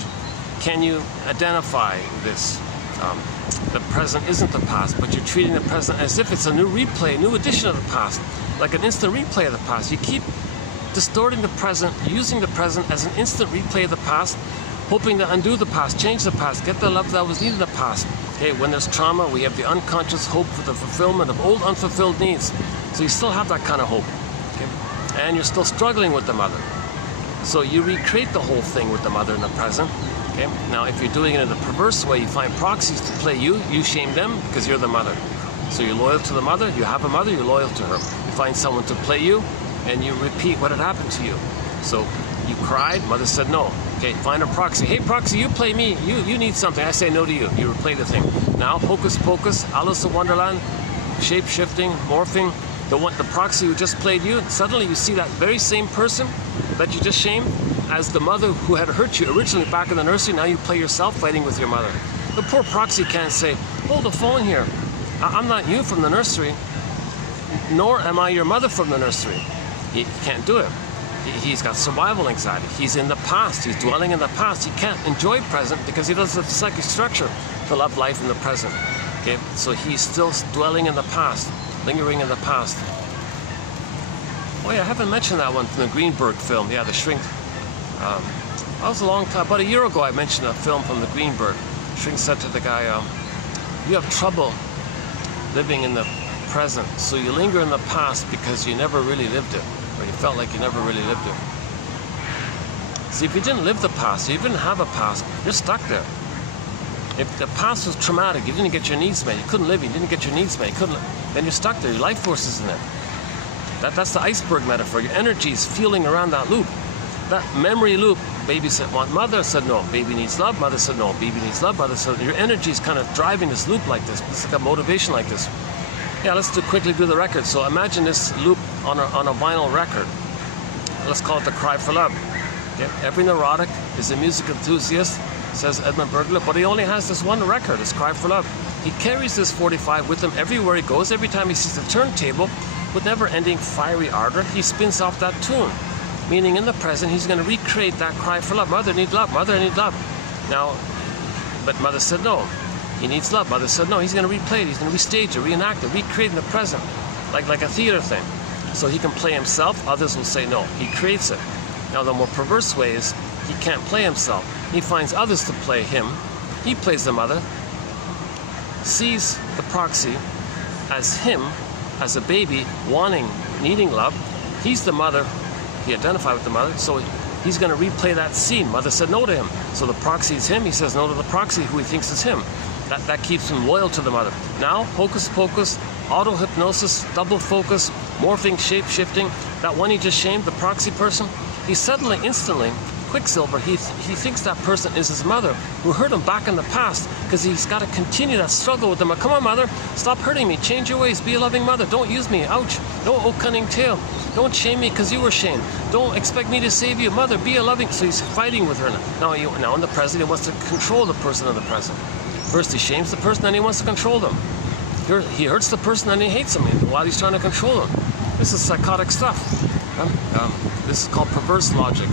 Can you identify this? The present isn't the past, but you're treating the present as if it's a new replay, a new edition of the past, like an instant replay of the past. You keep distorting the present, using the present as an instant replay of the past, hoping to undo the past, change the past, get the love that was needed in the past. Okay, when there's trauma, we have the unconscious hope for the fulfillment of old unfulfilled needs. So you still have that kind of hope, okay? And you're still struggling with the mother. So you recreate the whole thing with the mother in the present. Okay? Now, if you're doing it in a perverse way, you find proxies to play you shame them because you're the mother. So you're loyal to the mother, you have a mother, you're loyal to her. You find someone to play you, and you repeat what had happened to you. So you cried, mother said no. Okay, find a proxy. Hey, proxy, you play me. You need something. I say no to you. You replay the thing. Now, hocus pocus, Alice in Wonderland, shape-shifting, morphing. The proxy who just played you, suddenly you see that very same person that you just shamed as the mother who had hurt you originally back in the nursery. Now you play yourself fighting with your mother. The poor proxy can't say, hold the phone here. I'm not you from the nursery, nor am I your mother from the nursery. He can't do it. He's got survival anxiety. He's in the past. He's dwelling in the past. He can't enjoy present because he doesn't have the psychic structure to love life in the present. Okay, so he's still dwelling in the past, lingering in the past. Oh yeah, I haven't mentioned that one from the Greenberg film. Yeah, The Shrink. That was a long time. About a year ago, I mentioned a film from the Greenberg. Shrink said to the guy, "You have trouble living in the present, so you linger in the past because you never really lived it, or you felt like you never really lived it." See, if you didn't live the past, you didn't have a past, you're stuck there. If the past was traumatic, you didn't get your needs met, you couldn't live, you didn't get your needs met, then you're stuck there, your life force is in it. That's the iceberg metaphor. Your energy is fueling around that loop. That memory loop. Baby said, want mother said no. Baby needs love. Mother said no. Baby needs love. Mother said, your energy is kind of driving this loop like this. It's like a motivation like this. Yeah, let's quickly do the record. So imagine this loop on a vinyl record. Let's call it the cry for love. Okay? Every neurotic is a music enthusiast, says Edmund Bergler, but he only has this one record, this cry for love. He carries this 45 with him everywhere he goes. Every time he sees the turntable, with never-ending fiery ardor, he spins off that tune. Meaning in the present, he's going to recreate that cry for love. Mother, I need love. Mother, I need love. Now, but mother said no. He needs love. Mother said no. He's going to replay it. He's going to restage it, reenact it, recreate in the present, like a theater thing. So he can play himself. Others will say no. He creates it. Now, the more perverse way is he can't play himself. He finds others to play him. He plays the mother, sees the proxy as him, as a baby, needing love. He's the mother. He identified with the mother, so he's going to replay that scene. Mother said no to him. So the proxy is him. He says no to the proxy who he thinks is him. That keeps him loyal to the mother. Now, hocus pocus, auto-hypnosis, double focus, morphing, shape-shifting. That one he just shamed, the proxy person, he suddenly, instantly Quicksilver, he thinks that person is his mother who hurt him back in the past, because he's got to continue that struggle with them. Come on, mother, stop hurting me, change your ways, be a loving mother, don't use me, ouch, no, oh cunning tail, don't shame me because you were shamed, don't expect me to save you, mother, be a loving. So he's fighting with her now. Now in the present, he wants to control the person in the present. First he shames the person, then he wants to control them. He hurts the person, then he hates them while he's trying to control them. This is psychotic stuff. This is called perverse logic,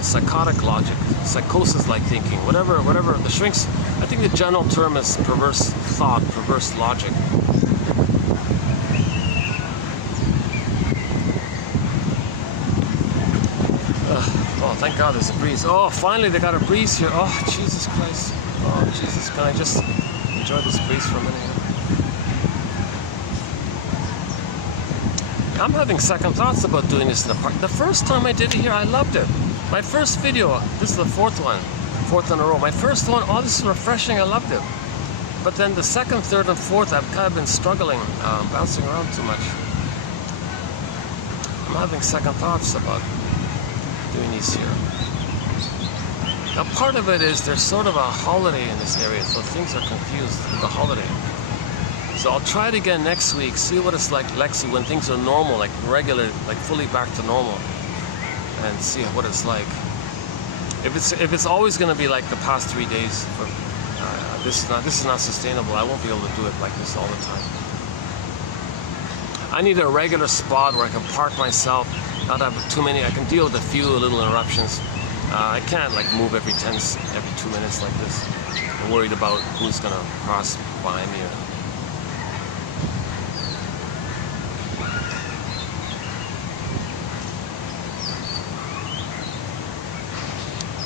psychotic logic, psychosis-like thinking, whatever the shrinks. I think the general term is perverse thought, perverse logic. Oh, thank God there's a breeze. Oh, finally they got a breeze here. Oh, Jesus Christ. Oh, Jesus, can I just enjoy this breeze for a minute? I'm having second thoughts about doing this in the park. The first time I did it here, I loved it. My first video, this is the fourth in a row. My first one, oh, this is refreshing, I loved it. But then the second, third, and fourth, I've kind of been struggling, bouncing around too much. I'm having second thoughts about doing these here. Now part of it is there's sort of a holiday in this area, so things are confused with the holiday. So I'll try it again next week, see what it's like, Lexi, when things are normal, like regular, like fully back to normal, and see what it's like. If it's always going to be like the past 3 days, this is not sustainable. I won't be able to do it like this all the time. I need a regular spot where I can park myself, not have too many. I can deal with a few little interruptions. I can't like move every 2 minutes like this. I'm worried about who's going to cross by me.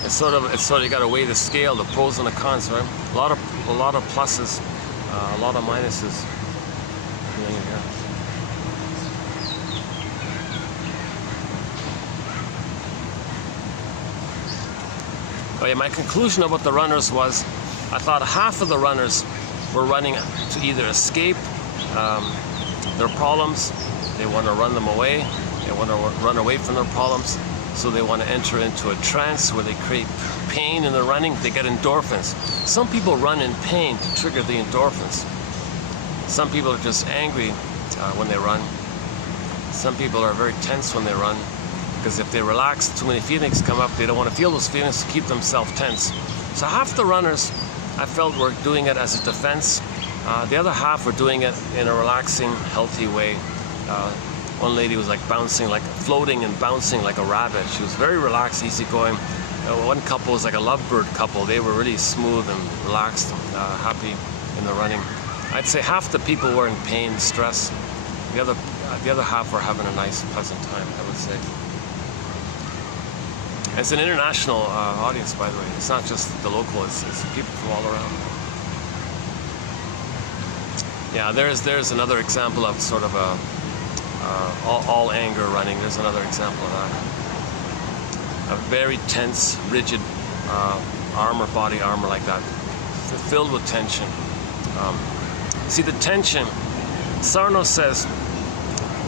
It's sort of you got to weigh the scale, the pros and the cons, right? A lot of pluses, a lot of minuses. Here. Oh yeah, my conclusion about the runners was, I thought half of the runners were running to either escape their problems, they want to run them away, they want to run away from their problems. So they want to enter into a trance where they create pain in their running. They get endorphins. Some people run in pain to trigger the endorphins. Some people are just angry when they run. Some people are very tense when they run, because if they relax, too many feelings come up. They don't want to feel those feelings to keep themselves tense. So half the runners, I felt, were doing it as a defense. The other half were doing it in a relaxing, healthy way. One lady was like bouncing, like floating and bouncing like a rabbit. She was very relaxed, easygoing. One couple was like a lovebird couple. They were really smooth and relaxed, happy in the running. I'd say half the people were in pain, stress. The other half were having a nice, pleasant time, I would say. It's an international audience, by the way. It's not just the local, it's people from all around. Yeah, there's another example of sort of a all anger running. There's another example of that. A very tense, rigid body armor like that, filled with tension. See the tension, Sarno says,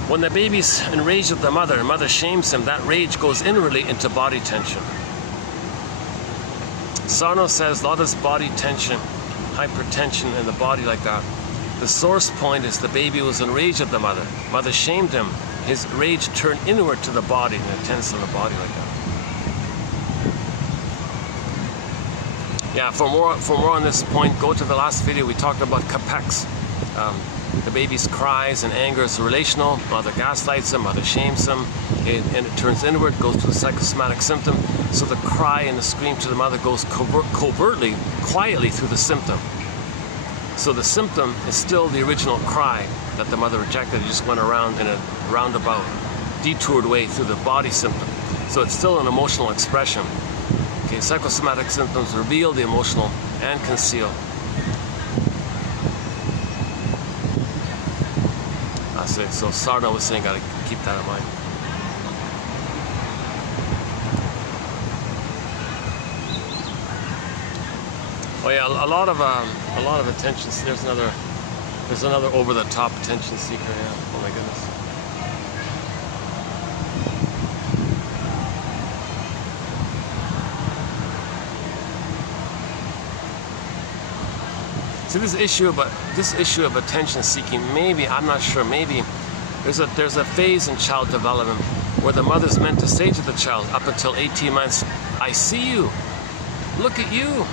when the baby's enraged with the mother and mother shames him, that rage goes inwardly into body tension. Sarno says a lot of body tension, hypertension in the body like that. The source point is the baby was enraged at the mother. Mother shamed him. His rage turned inward to the body and intense in the body like that. Yeah, for more on this point, go to the last video. We talked about capex. The baby's cries and anger is relational. Mother gaslights him, mother shames him, and it turns inward, goes to a psychosomatic symptom. So the cry and the scream to the mother goes covertly, quietly through the symptom. So the symptom is still the original cry that the mother rejected. It just went around in a roundabout, detoured way through the body symptom. So it's still an emotional expression. Okay, psychosomatic symptoms reveal the emotional and conceal. So Sarno was saying, gotta keep that in mind. Oh yeah, a lot of attention. There's another over-the-top attention seeker. Yeah. Oh my goodness. So this issue of attention seeking, maybe, I'm not sure, maybe there's a phase in child development where the mother's meant to say to the child up until 18 months, I see you, look at you,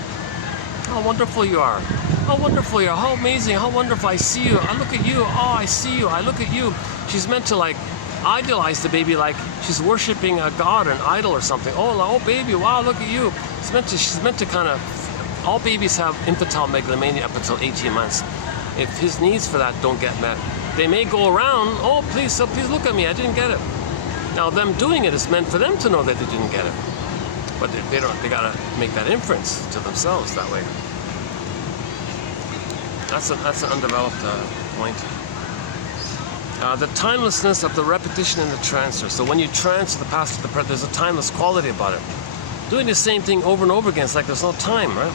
how wonderful you are, how wonderful you are, how amazing, how wonderful, I see you, I look at you, oh, I see you, I look at you. She's meant to like idolize the baby like she's worshiping a god or an idol or something. Oh baby, wow, look at you. She's meant to kind of, all babies have infantile megalomania up until 18 months. If his needs for that don't get met, they may go around, oh please look at me, I didn't get it. Now them doing it is meant for them to know that they didn't get it. But they gotta make that inference to themselves that way. That's an undeveloped point. The timelessness of the repetition and the transfer. So when you transfer the past to the present, there's a timeless quality about it. Doing the same thing over and over again, it's like there's no time, right?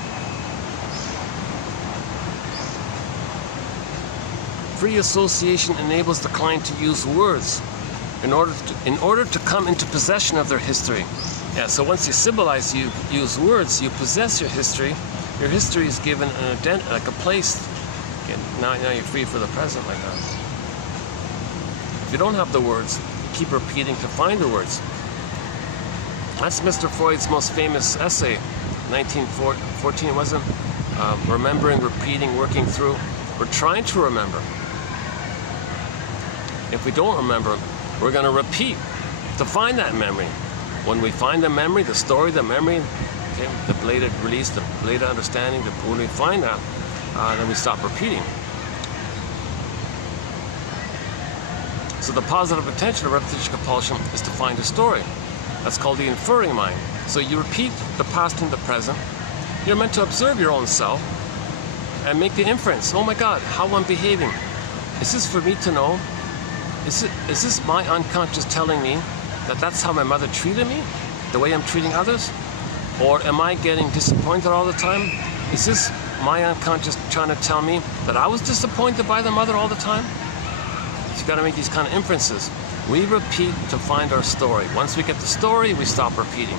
Free association enables the client to use words in order to come into possession of their history. Yeah, so once you symbolize, you use words, you possess your history. Your history is given an identity, like a place. Again, now you're free for the present like that. If you don't have the words, keep repeating to find the words. That's Mr. Freud's most famous essay, 1914, wasn't it? Remembering, repeating, working through. We're trying to remember. If we don't remember, we're going to repeat to find that memory. When we find the memory, the story, the memory, okay, the belated release, the belated understanding, when we find that, then we stop repeating. So the positive attention of repetition compulsion is to find a story. That's called the inferring mind. So you repeat the past and the present. You're meant to observe your own self and make the inference. Oh my God, how I'm behaving. Is this for me to know? Is this my unconscious telling me that that's how my mother treated me? The way I'm treating others? Or am I getting disappointed all the time? Is this my unconscious trying to tell me that I was disappointed by the mother all the time? So you got to make these kind of inferences. We repeat to find our story. Once we get the story, we stop repeating.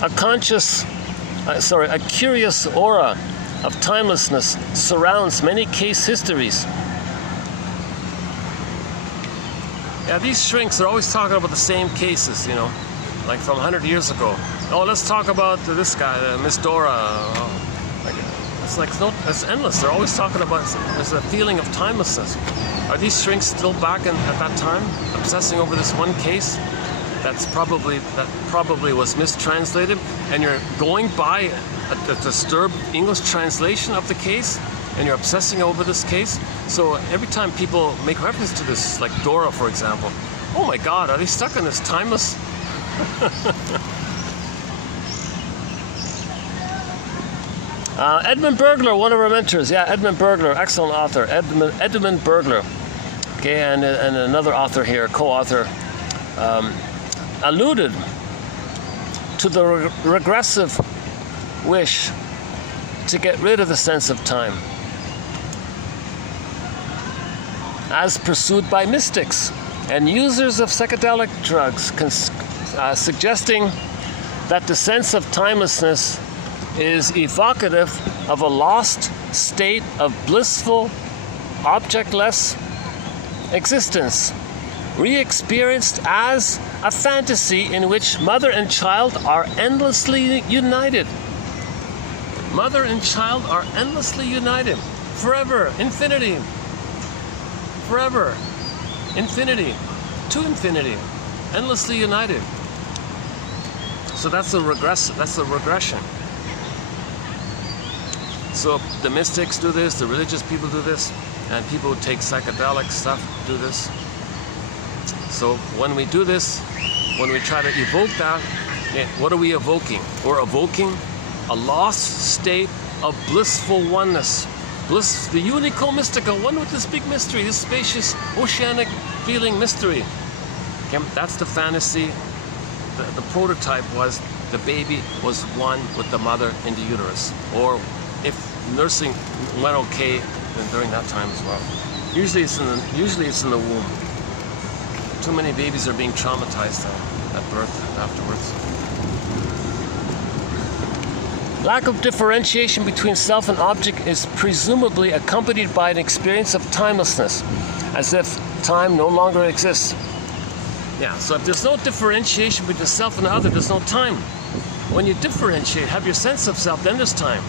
A curious aura of timelessness surrounds many case histories. Yeah, these shrinks are always talking about the same cases, you know, like from 100 years ago. Oh, let's talk about this guy, Miss Dora. It's endless. They're always talking about, there's a feeling of timelessness. Are these shrinks still back at that time, obsessing over this one case that probably was mistranslated, and you're going by a disturbed English translation of the case, and you're obsessing over this case? So every time people make reference to this, like Dora, for example, oh my God, are they stuck in this timeless? Edmund Burglar, one of our mentors. Yeah, Edmund Burglar, excellent author. Edmund Burglar. Okay, and another author here, co-author, alluded to the regressive wish to get rid of the sense of time as pursued by mystics and users of psychedelic drugs, suggesting that the sense of timelessness is evocative of a lost state of blissful, objectless existence, re-experienced as a fantasy in which mother and child are endlessly united. Mother and child are endlessly united. Forever, infinity. Forever, infinity, to infinity, endlessly united. So that's a regression. So the mystics do this, the religious people do this, and people who take psychedelic stuff do this. So when we do this, when we try to evoke that, what are we evoking? We're evoking a lost state of blissful oneness. Bliss, the unico mystical, one with this big mystery, this spacious, oceanic feeling mystery. Okay, that's the fantasy. The prototype was the baby was one with the mother in the uterus. Or if nursing went okay, then during that time as well. Usually it's in the womb. Too many babies are being traumatized at birth and afterwards. Lack of differentiation between self and object is presumably accompanied by an experience of timelessness, as if time no longer exists. Yeah, so if there's no differentiation between self and the other, there's no time. When you differentiate, have your sense of self, then there's time.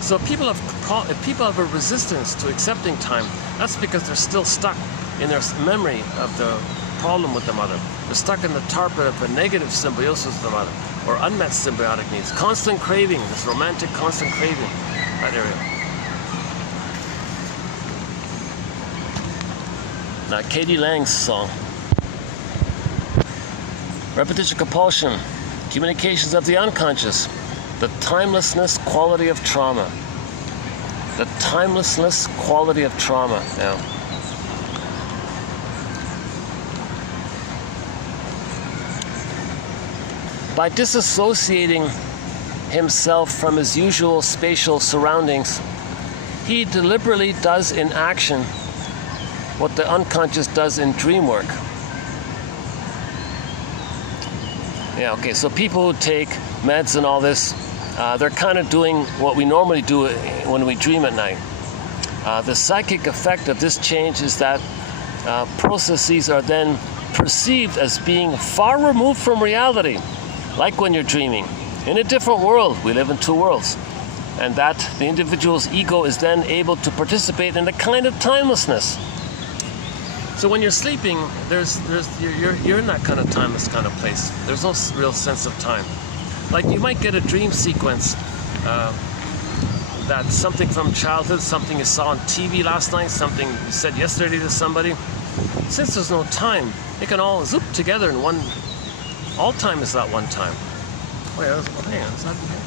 So if people have a resistance to accepting time, that's because they're still stuck in their memory of the problem with the mother. They're stuck in the target of a negative symbiosis with the mother, or unmet symbiotic needs. Constant craving, this romantic constant craving, that area. Now, Katie Lang's song. Repetition compulsion, communications of the unconscious, the timelessness quality of trauma. The timelessness quality of trauma. Now, by disassociating himself from his usual spatial surroundings, he deliberately does in action what the unconscious does in dream work. Yeah, okay, so people who take meds and all this, they're kind of doing what we normally do when we dream at night. The psychic effect of this change is that processes are then perceived as being far removed from reality, like when you're dreaming. In a different world, we live in two worlds, and that the individual's ego is then able to participate in a kind of timelessness. So when you're sleeping, you're in that kind of timeless kind of place. There's no real sense of time. Like you might get a dream sequence that's something from childhood, something you saw on TV last night, something you said yesterday to somebody. Since there's no time, it can all zoop together in one. All time is not one time. Wait, hang on, is that here?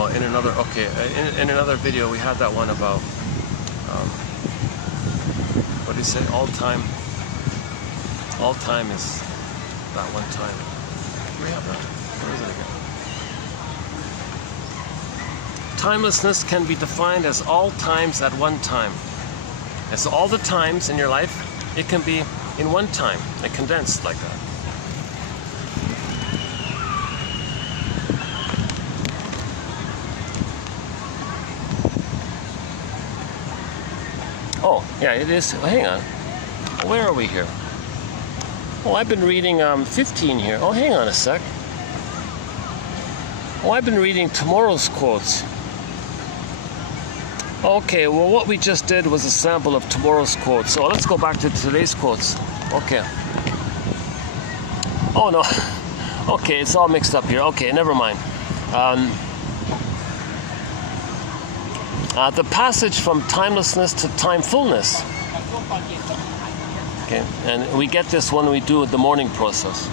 Oh, in another, okay, in another video we had that one about, what did he say, all time is that one time. We have that, where is it again? Timelessness can be defined as all times at one time. And so all the times in your life, it can be in one time, like condensed like that. Oh, yeah, it is. Oh, hang on. Where are we here? Oh, I've been reading 15 here. Oh, hang on a sec. Oh, I've been reading tomorrow's quotes. Okay, well, what we just did was a sample of tomorrow's quotes. So let's go back to today's quotes. Okay. Oh, no. Okay, it's all mixed up here. Okay, never mind. The passage from timelessness to timefulness. Okay, and we get this when we do the mourning process.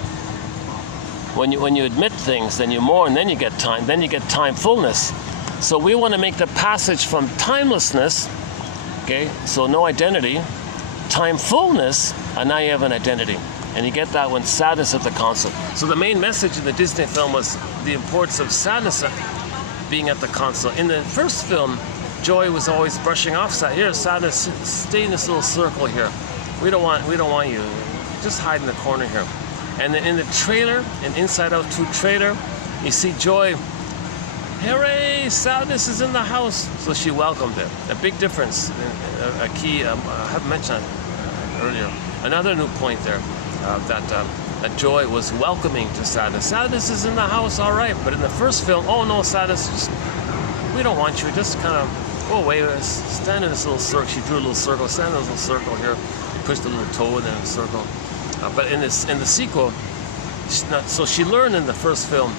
When you admit things, then you mourn, then you get time, then you get timefulness. So we want to make the passage from timelessness, okay, so no identity, timefulness, and now you have an identity. And you get that when sadness at the console. So the main message in the Disney film was the importance of sadness being at the console. In the first film, joy was always brushing off sadness. Here, sadness, stay in this little circle here. We don't want you. Just hide in the corner here. And then in the trailer, in Inside Out 2 trailer, you see joy. Hooray! Sadness is in the house. So she welcomed it. A big difference. A key. I haven't mentioned that earlier. Another new point there that joy was welcoming to sadness. Sadness is in the house, all right. But in the first film, oh no, sadness. We don't want you. Just kind of go away. Stand in this little circle. She drew a little circle. Stand in this little circle here. Pushed a little toe in the circle. But in the sequel, so she learned in the first film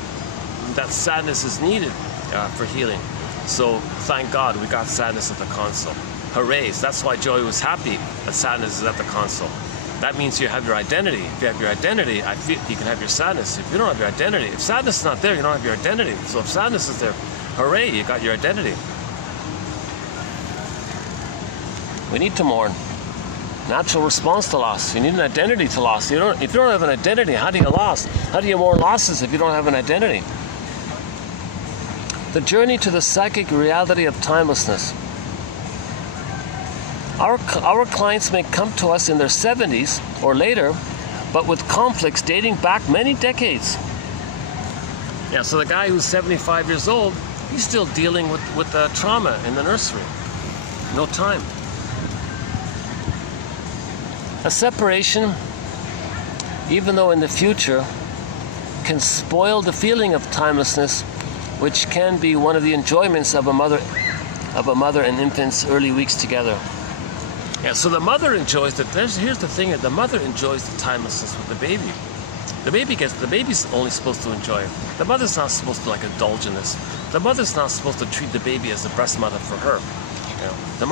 that sadness is needed for healing. So thank God we got sadness at the console. Hooray! That's why joy was happy that sadness is at the console. That means you have your identity. If you have your identity, I feel you can have your sadness. If you don't have your identity, if sadness is not there, you don't have your identity. So if sadness is there, hooray! You got your identity. We need to mourn. Natural response to loss. You need an identity to loss. If you don't have an identity, how do you loss? How do you mourn losses if you don't have an identity? The journey to the psychic reality of timelessness. Our clients may come to us in their 70s or later, but with conflicts dating back many decades. Yeah, so the guy who's 75 years old, he's still dealing with the trauma in the nursery. No time. A separation, even though in the future, can spoil the feeling of timelessness, which can be one of the enjoyments of a mother and infant's early weeks together. Yeah, so the mother enjoys that. Here's the thing: the mother enjoys the timelessness with the baby. The baby's only supposed to enjoy it. The mother's not supposed to indulge in this. The mother's not supposed to treat the baby as a breast mother for her. You know, the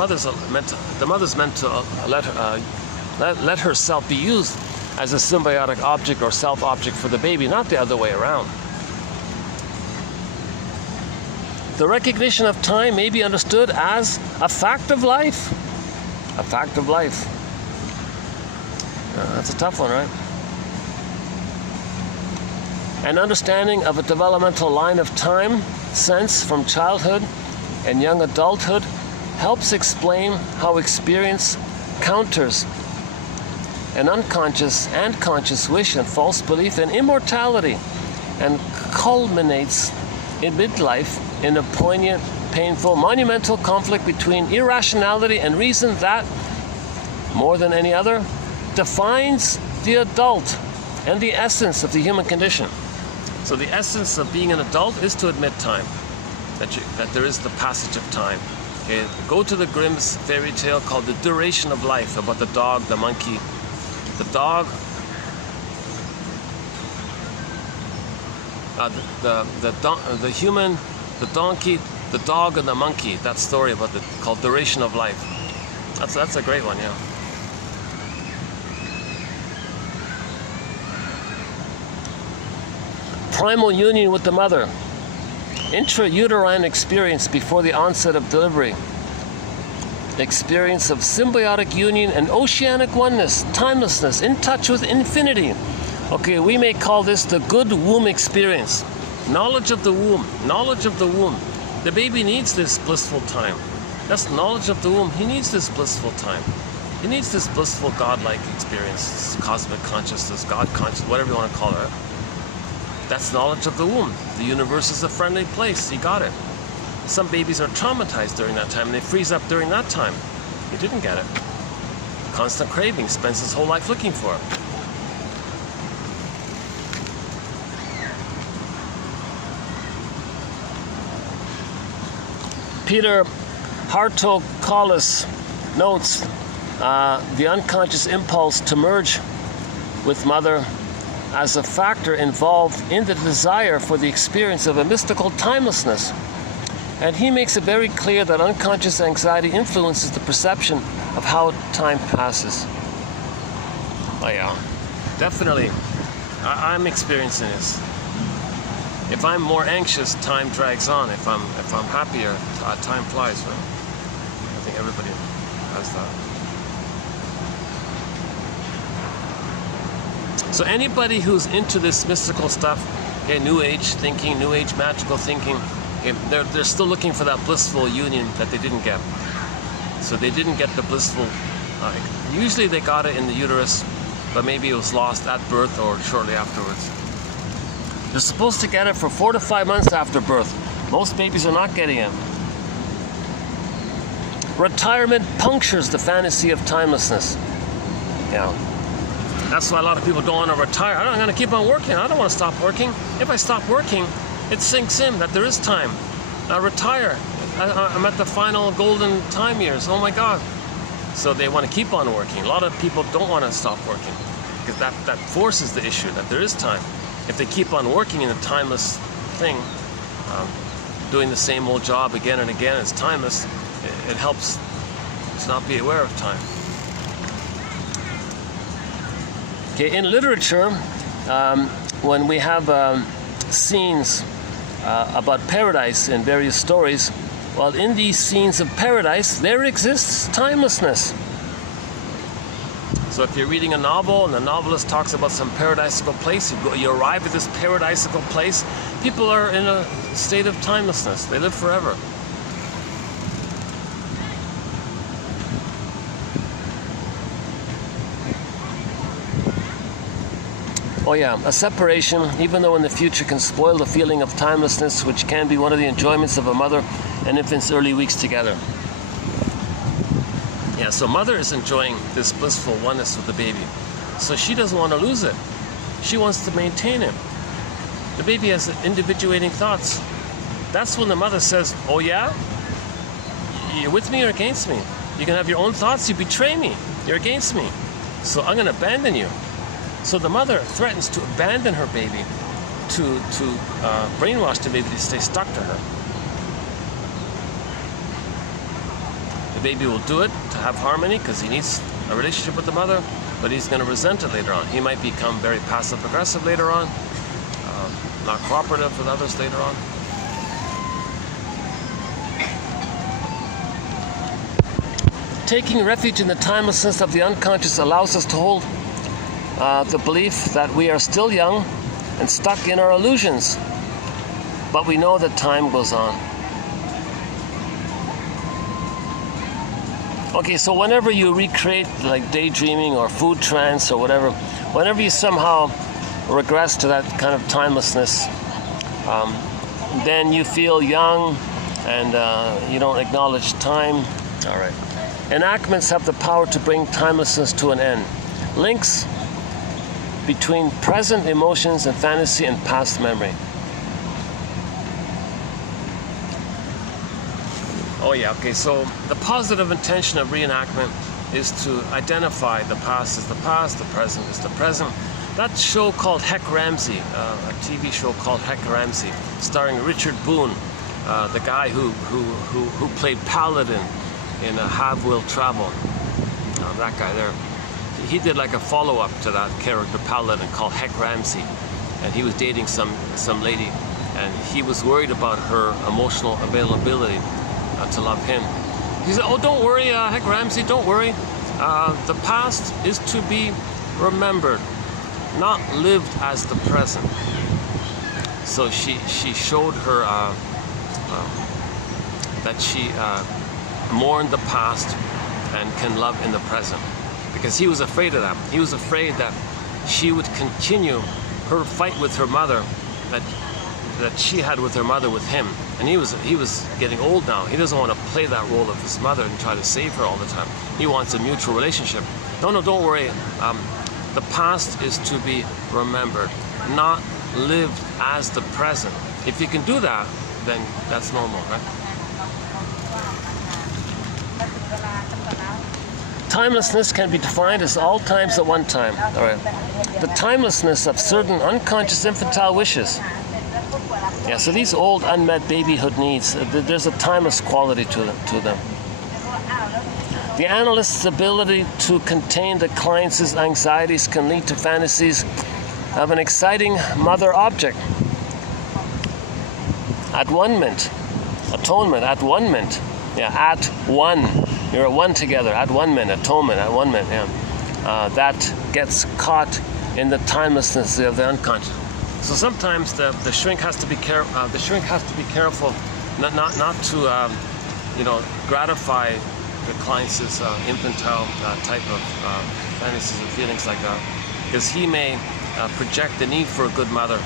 mother's meant to let herself be used as a symbiotic object or self-object for the baby, not the other way around. The recognition of time may be understood as a fact of life. A fact of life. That's a tough one, right? An understanding of a developmental line of time sense from childhood and young adulthood helps explain how experience counters an unconscious and conscious wish and false belief in immortality and culminates in midlife in a poignant, painful, monumental conflict between irrationality and reason that, more than any other, defines the adult and the essence of the human condition. So the essence of being an adult is to admit time, that there is the passage of time. Okay, go to the Grimm's fairy tale called The Duration of Life, about the dog, the monkey, the dog, the human, the donkey, the dog, and the monkey. That story called Duration of Life. That's a great one, yeah. Primal union with the mother. Intrauterine experience before the onset of delivery. Experience of symbiotic union and oceanic oneness, timelessness, in touch with infinity. Okay, we may call this the good womb experience. Knowledge of the womb, knowledge of the womb. The baby needs this blissful time. That's knowledge of the womb. He needs this blissful time. He needs this blissful godlike experience, cosmic consciousness, God consciousness, whatever you want to call it. That's knowledge of the womb. The universe is a friendly place. He got it. Some babies are traumatized during that time and they freeze up during that time. He didn't get it. Constant craving, spends his whole life looking for it. Peter Hartog-Collis notes the unconscious impulse to merge with mother as a factor involved in the desire for the experience of a mystical timelessness. And he makes it very clear that unconscious anxiety influences the perception of how time passes. Oh yeah, definitely. I'm experiencing this. If I'm more anxious, time drags on. If I'm happier, time flies. Right? I think everybody has that. So anybody who's into this mystical stuff, New Age thinking, New Age magical thinking, they're still looking for that blissful union that they didn't get. So they didn't get the blissful, usually they got it in the uterus, but maybe it was lost at birth or shortly afterwards. They're supposed to get it for 4 to 5 months after birth. Most babies are not getting it. Retirement punctures the fantasy of timelessness. Yeah. That's why a lot of people don't want to retire. I'm going to keep on working. I don't want to stop working. If I stop working, it sinks in that there is time. I retire. I'm at the final golden time years. Oh my God. So they want to keep on working. A lot of people don't want to stop working because that forces the issue that there is time. If they keep on working in a timeless thing, doing the same old job again and again, it's timeless, it helps to not be aware of time. Okay, in literature, when we have scenes about paradise in various stories, well, in these scenes of paradise, there exists timelessness. So if you're reading a novel and the novelist talks about some paradisical place, you arrive at this paradisical place, people are in a state of timelessness. They live forever. Oh yeah, a separation, even though in the future, can spoil the feeling of timelessness, which can be one of the enjoyments of a mother and infant's early weeks together. Yeah, so mother is enjoying this blissful oneness with the baby. So she doesn't want to lose it. She wants to maintain it. The baby has individuating thoughts. That's when the mother says, oh yeah? You're with me or against me? You can have your own thoughts, you betray me. You're against me. So I'm going to abandon you. So the mother threatens to abandon her baby, to brainwash the baby to stay stuck to her. The baby will do it to have harmony because he needs a relationship with the mother, but he's going to resent it later on. He might become very passive-aggressive later on, not cooperative with others later on. Taking refuge in the timelessness of the unconscious allows us to hold the belief that we are still young and stuck in our illusions, but we know that time goes on. Okay, so whenever you recreate like daydreaming or food trance or whatever, whenever you somehow regress to that kind of timelessness, then you feel young and you don't acknowledge time. All right. Enactments have the power to bring timelessness to an end. Links between present emotions and fantasy and past memory. Oh yeah, okay, so the positive intention of reenactment is to identify the past as the past, the present is the present. That show called Heck Ramsey, a TV show called Heck Ramsey, starring Richard Boone, the guy who played Paladin in Have Will Travel, that guy there. He did like a follow-up to that character Paladin called Heck Ramsey, and he was dating some lady, and he was worried about her emotional availability to love him. He said, oh, don't worry, Heck Ramsey, don't worry. The past is to be remembered, not lived as the present. So she showed her that she mourned the past and can love in the present. Because he was afraid of that. He was afraid that she would continue her fight with her mother that she had with her mother with him. And he was getting old now. He doesn't want to play that role of his mother and try to save her all the time. He wants a mutual relationship. No, don't worry. The past is to be remembered, not lived as the present. If you can do that, then that's normal, right? Timelessness can be defined as all times at one time. All right. The timelessness of certain unconscious infantile wishes. Yeah, so these old unmet babyhood needs, there's a timeless quality to them. The analyst's ability to contain the client's anxieties can lead to fantasies of an exciting mother object. At-one-ment, atonement, at-one-ment. Yeah, at one. You're at one together, at-one-ment, atonement, at-one-ment, yeah. That gets caught in the timelessness of the unconscious. So sometimes the shrink has to be careful. The shrink has to be careful, not to gratify the client's infantile type of fantasies and feelings like that, because he may project the need for a good mother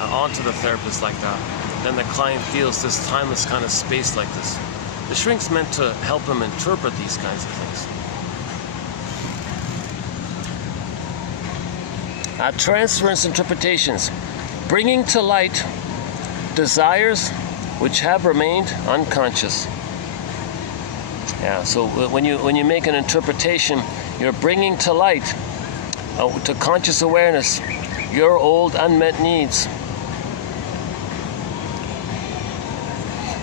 onto the therapist like that. Then the client feels this timeless kind of space like this. The shrink's meant to help him interpret these kinds of things. Transference interpretations. Bringing to light desires which have remained unconscious. Yeah, so when you make an interpretation, you're bringing to light, to conscious awareness, your old unmet needs.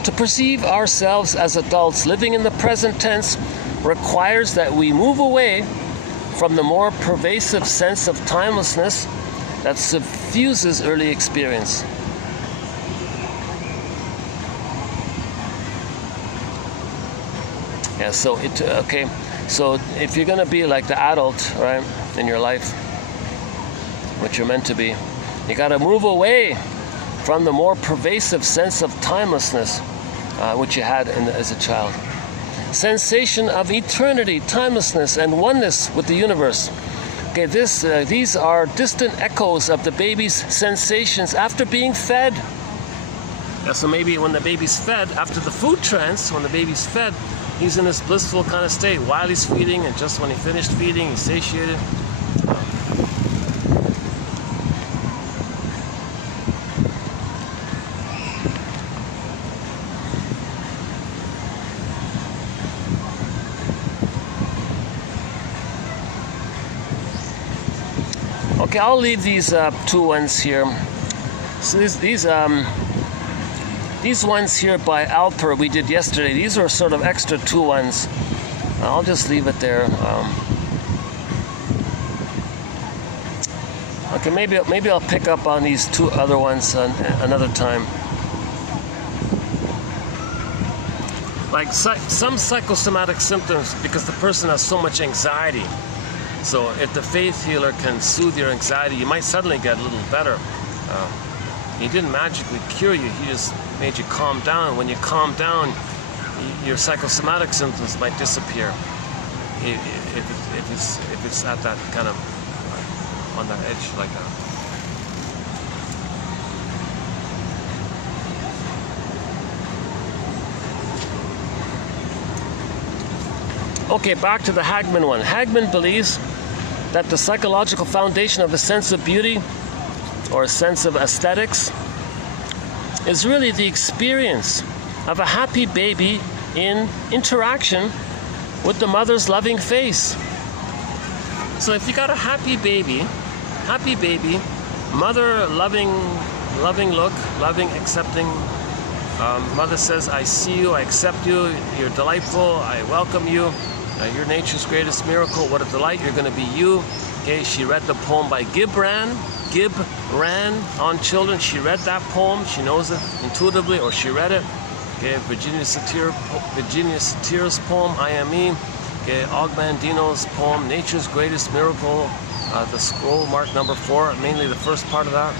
To perceive ourselves as adults living in the present tense requires that we move away from the more pervasive sense of timelessness that suffuses early experience. Yeah, so if you're going to be like the adult, right, in your life, which you're meant to be, you got to move away from the more pervasive sense of timelessness which you had as a child. Sensation of eternity, timelessness, and oneness with the universe Okay, these are distant echoes of the baby's sensations after being fed. Yeah, so maybe when the baby's fed, after the food trance, when the baby's fed, he's in this blissful kind of state while he's feeding, and just when he finished feeding, he's satiated. Okay, I'll leave these two ones here. So these ones here by Alper we did yesterday. These are sort of extra two ones. I'll just leave it there. Okay, maybe I'll pick up on these two other ones another time. Like some psychosomatic symptoms, because the person has so much anxiety. So if the faith healer can soothe your anxiety, you might suddenly get a little better. He didn't magically cure you, he just made you calm down. When you calm down, your psychosomatic symptoms might disappear. If it's at that kind of, on that edge like that. Okay, back to the Hagman one. Hagman believes that the psychological foundation of a sense of beauty or a sense of aesthetics is really the experience of a happy baby in interaction with the mother's loving face. So if you got a happy baby, mother loving look, loving, accepting, mother says, I see you, I accept you, you're delightful, I welcome you. You're nature's greatest miracle. What a delight. You're going to be you. Okay, she read the poem by Gibran on children. She read that poem. She knows it intuitively, or she read it. Okay, Virginia Satir's poem, I Am Me. Okay, Ogmandino's poem, Nature's Greatest Miracle. The scroll mark number 4, mainly the first part of that.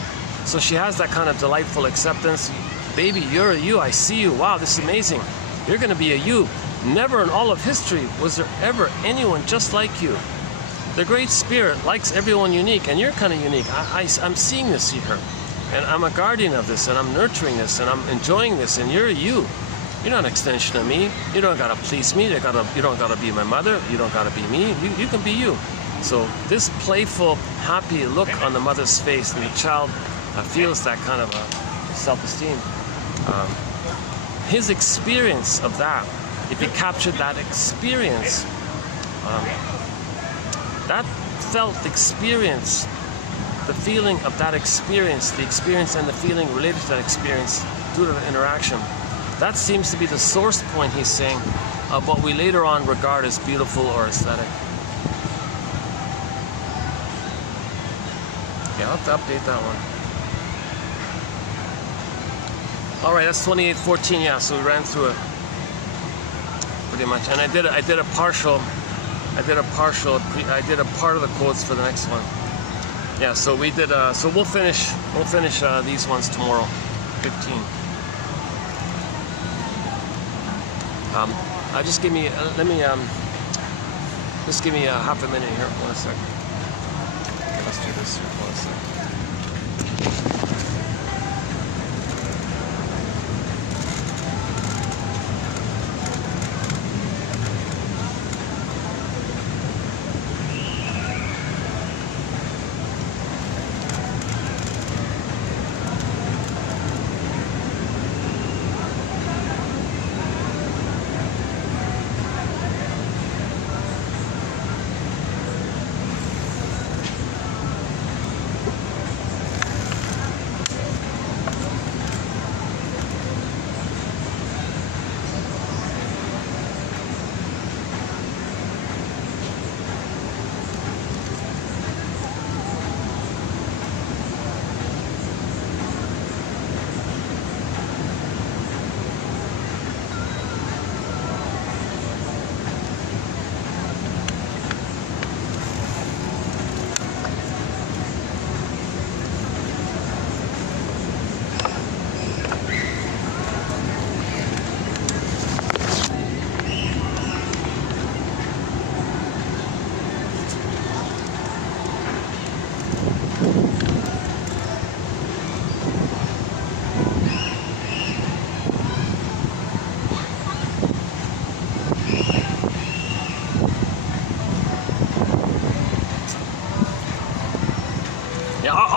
So she has that kind of delightful acceptance. Baby, you're a you. I see you. Wow, this is amazing. You're going to be a you. Never in all of history was there ever anyone just like you. The Great Spirit likes everyone unique, and you're kind of unique. I'm seeing this here, and I'm a guardian of this, and I'm nurturing this, and I'm enjoying this, and you're you. You're not an extension of me. You don't got to please me. You don't got to be my mother. You don't got to be me. You can be you. So this playful, happy look on the mother's face, and the child feels that kind of self-esteem. His experience of that, if he captured that experience, that felt experience, the feeling of that experience, the experience and the feeling related to that experience due to the interaction, that seems to be the source point, he's saying, of what we later on regard as beautiful or aesthetic. Yeah, I'll have to update that one. All right, that's 2814. Yeah, so we ran through it pretty much, and I did a part of the quotes for the next one. Yeah, so we did. So we'll finish these ones tomorrow, 15. Just give me just give me a half a minute here. 1 second. Okay, let's do this here. 1 second.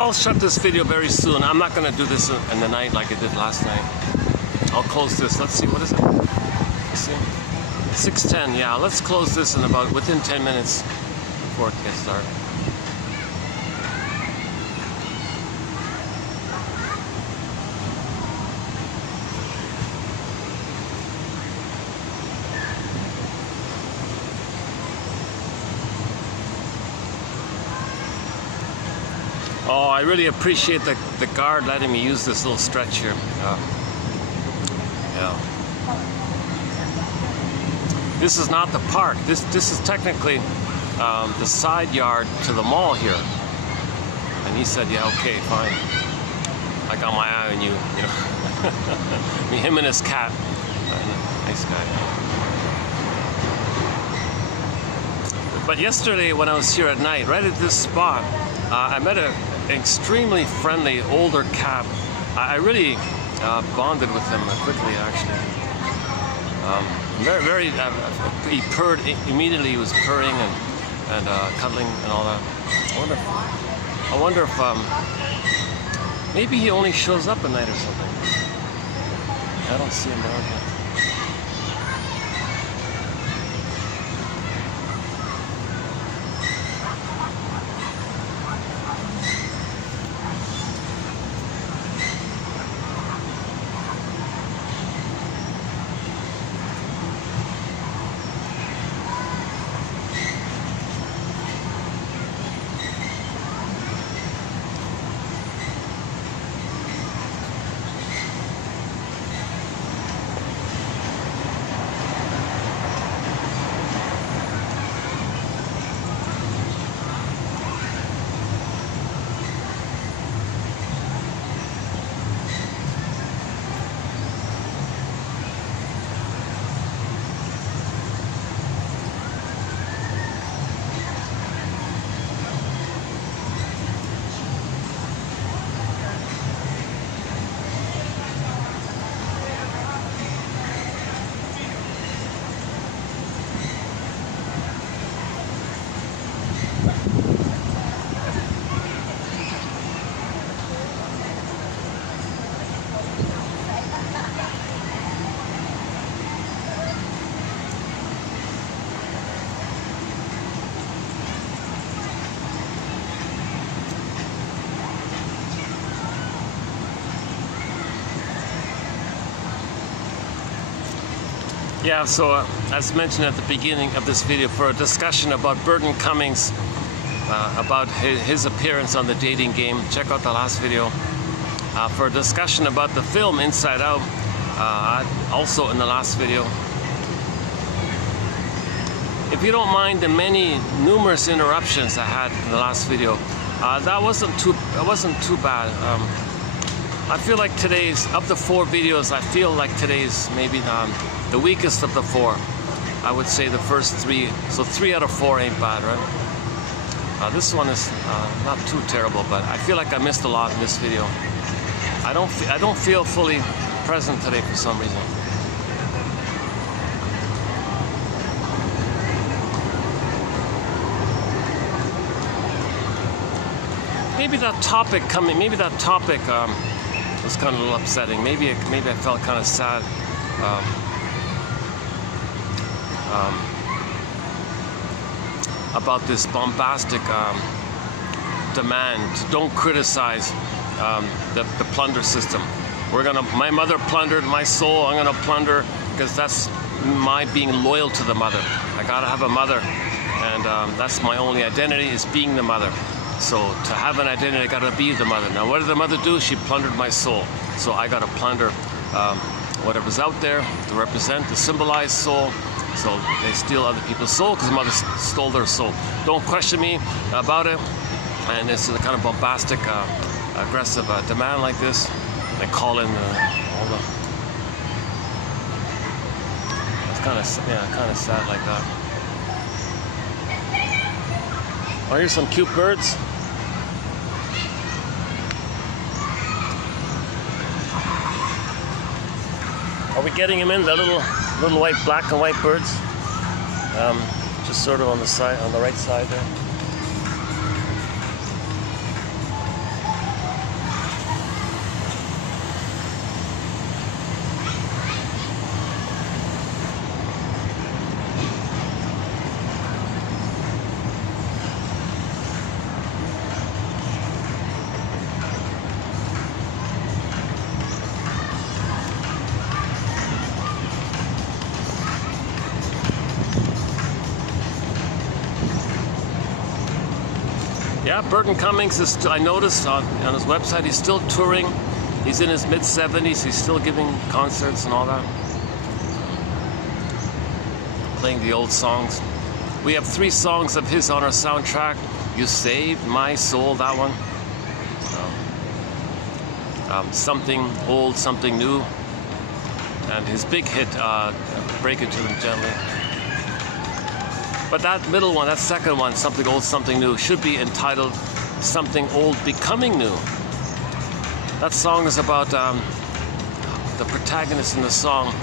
I'll shut this video very soon. I'm not going to do this in the night like I did last night. I'll close this. Let's see, what is it? Let's see. 6:10. Yeah, let's close this in about within 10 minutes before it gets dark. Oh, I really appreciate the guard letting me use this little stretch here. Yeah. This is not the park. This is technically the side yard to the mall here. And he said, yeah, okay, fine. I got my eye on you, you know. Him and his cat. Nice guy. But yesterday when I was here at night, right at this spot, I met an extremely friendly older cat. I really bonded with him quickly, actually. He purred immediately. He was purring and cuddling and all that. I wonder if maybe he only shows up at night or something. I don't see him around here. Yeah, so as mentioned at the beginning of this video, for a discussion about Burton Cummings, about his appearance on the dating game, check out the last video. For a discussion about the film Inside Out, also in the last video. If you don't mind the numerous interruptions I had in the last video, that wasn't too bad. I feel like today's, of the 4 videos, I feel like today's maybe the weakest of the 4. I would say the first 3, so 3 out of 4 ain't bad, right? This one is not too terrible, but I feel like I missed a lot in this video. I don't feel fully present today for some reason. Maybe that topic was kind of a little upsetting. Maybe I felt kind of sad. About this bombastic demand to don't criticize the plunder system. My mother plundered my soul. I'm gonna plunder because that's my being loyal to the mother. I gotta have a mother, and that's my only identity, is being the mother. So to have an identity, I gotta be the mother. Now, what did the mother do? She plundered my soul. So I gotta plunder whatever's out there to represent, to symbolize soul. So they steal other people's soul because the mother stole their soul. Don't question me about it. And it's a kind of bombastic, aggressive demand like this. They call in all the. It's kind of sad like that. Oh, here's some cute birds. Are we getting them in, the little white, black and white birds? Just sort of on the side, on the right side there. Yeah, Burton Cummings is, I noticed on his website, he's still touring. He's in his mid-70s. He's still giving concerts and all that. Playing the old songs. We have 3 songs of his on our soundtrack. You Saved My Soul, that one. Something Old, Something New. And his big hit, Break It to Them Gently. But that middle one, that second one, Something Old, Something New, should be entitled Something Old Becoming New. That song is about the protagonist in the song.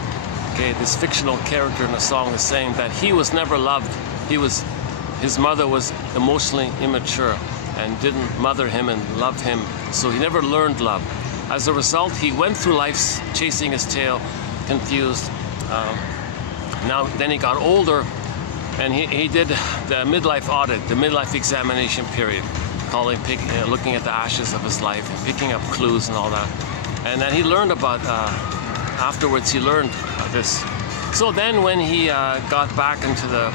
Okay, this fictional character in the song is saying that he was never loved. His mother was emotionally immature and didn't mother him and love him, so he never learned love. As a result, he went through life chasing his tail, confused. Then he got older, and he did the midlife audit, the midlife examination period, looking at the ashes of his life and picking up clues and all that. And then he learned about, afterwards he learned this. So then when he got back into the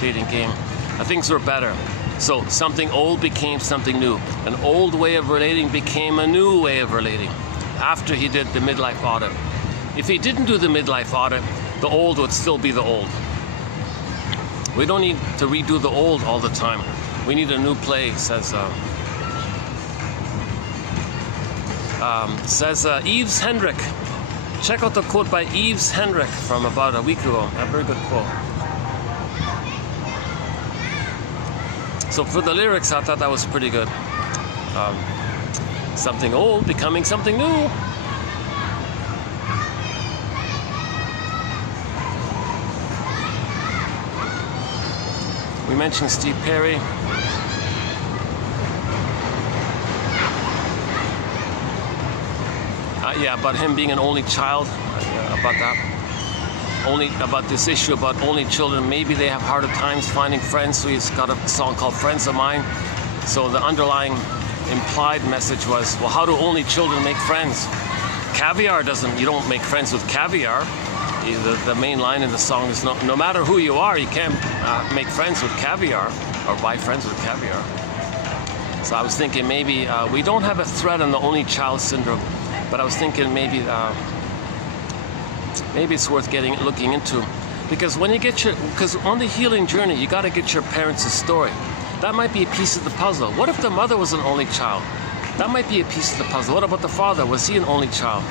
dating game, things were better. So something old became something new. An old way of relating became a new way of relating after he did the midlife audit. If he didn't do the midlife audit, the old would still be the old. We don't need to redo the old all the time. We need a new play, says Yves Hendrick. Check out the quote by Yves Hendrick from about a week ago. A very good quote. So for the lyrics, I thought that was pretty good. Something old becoming something new. We mentioned Steve Perry. Yeah, about him being an only child, about that. About this issue about only children. Maybe they have harder times finding friends, so he's got a song called Friends of Mine. So the underlying implied message was, well, how do only children make friends? Caviar you don't make friends with caviar. The main line in the song is, no matter who you are, you can't make friends with caviar or buy friends with caviar. So I was thinking maybe we don't have a thread on the only child syndrome, but I was thinking maybe it's worth looking into, because when you because on the healing journey, you got to get your parents' story. That might be a piece of the puzzle. What if the mother was an only child? That might be a piece of the puzzle. What about the father? Was he an only child?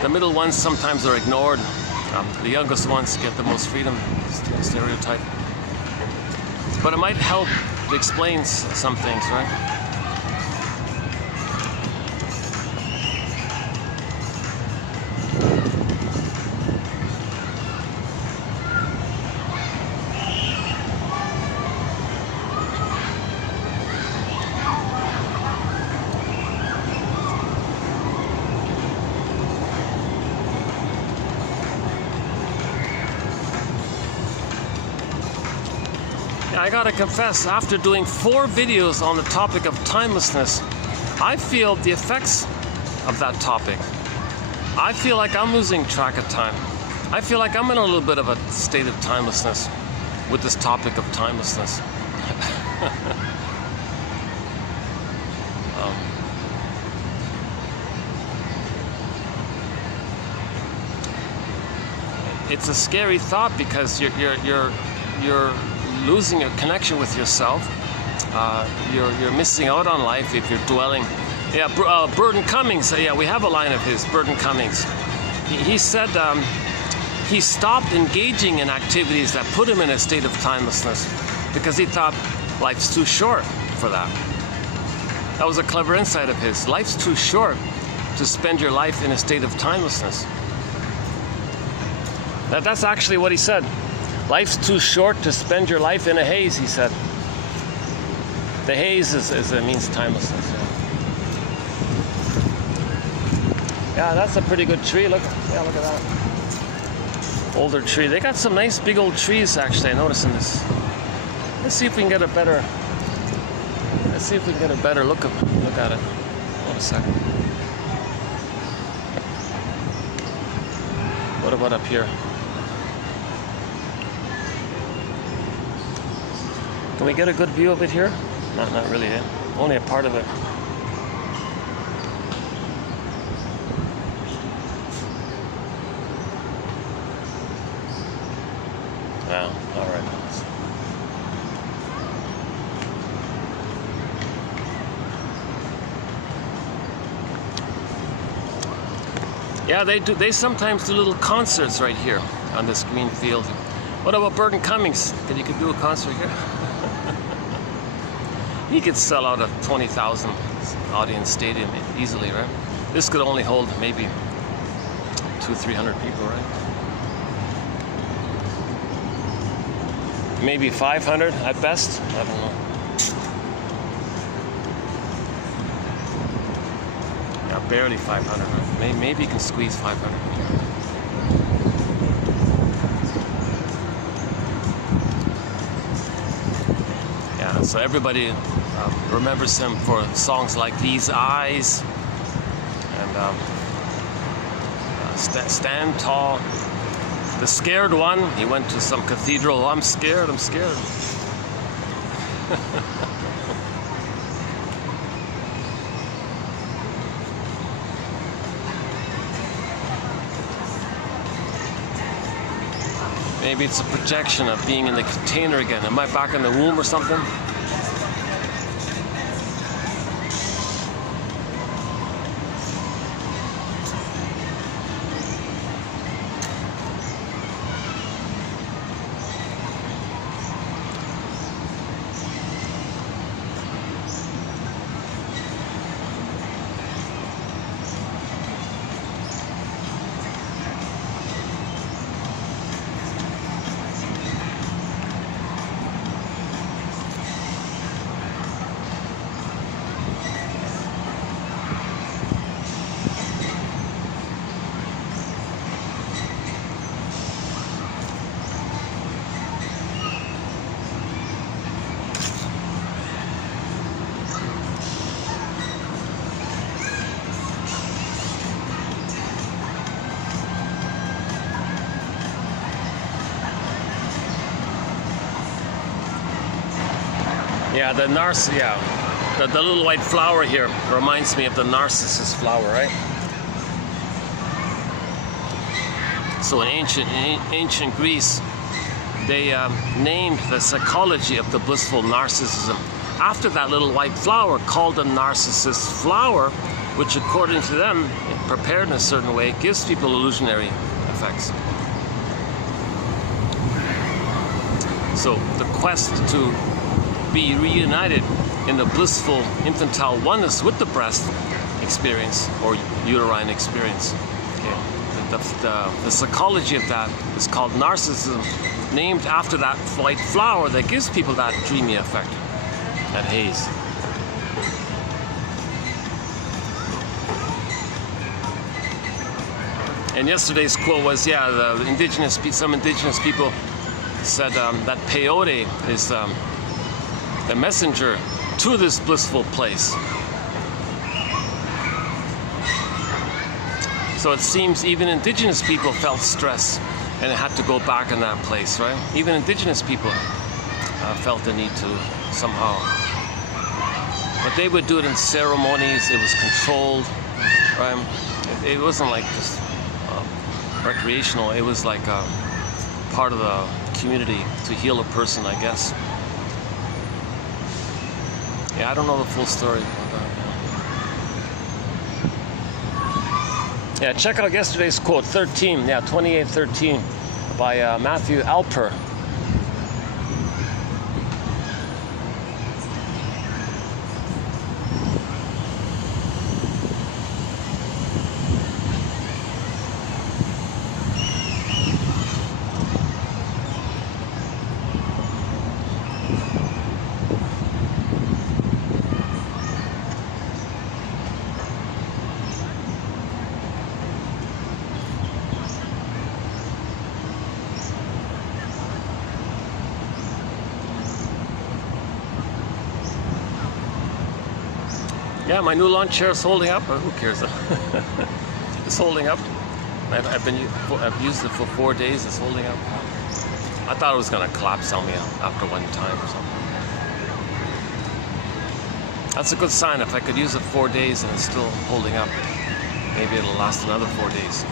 The middle ones sometimes are ignored. The youngest ones get the most freedom, stereotype. But it might help to explain some things, right? I gotta confess, after doing 4 videos on the topic of timelessness, I feel the effects of that topic. I feel like I'm losing track of time. I feel like I'm in a little bit of a state of timelessness with this topic of timelessness. It's a scary thought, because you're losing your connection with yourself. You're missing out on life if you're dwelling. Yeah, Burton Cummings. Yeah, we have a line of his, Burton Cummings. He said he stopped engaging in activities that put him in a state of timelessness because he thought life's too short for that. That was a clever insight of his. Life's too short to spend your life in a state of timelessness. That's actually what he said. Life's too short to spend your life in a haze, he said. The haze means timelessness. Yeah, that's a pretty good tree. Look at that. Older tree. They got some nice big old trees, actually, I noticed in this. Let's see if we can get a better look at it. Hold a second. What about up here? Can we get a good view of it here? Not really, eh? Only a part of it. Well, all right. Yeah, they do. They sometimes do little concerts right here on this green field. What about Burton Cummings? That he could do a concert here? He could sell out a 20,000 audience stadium easily, right? This could only hold maybe 200-300 people, right? Maybe 500 at best. I don't know. Yeah, barely 500. Right? Maybe you can squeeze 500. Yeah, so everybody remembers him for songs like These Eyes and Stand Tall. The Scared One, he went to some cathedral. I'm scared, I'm scared. Maybe it's a projection of being in the container again. Am I back in the womb or something? Yeah, the the little white flower here reminds me of the narcissus flower, right? So in ancient Greece, they named the psychology of the blissful narcissism after that little white flower called the narcissus flower, which according to them, prepared in a certain way, gives people illusionary effects. So the quest to be reunited in the blissful infantile oneness with the breast experience or uterine experience. Okay. The psychology of that is called narcissism, named after that white flower that gives people that dreamy effect, that haze. And yesterday's quote was, some indigenous people said that peyote is the messenger to this blissful place. So it seems even indigenous people felt stress and had to go back in that place, right? Even indigenous people felt the need to somehow. But they would do it in ceremonies, it was controlled, right? It wasn't like just recreational, it was like part of the community to heal a person, I guess. Yeah, I don't know the full story. Yeah, check out yesterday's quote, 28:13, by Matthew Alper. Yeah, my new lawn chair is holding up. Who cares? It's holding up. I've used it for 4 days. It's holding up. I thought it was gonna collapse on me after one time or something. That's a good sign. If I could use it 4 days and it's still holding up, maybe it'll last another 4 days.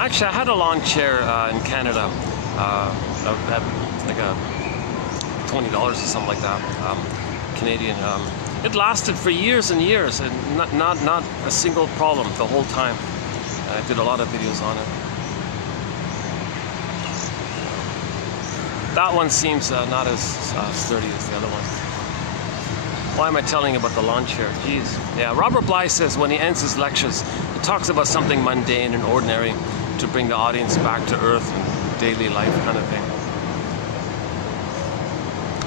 Actually, I had a lawn chair in Canada, like a $20 or something like that, Canadian. It lasted for years and years, and not a single problem the whole time. I did a lot of videos on it. That one seems not as sturdy as the other one. Why am I telling you about the lawn chair? Jeez. Yeah, Robert Bly says when he ends his lectures, he talks about something mundane and ordinary to bring the audience back to earth and daily life kind of thing.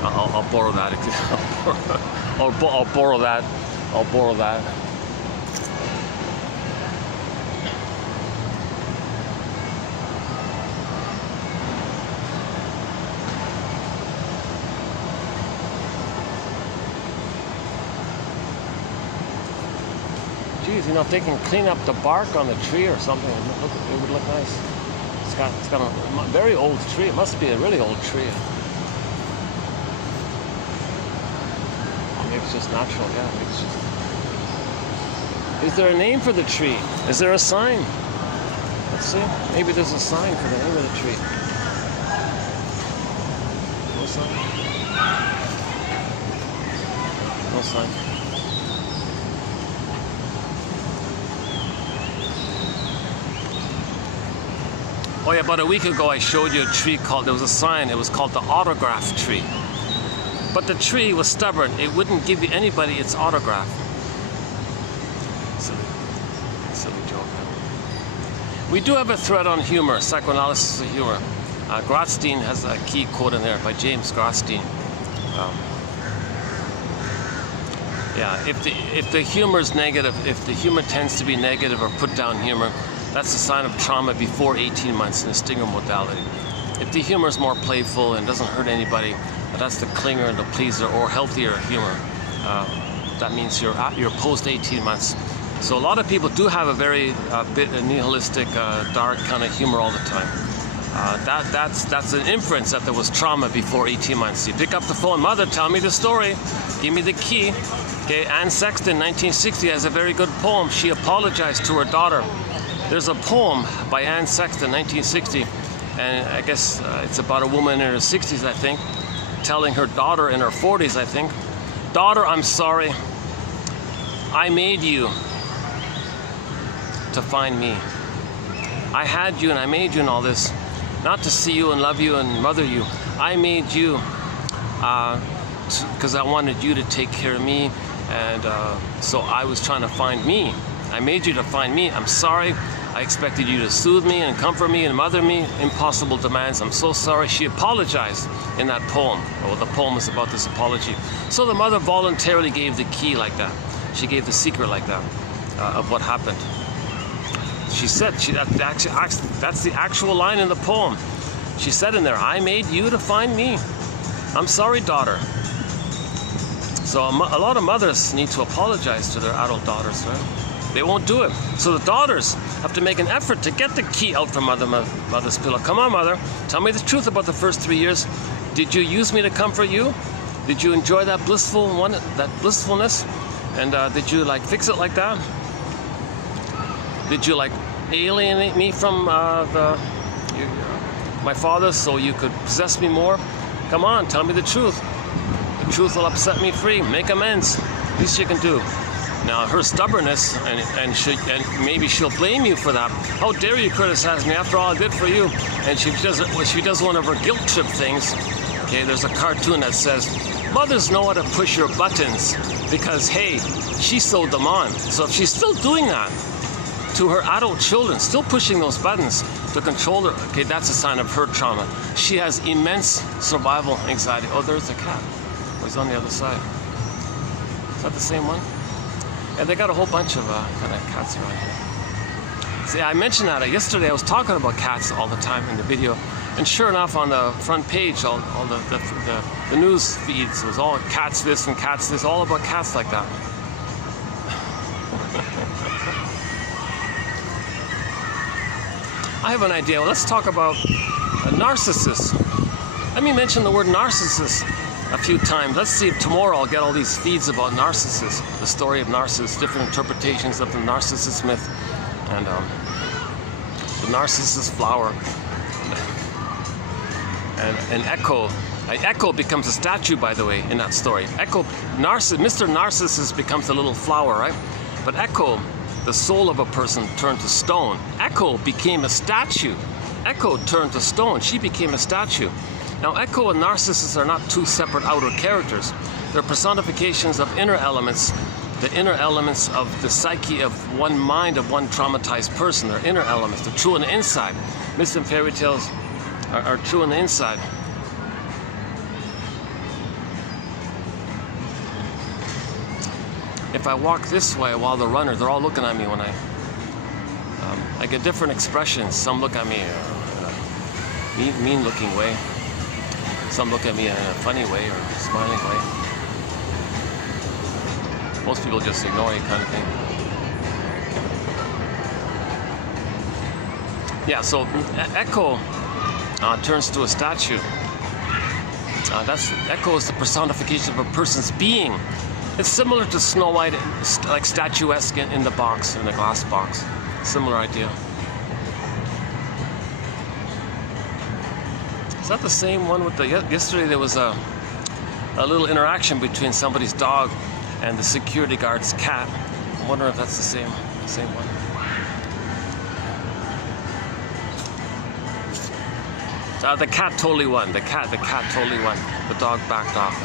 I'll borrow that. I'll borrow that. I'll borrow that. Geez, you know, if they can clean up the bark on the tree or something, it would look nice. It's got a very old tree. It must be a really old tree. Maybe it's just natural, yeah. Maybe it's just... Is there a name for the tree? Is there a sign? Let's see. Maybe there's a sign for the name of the tree. No sign? No sign. Oh yeah, about a week ago I showed you a tree called, there was a sign, it was called the autograph tree. But the tree was stubborn, it wouldn't give anybody its autograph. Silly joke. We do have a thread on humor, psychoanalysis of humor. Grotstein has a key quote in there by James Grotstein. Yeah, if the humor is negative, if the humor tends to be negative or put down humor, that's a sign of trauma before 18 months in the Stinger modality. If the humor is more playful and doesn't hurt anybody, that's the clinger and the pleaser or healthier humor. That means you're post 18 months. So a lot of people do have a very bit nihilistic, dark kind of humor all the time. That's an inference that there was trauma before 18 months. You pick up the phone, mother, tell me the story, give me the key. Okay, Anne Sexton, 1960, has a very good poem. She apologized to her daughter. There's a poem by Anne Sexton, 1960, and I guess it's about a woman in her 60s, I think, telling her daughter in her 40s, I think, daughter, I'm sorry, I made you to find me. I had you and I made you and all this, not to see you and love you and mother you. I made you because I wanted you to take care of me, and so I was trying to find me. I made you to find me. I'm sorry. I expected you to soothe me and comfort me and mother me. Impossible demands. I'm so sorry. She apologized in that poem. Well, the poem is about this apology. So the mother voluntarily gave the key like that. She gave the secret like that of what happened. She said, that's the actual line in the poem. She said in there, I made you to find me. I'm sorry, daughter. So a lot of mothers need to apologize to their adult daughters, right? They won't do it. So the daughters have to make an effort to get the key out from mother's pillow. Come on, mother. Tell me the truth about the first 3 years. Did you use me to comfort you? Did you enjoy that blissfulness? And did you like fix it like that? Did you like alienate me from my father so you could possess me more? Come on, tell me the truth. The truth will upset me free. Make amends. Least you can do. Now her stubbornness, and maybe she'll blame you for that. How dare you criticize me after all I did for you? And she does one of her guilt trip things. Okay, there's a cartoon that says, mothers know how to push your buttons because hey, she sewed them on. So if she's still doing that to her adult children, still pushing those buttons to control her, okay, that's a sign of her trauma. She has immense survival anxiety. Oh, there's a cat. Oh, he's on the other side. Is that the same one? And they got a whole bunch of kind of cats around here. See, I mentioned that yesterday. I was talking about cats all the time in the video, and sure enough, on the front page, all the news feeds was all cats this and cats this, all about cats like that. I have an idea. Well, let's talk about A narcissist. Let me mention the word narcissist a few times. Let's see if tomorrow I'll get all these feeds about Narcissus, the story of Narcissus, different interpretations of the Narcissus myth, and the Narcissus flower. And Echo. Echo becomes a statue, by the way, in that story. Mr. Narcissus becomes a little flower, right? But Echo, the soul of a person, turned to stone. Echo became a statue. Echo turned to stone. She became a statue. Now, Echo and Narcissus are not two separate outer characters. They're personifications of inner elements, the inner elements of the psyche of one mind of one traumatized person. They're inner elements. They're true on the inside. Myths and fairy tales are true on the inside. If I walk this way while the runner, they're all looking at me when I get different expressions. Some look at me in a mean-looking way. Some look at me in a funny way or a smiling way. Most people just ignore you, kind of thing. Yeah, so Echo turns to a statue. Echo is the personification of a person's being. It's similar to Snow White, like statuesque in the box, in the glass box. Similar idea. Is that the same one with the... Yesterday there was a little interaction between somebody's dog and the security guard's cat. I'm wondering if that's the same one. The cat totally won. The cat totally won. The dog backed off.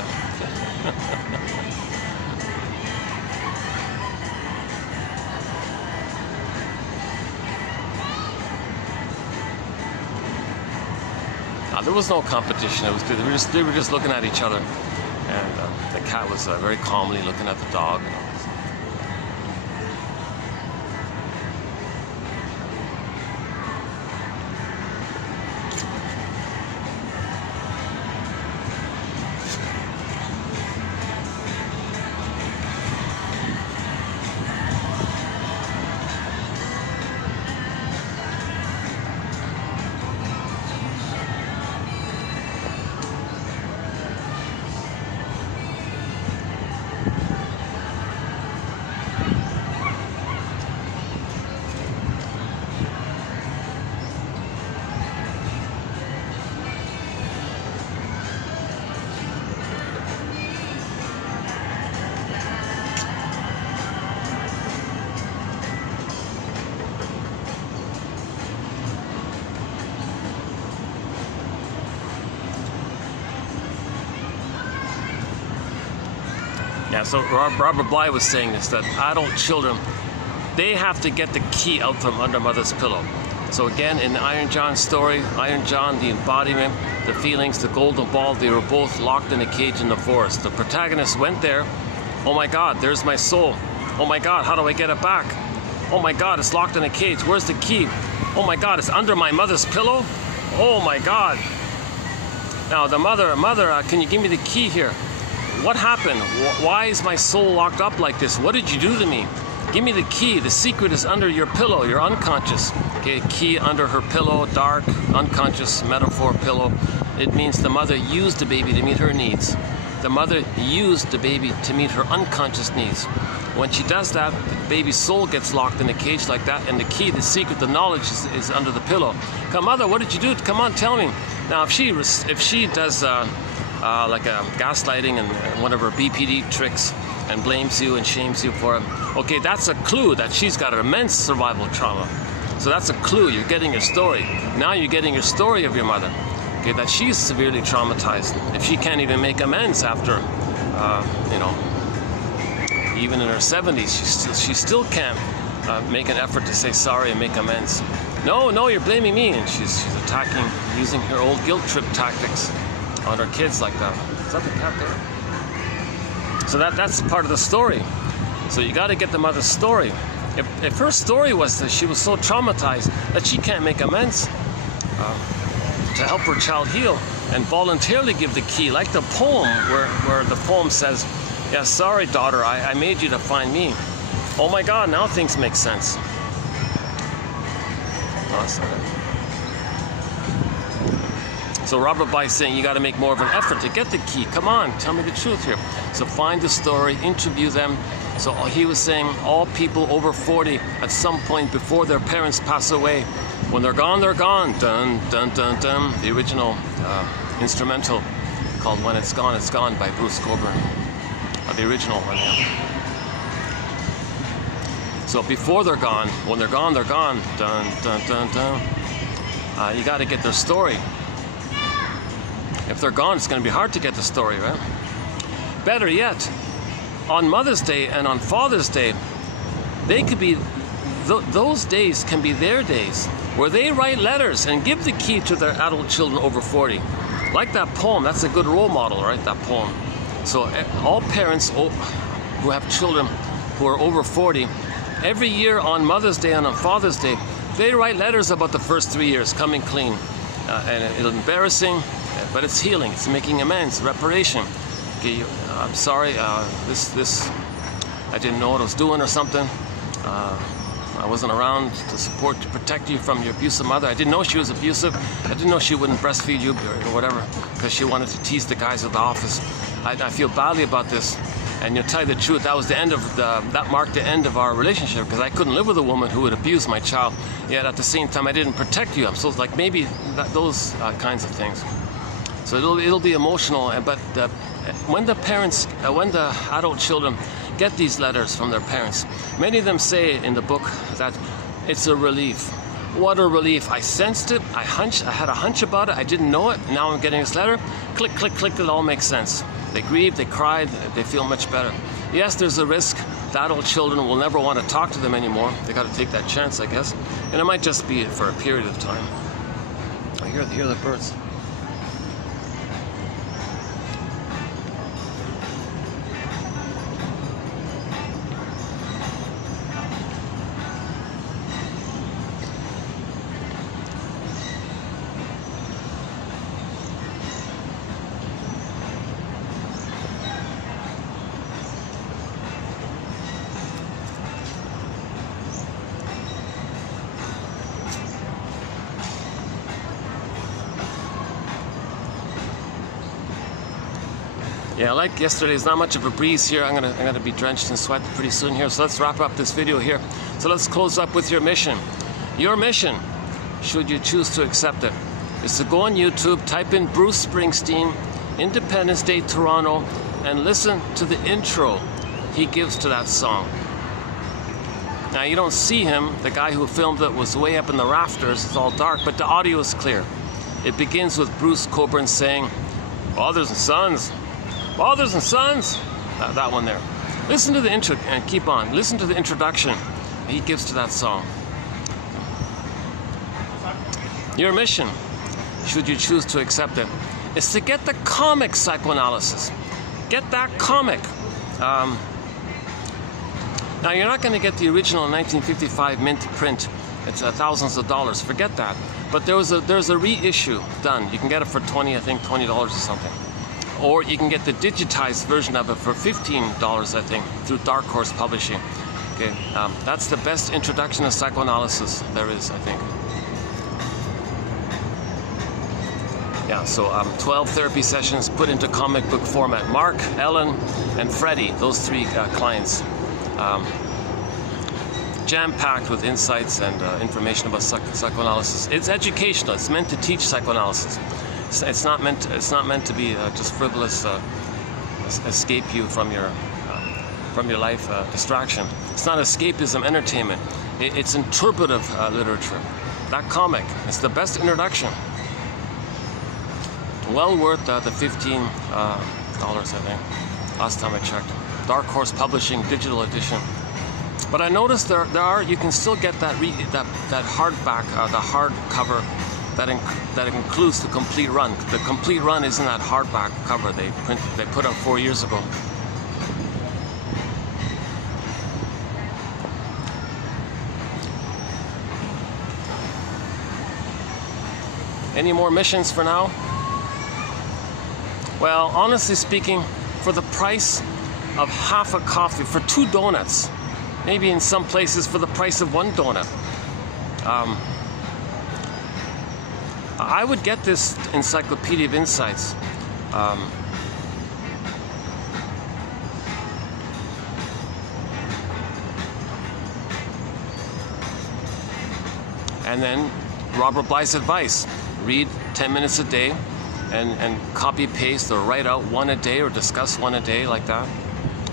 There was no competition. They were just looking at each other, and the cat was very calmly looking at the dog. Yeah, so Robert Bly was saying this, that adult children, they have to get the key out from under mother's pillow. So again, in the Iron John story, Iron John, the embodiment, the feelings, the golden ball, they were both locked in a cage in the forest. The protagonist went there. Oh my God, there's my soul. Oh my God, how do I get it back? Oh my God, it's locked in a cage. Where's the key? Oh my God, it's under my mother's pillow? Oh my God. Now the mother, can you give me the key here? What happened? Why is my soul locked up like this? What did you do to me? Give me the key. The secret is under your pillow, your unconscious. Okay, key under her pillow, dark, unconscious, metaphor pillow. It means the mother used the baby to meet her needs. The mother used the baby to meet her unconscious needs. When she does that, the baby's soul gets locked in a cage like that, and the key, the secret, the knowledge is under the pillow. Come, mother, what did you do? Come on, tell me. Now, if she does like a gaslighting and one of her BPD tricks and blames you and shames you for it, okay, that's a clue that she's got an immense survival trauma. So that's a clue. You're getting your story. Now you're getting your story of your mother. Okay, that she's severely traumatized. If she can't even make amends after, even in her 70s, she still can't make an effort to say sorry and make amends. No, you're blaming me, and she's attacking, using her old guilt trip tactics on her kids like that. Is that the cat there? So that's part of the story. So you got to get the mother's story. If her story was that she was so traumatized that she can't make amends, to help her child heal and voluntarily give the key, like the poem where the poem says, yeah, sorry daughter, I made you to find me. Oh my God, now things make sense. Oh, that's not it. So Robert Bly's saying you got to make more of an effort to get the key. Come on, tell me the truth here. So find the story, interview them. So he was saying all people over 40 at some point before their parents pass away, when they're gone, they're gone. Dun, dun, dun, dun. The original instrumental called When It's Gone by Bruce Cockburn. The original one, yeah. So before they're gone, when they're gone, they're gone. Dun, dun, dun, dun. You got to get their story. If they're gone, it's going to be hard to get the story, right? Better yet, on Mother's Day and on Father's Day, they could be, those days can be their days where they write letters and give the key to their adult children over 40. Like that poem, that's a good role model, right? That poem. So all parents who have children who are over 40, every year on Mother's Day and on Father's Day, they write letters about the first 3 years, coming clean. And it's embarrassing, but it's healing, it's making amends, reparation. Okay, I'm sorry, this I didn't know what I was doing or something. I wasn't around to protect you from your abusive mother. I didn't know she was abusive. I didn't know she wouldn't breastfeed you or whatever because she wanted to tease the guys at the office. I feel badly about this. And to tell you the truth, that was the end of that marked the end of our relationship because I couldn't live with a woman who would abuse my child. Yet at the same time, I didn't protect you. I'm so like maybe those kinds of things. So it'll be emotional. But when the parents, when the adult children get these letters from their parents, many of them say in the book that it's a relief. What a relief. I sensed it, I had a hunch about it, I didn't know it, now I'm getting this letter. Click, click, click, it all makes sense. They grieve, they cried, they feel much better. Yes, there's a risk. The adult children will never want to talk to them anymore. They got to take that chance, I guess. And it might just be for a period of time. I hear the birds. Yeah, like yesterday, there's not much of a breeze here. I'm gonna be drenched in sweat pretty soon here. So let's wrap up this video here. So let's close up with your mission. Your mission, should you choose to accept it, is to go on YouTube, type in Bruce Springsteen, Independence Day, Toronto, and listen to the intro he gives to that song. Now you don't see him. The guy who filmed it was way up in the rafters. It's all dark, but the audio is clear. It begins with Bruce Cockburn saying, "Fathers and sons. Fathers and sons," that one there. Listen to the intro and keep on. Listen to the introduction he gives to that song. Your mission, should you choose to accept it, is to get the comic psychoanalysis. Get that comic. Now you're not going to get the original 1955 mint print. It's thousands of dollars. Forget that. But there's a reissue done. You can get it for $20 or something. Or you can get the digitized version of it for $15, I think, through Dark Horse Publishing. Okay, that's the best introduction to psychoanalysis there is, I think. Yeah, so 12 therapy sessions put into comic book format. Mark, Ellen, and Freddie, those three clients. Jam-packed with insights and information about psychoanalysis. It's educational. It's meant to teach psychoanalysis. It's not meant to be just frivolous, escape you from your life distraction. It's not escapism entertainment. It's interpretive literature. That comic, it's the best introduction. Well worth the $15, I think. Last time I checked. Dark Horse Publishing digital edition. But I noticed you can still get that hardback, the hardcover. That includes the complete run. The complete run isn't that hardback cover they put out 4 years ago. Any more missions for now? Well, honestly speaking, for the price of half a coffee, for 2 donuts, maybe in some places for the price of 1 donut. I would get this Encyclopedia of Insights. And then Robert Bly's advice, read 10 minutes a day and copy paste or write out one a day or discuss one a day like that.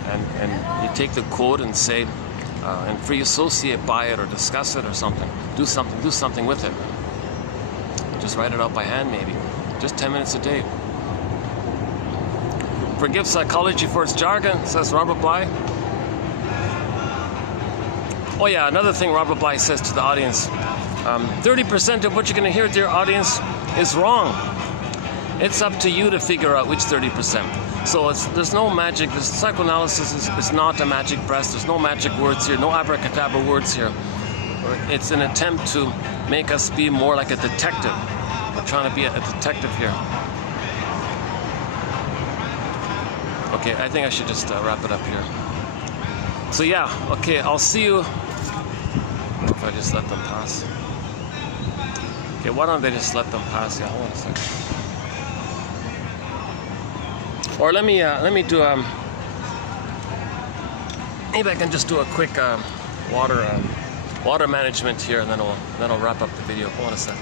And you take the quote and say, and free associate by it or discuss it or something. Do something with it. Just write it out by hand maybe. Just 10 minutes a day. Forgive psychology for its jargon, says Robert Bly. Oh yeah, another thing Robert Bly says to the audience. 30% of what you're going to hear to your audience is wrong. It's up to you to figure out which 30%. So there's no magic. This psychoanalysis is not a magic breast. There's no magic words here, no abracadabra words here. It's an attempt to make us be more like a detective. We're trying to be a detective here. Okay, I think I should just wrap it up here. So yeah, okay, I'll see you. If I just let them pass. Okay, why don't they just let them pass? Yeah, hold on a second. Or let me do maybe I can just do a quick water management here, and then I'll wrap up the video. Hold on a second.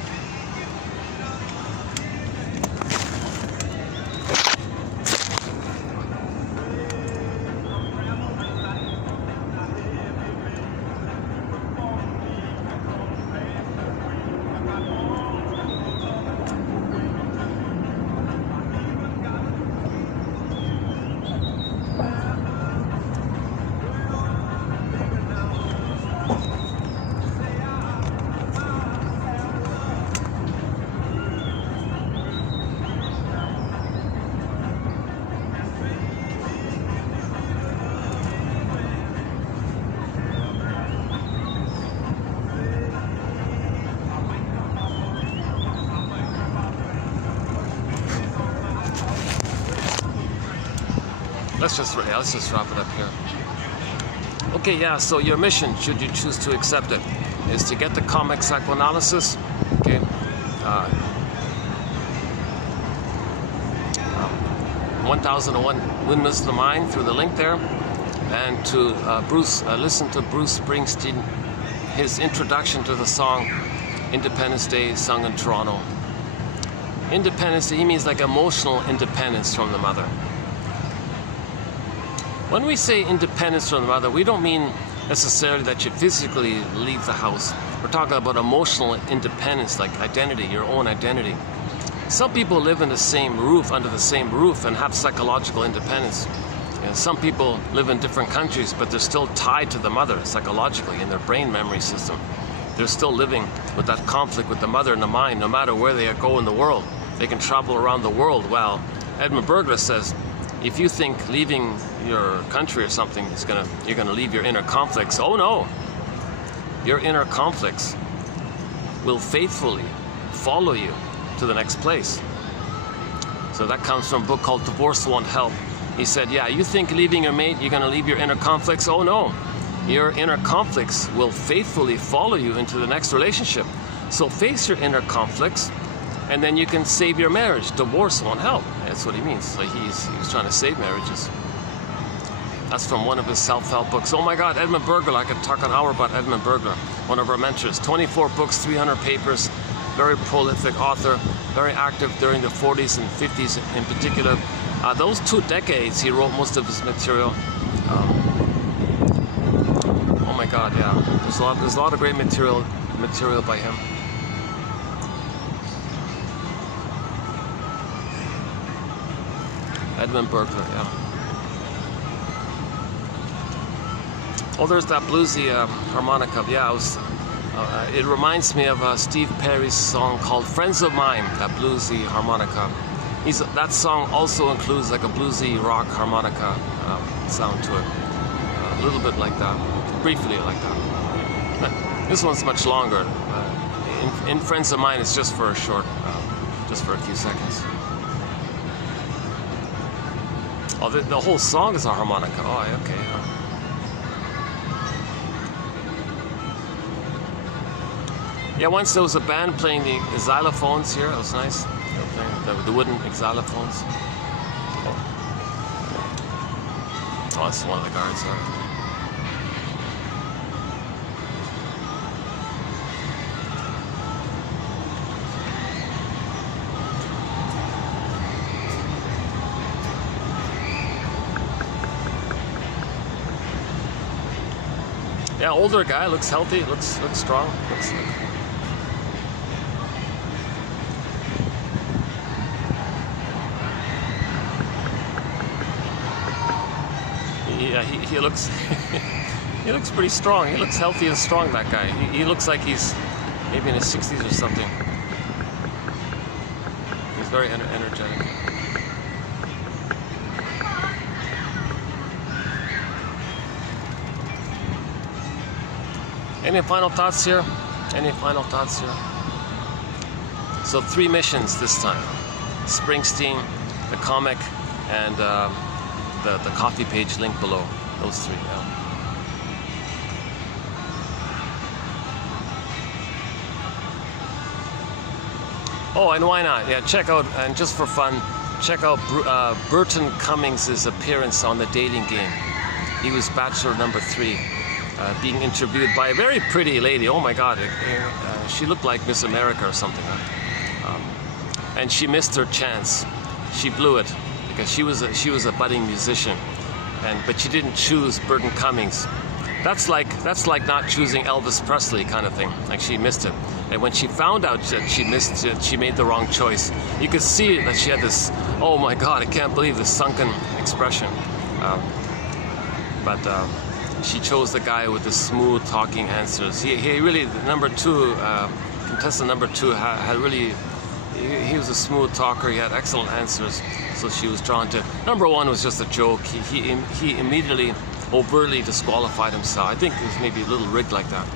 Let's just wrap it up here. Okay, yeah, so your mission, should you choose to accept it, is to get the comic psychoanalysis, okay, 1001 Windmills of the Mind through the link there, and to listen to Bruce Springsteen, his introduction to the song Independence Day, sung in Toronto. Independence Day, he means like emotional independence from the mother. When we say independence from the mother, we don't mean necessarily that you physically leave the house. We're talking about emotional independence, like identity, your own identity. Some people live in the same roof, under the same roof, and have psychological independence. And some people live in different countries, but they're still tied to the mother psychologically in their brain memory system. They're still living with that conflict with the mother in the mind, no matter where they go in the world. They can travel around the world. Well, Edmund Burglar says, if you think leaving your country or something is you're gonna leave your inner conflicts, oh no! Your inner conflicts will faithfully follow you to the next place. So that comes from a book called Divorce Won't Help. He said, yeah, you think leaving your mate, you're gonna leave your inner conflicts, oh no! Your inner conflicts will faithfully follow you into the next relationship. So face your inner conflicts, and then you can save your marriage. Divorce won't help. That's what he means. So he's trying to save marriages. That's from one of his self-help books. Oh my God, Edmund Burglar. I could talk an hour about Edmund Burglar, one of our mentors. 24 books, 300 papers, very prolific author, very active during the 40s and 50s in particular. Those 2 decades, he wrote most of his material. Oh my God, yeah. There's a lot of great material by him. Edmund Burglar, yeah. Oh, there's that bluesy harmonica. Yeah, it reminds me of Steve Perry's song called Friends of Mine, that bluesy harmonica. That song also includes like a bluesy rock harmonica sound to it. A little bit like that, briefly like that. This one's much longer. In Friends of Mine, it's just for a short, just for a few seconds. Oh, the whole song is a harmonica. Oh, okay. Yeah, once there was a band playing the xylophones here. It was nice. They were playing the wooden xylophones. Oh, that's one of the guards there. Yeah, older guy, looks healthy, looks strong. Yeah, he looks he looks pretty strong. He looks healthy and strong, that guy. He looks like he's maybe in his 60s or something. He's very energetic. Any final thoughts here? Any final thoughts here? So 3 missions this time. Springsteen, the comic, and the coffee page link below. Those 3, yeah. Oh, and why not? Yeah, check out, and just for fun, check out Burton Cummings' appearance on the dating game. He was bachelor number 3. Being interviewed by a very pretty lady. Oh my God, she looked like Miss America or something. And she missed her chance. She blew it because she was a budding musician, but she didn't choose Burton Cummings. That's like not choosing Elvis Presley kind of thing. Like, she missed it. And when she found out that she missed it, she made the wrong choice. You could see that she had this, oh my God, I can't believe this sunken expression. She chose the guy with the smooth talking answers. He really, number 2, contestant number 2, had really, he was a smooth talker. He had excellent answers, so she was drawn to. Number 1 was just a joke. He immediately overtly disqualified himself. I think it was maybe a little rigged like that.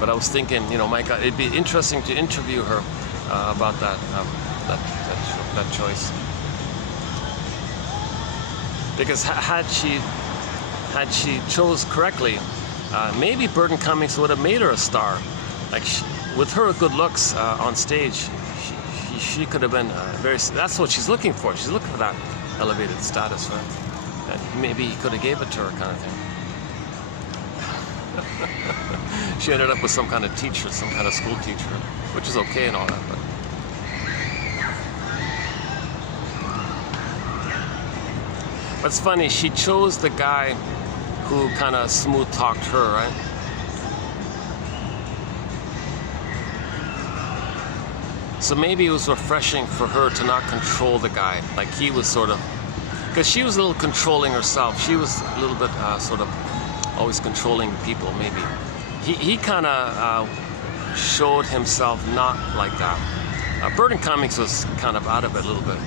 But I was thinking, my God, it'd be interesting to interview her about that choice, because had she chose correctly, maybe Burton Cummings would have made her a star. Like, with her good looks on stage, she could have been very. That's what she's looking for. She's looking for that elevated status, right? And maybe he could have gave it to her, kind of thing. She ended up with some kind of teacher, some kind of school teacher, which is okay and all that, but it's funny, she chose the guy who kind of smooth talked her, right? So maybe it was refreshing for her to not control the guy, like he was sort of, because she was a little controlling herself. She was a little bit sort of always controlling people, maybe. He kind of showed himself not like that. Burton Cummings was kind of out of it a little bit.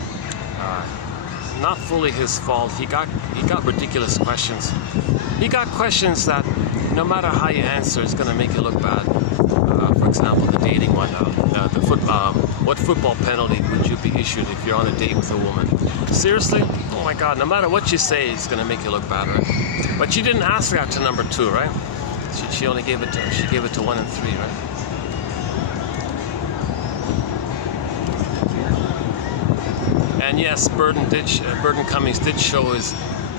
Not fully his fault. He got ridiculous questions. He got questions that no matter how you answer, it's going to make you look bad. For example, the dating one. What football penalty would you be issued if you're on a date with a woman? Seriously? Oh my God! No matter what you say, it's going to make you look bad, right? But she didn't ask that to number 2, right? She only gave it to 1 and 3, right? And yes, Burton Cummings did show his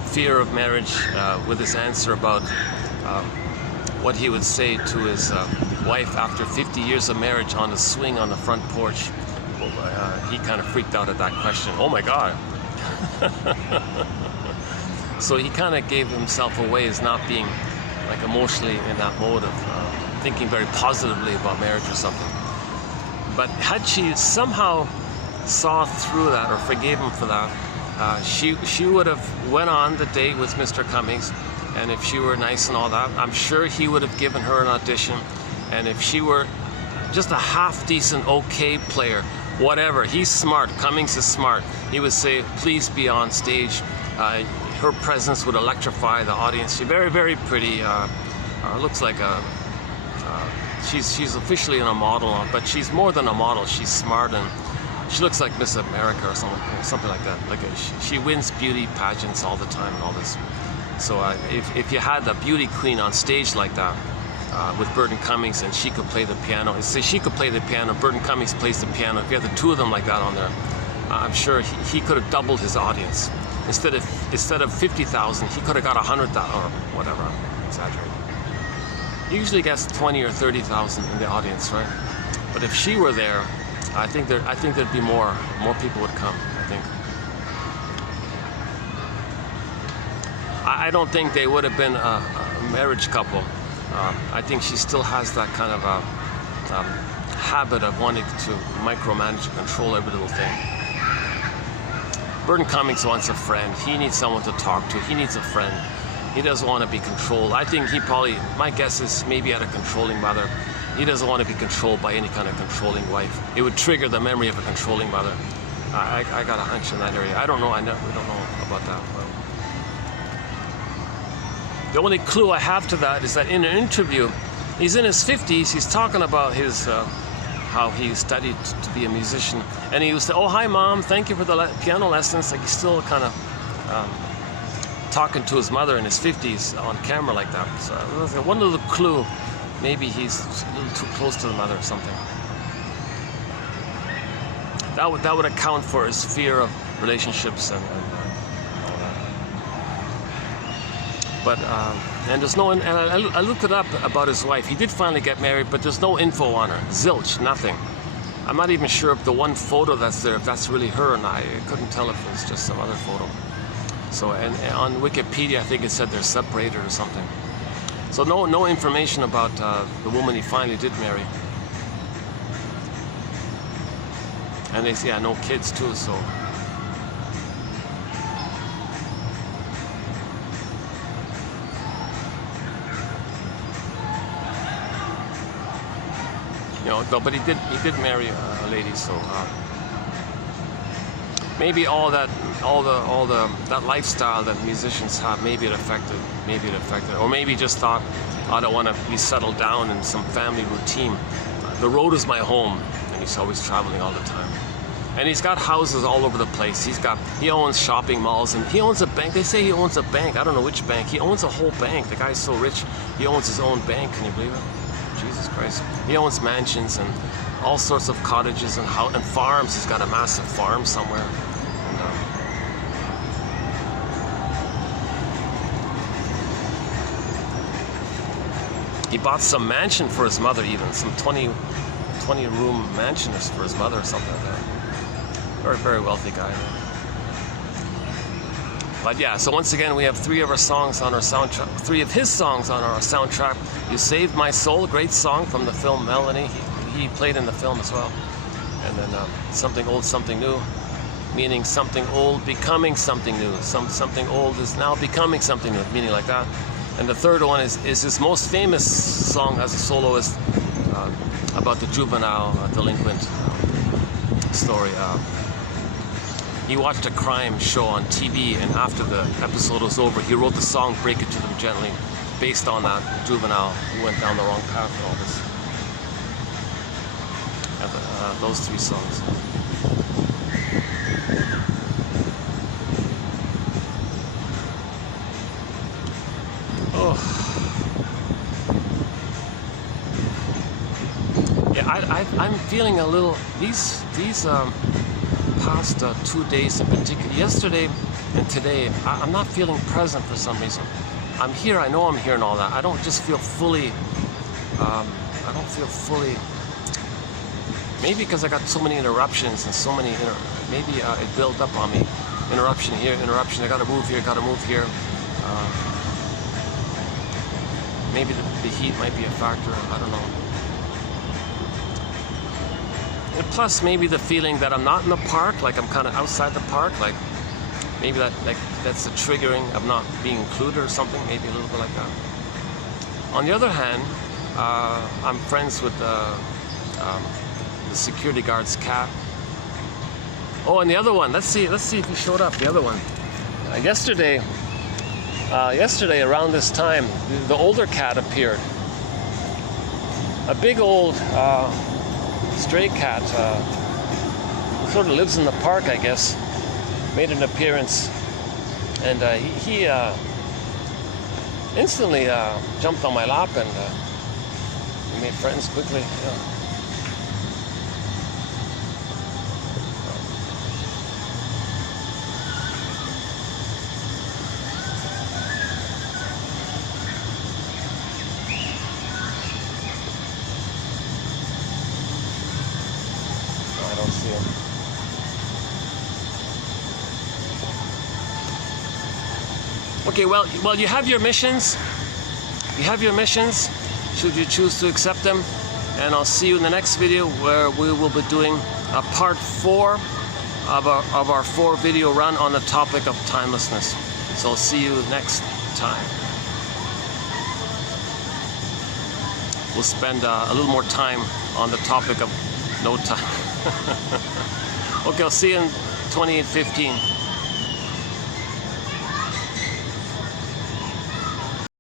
fear of marriage with his answer about what he would say to his wife after 50 years of marriage on the swing on the front porch. He kind of freaked out at that question. Oh my God. So he kind of gave himself away as not being like emotionally in that mode of thinking very positively about marriage or something. But had she somehow saw through that or forgave him for that, she would have went on the date with Mr. Cummings, and if she were nice and all that, I'm sure he would have given her an audition. And if she were just a half-decent, okay player, whatever, he's smart, Cummings is smart, he would say, please be on stage. Her presence would electrify the audience. She's very, very pretty. Looks like she's officially a model, but she's more than a model. She's smart, and She looks like Miss America or something like that. Like she wins beauty pageants all the time and all this. So if you had a beauty queen on stage like that, with Burton Cummings, and she could play the piano. Say she could play the piano, Burton Cummings plays the piano. If you had the two of them like that on there, I'm sure he could have doubled his audience. Instead of 50,000, he could have got 100,000 or whatever. I'm exaggerating. He usually gets 20 or 30,000 in the audience, right? But if she were there, I think there'd be more people would come. I think. I don't think they would have been a marriage couple. I think she still has that kind of habit of wanting to micromanage and control every little thing. Burton Cummings wants a friend. He needs someone to talk to. He needs a friend. He doesn't want to be controlled. I think he probably, my guess is maybe had a controlling mother. He doesn't want to be controlled by any kind of controlling wife. It would trigger the memory of a controlling mother. I got a hunch in that area. I don't know. We don't know about that. But the only clue I have to that is that in an interview, he's in his 50s, he's talking about his how he studied to be a musician, and he used to, oh, hi mom, thank you for the piano lessons. Like he's still kind of talking to his mother in his 50s on camera like that. So one little clue, maybe he's a little too close to the mother or something. That would account for his fear of relationships and all that. But and there's no, and I looked it up about his wife. He did finally get married, but there's no info on her. Zilch, nothing. I'm not even sure if the one photo that's there, if that's really her or not. I couldn't tell if it was just some other photo. So, and on Wikipedia, I think it said they're separated or something. So no information about the woman he finally did marry. And they say, yeah, no kids too, so. You know, no, but he did marry a lady, so maybe that lifestyle that musicians have, maybe it affected, or maybe just thought, I don't want to be settled down in some family routine. The road is my home, and he's always traveling all the time. And he's got houses all over the place. He owns shopping malls, and he owns a bank. They say he owns a bank. I don't know which bank. He owns a whole bank. The guy's so rich, he owns his own bank. Can you believe it? Jesus Christ. He owns mansions and all sorts of cottages and farms. He's got a massive farm somewhere. And, he bought some mansion for his mother, even some 20-room mansion for his mother or something like that. Very, very wealthy guy. But yeah, so once again, we have three of his songs on our soundtrack. You Saved My Soul, great song from the film Melanie. He played in the film as well. And then Something Old, Something New, meaning something old becoming something new. Something old is now becoming something new, meaning like that. And the third one is his most famous song as a soloist, about the juvenile delinquent story. He watched a crime show on TV, and after the episode was over, he wrote the song Break It to Them Gently, based on that juvenile who went down the wrong path and all this. And, those three songs. Oh. Yeah, I'm feeling a little, these past 2 days in particular, yesterday and today, I'm not feeling present for some reason. I'm here, I know I'm here and all that. I don't just feel fully, maybe because I got so many interruptions and so many, maybe it built up on me. Interruption here, interruption, I gotta move here, maybe the heat might be a factor, I don't know. And plus maybe the feeling that I'm not in the park, like I'm kind of outside the park, like maybe that's the triggering of not being included or something, maybe a little bit like that. On the other hand, I'm friends with the security guard's cat. Oh, and the other one, let's see if he showed up, the other one. Yesterday around this time, the older cat appeared. A big old stray cat, sort of lives in the park, I guess. Made an appearance, and he instantly jumped on my lap, and we made friends quickly. Yeah. I don't see him. Okay, well, you have your missions. You have your missions, should you choose to accept them. And I'll see you in the next video, where we will be doing a part 4 of our 4-video run on the topic of timelessness. So I'll see you next time. We'll spend a little more time on the topic of no time. Okay, I'll see you in 2815.